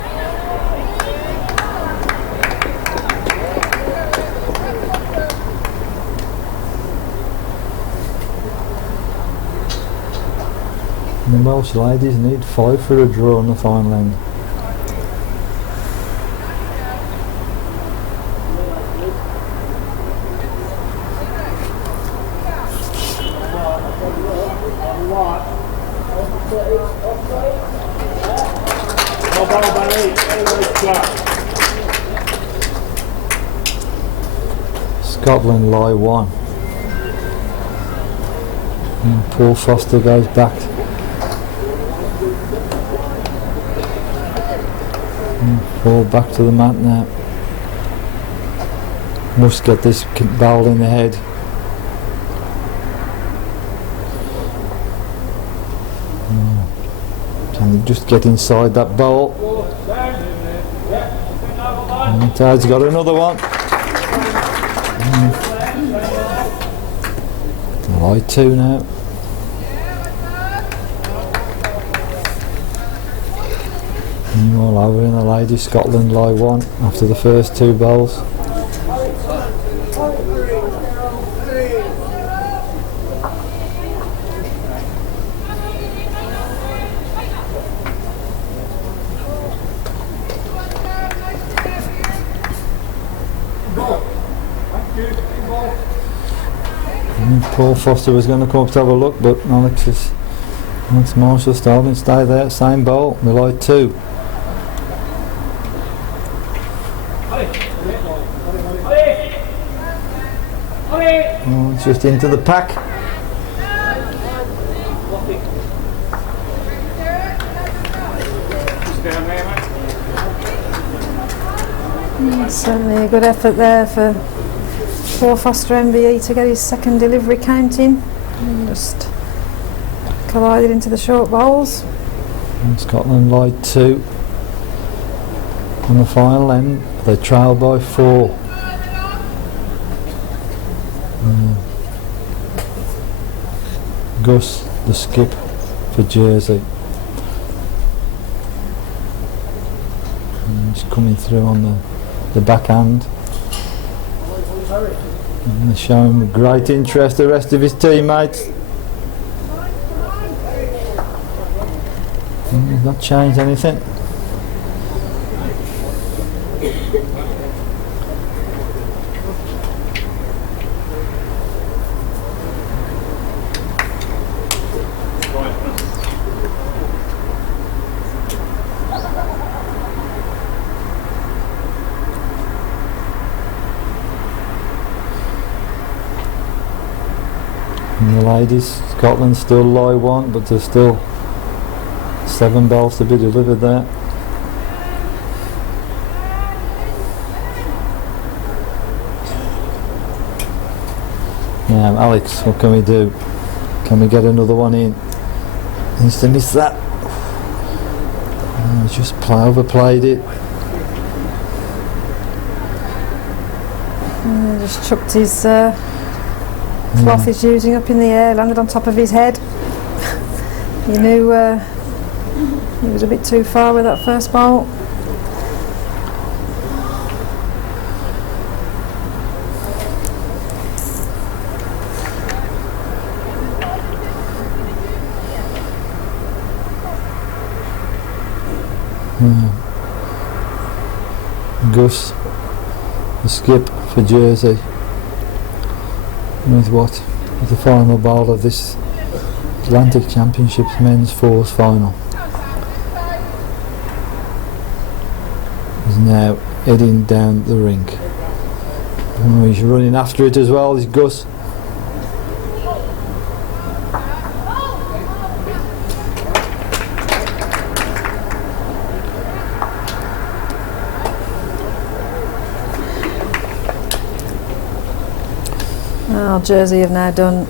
And the Welsh ladies need 5 for a draw on the final end. Scotland lie 1. And Paul Foster goes back. And fall back to the mat now. Must get this ball in the head. And just get inside that ball. And Tad's got another one. Lie 2 now. And all over in the ladies. Scotland lie 1 after the first 2 bowls. Paul Foster was going to come up to have a look, but Alex Marshall starting, stay there, same bowl, we lie 2. Oh, it's just into the pack. Certainly a good effort there for Paul Foster MBE to get his second delivery count in. And just collided into the short bowls. And Scotland lie 2 on the final end. They trail by 4. Gus, the skip for Jersey. And he's coming through on the backhand. And they're showing great interest, the rest of his teammates. And he's not changed anything. And the ladies, Scotland still lie 1, but there's still 7 balls to be delivered there. Now Alex, what can we do? Can we get another one in? Needs to miss that. Oh, just overplayed it. And just chucked his cloth he's using up in the air, landed on top of his head. You knew he was a bit too far with that first bowl. Gus, the skip for Jersey, with what is the final bowl of this Atlantic Championships men's fours final. He's now heading down the rink. Oh, he's running after it as well, is Gus. Well, Jersey have now done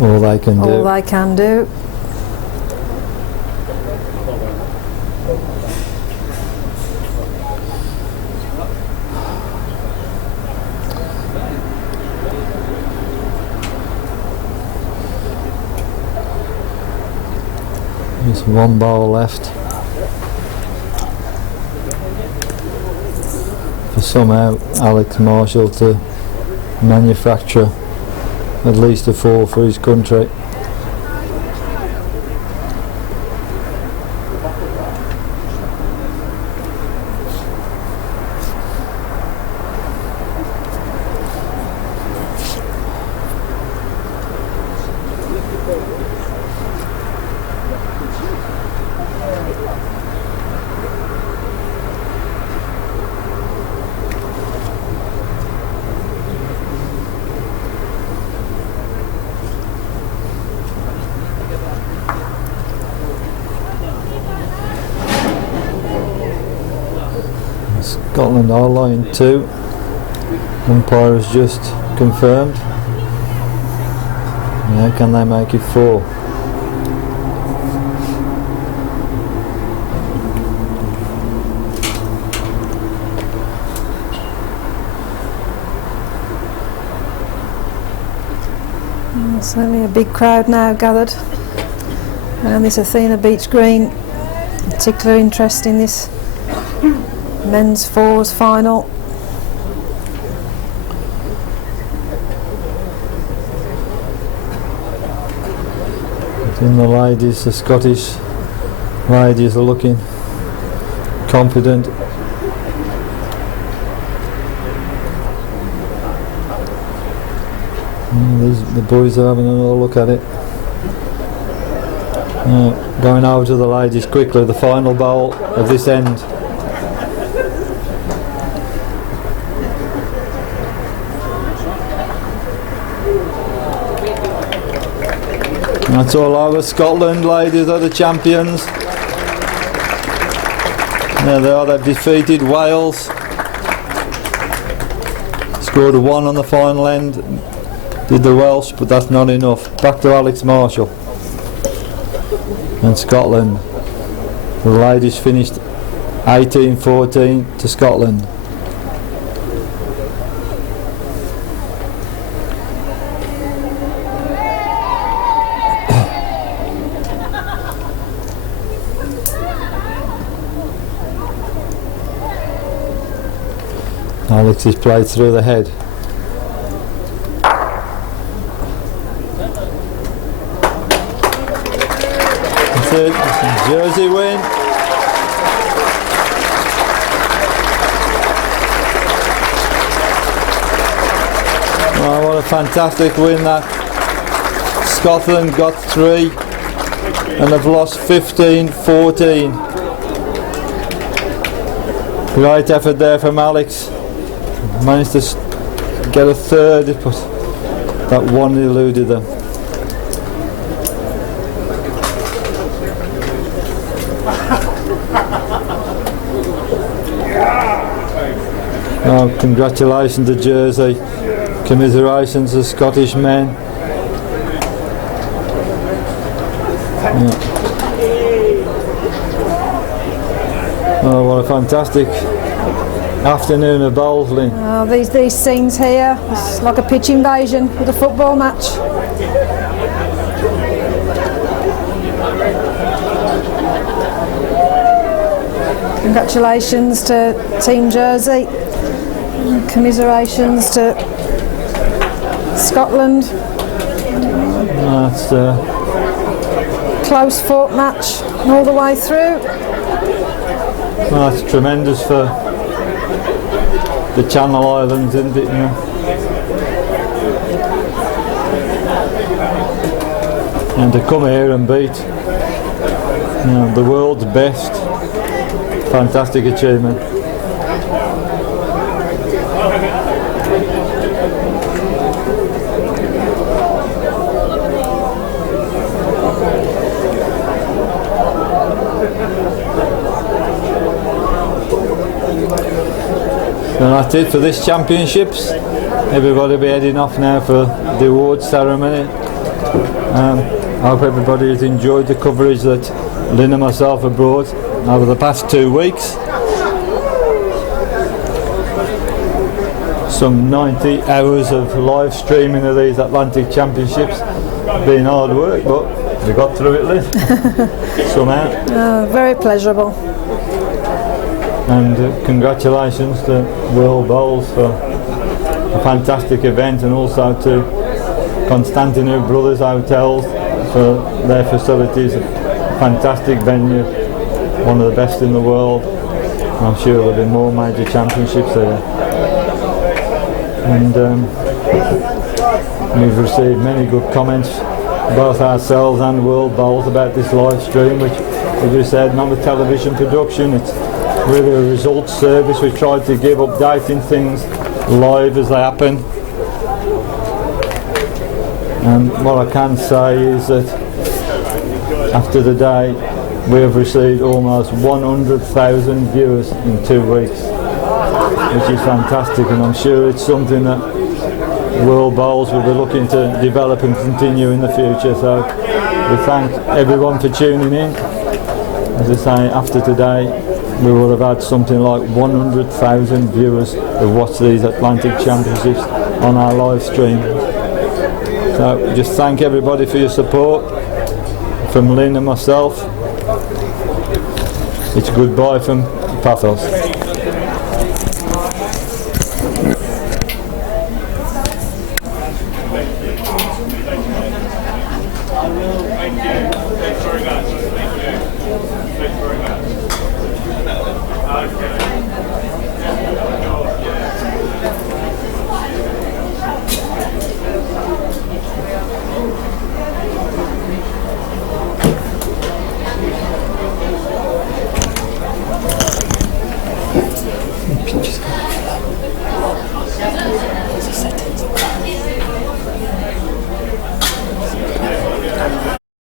all they can do. Just 1 bowl left. For somehow Alex Marshall to manufacture at least a 4 for his country. Scotland are line 2. Umpire has just confirmed. Now can they make it 4? Certainly a big crowd now gathered around this Athena Beach green. Particular interest in this men's fours final. In the ladies, the Scottish ladies are looking confident. The boys are having another look at it. Going over to the ladies quickly, the final bowl of this end. That's all over. Scotland ladies are the champions. There they are, they've defeated Wales. Scored a 1 on the final end. Did the Welsh, but that's not enough. Back to Alex Marshall. And Scotland. The ladies finished 18-14 to Scotland. Alex is played through the head. That's it. Jersey win. Oh, what a fantastic win that. Scotland got 3 and they've lost 15-14. Great effort there from Alex. Managed to get a third, but that one eluded them. Oh, congratulations to Jersey. Commiserations to Scottish men. Yeah. Oh, what a fantastic afternoon of bowls, Lynn. Oh, these scenes here, it's like a pitch invasion with a football match. Congratulations to Team Jersey. And commiserations to Scotland. That's Close fought match all the way through. well, that's tremendous for the Channel Islands, isn't it? You know? And to come here and beat the world's best, fantastic achievement. And that's it for this championships. Everybody will be heading off now for the awards ceremony. I hope everybody has enjoyed the coverage that Lynn and myself have brought over the past 2 weeks. Some 90 hours of live streaming of these Atlantic Championships. Been hard work, but we got through it, Lynn. Somehow. Very pleasurable. And congratulations to World Bowls for a fantastic event, and also to Constantinu Brothers Hotels for their facilities. A fantastic venue, one of the best in the world. I'm sure there'll be more major championships there. And we've received many good comments, both ourselves and World Bowls, about this live stream, which, as we said, not a television production. It's really a results service. We tried to give updating things live as they happen. And what I can say is that after the day we have received almost 100,000 viewers in 2 weeks. which is fantastic, and I'm sure it's something that World Bowls will be looking to develop and continue in the future. So we thank everyone for tuning in. As I say, after today we will have had something like 100,000 viewers who watch these Atlantic Championships on our live stream. So just thank everybody for your support. From Lynn and myself, it's goodbye from Paphos.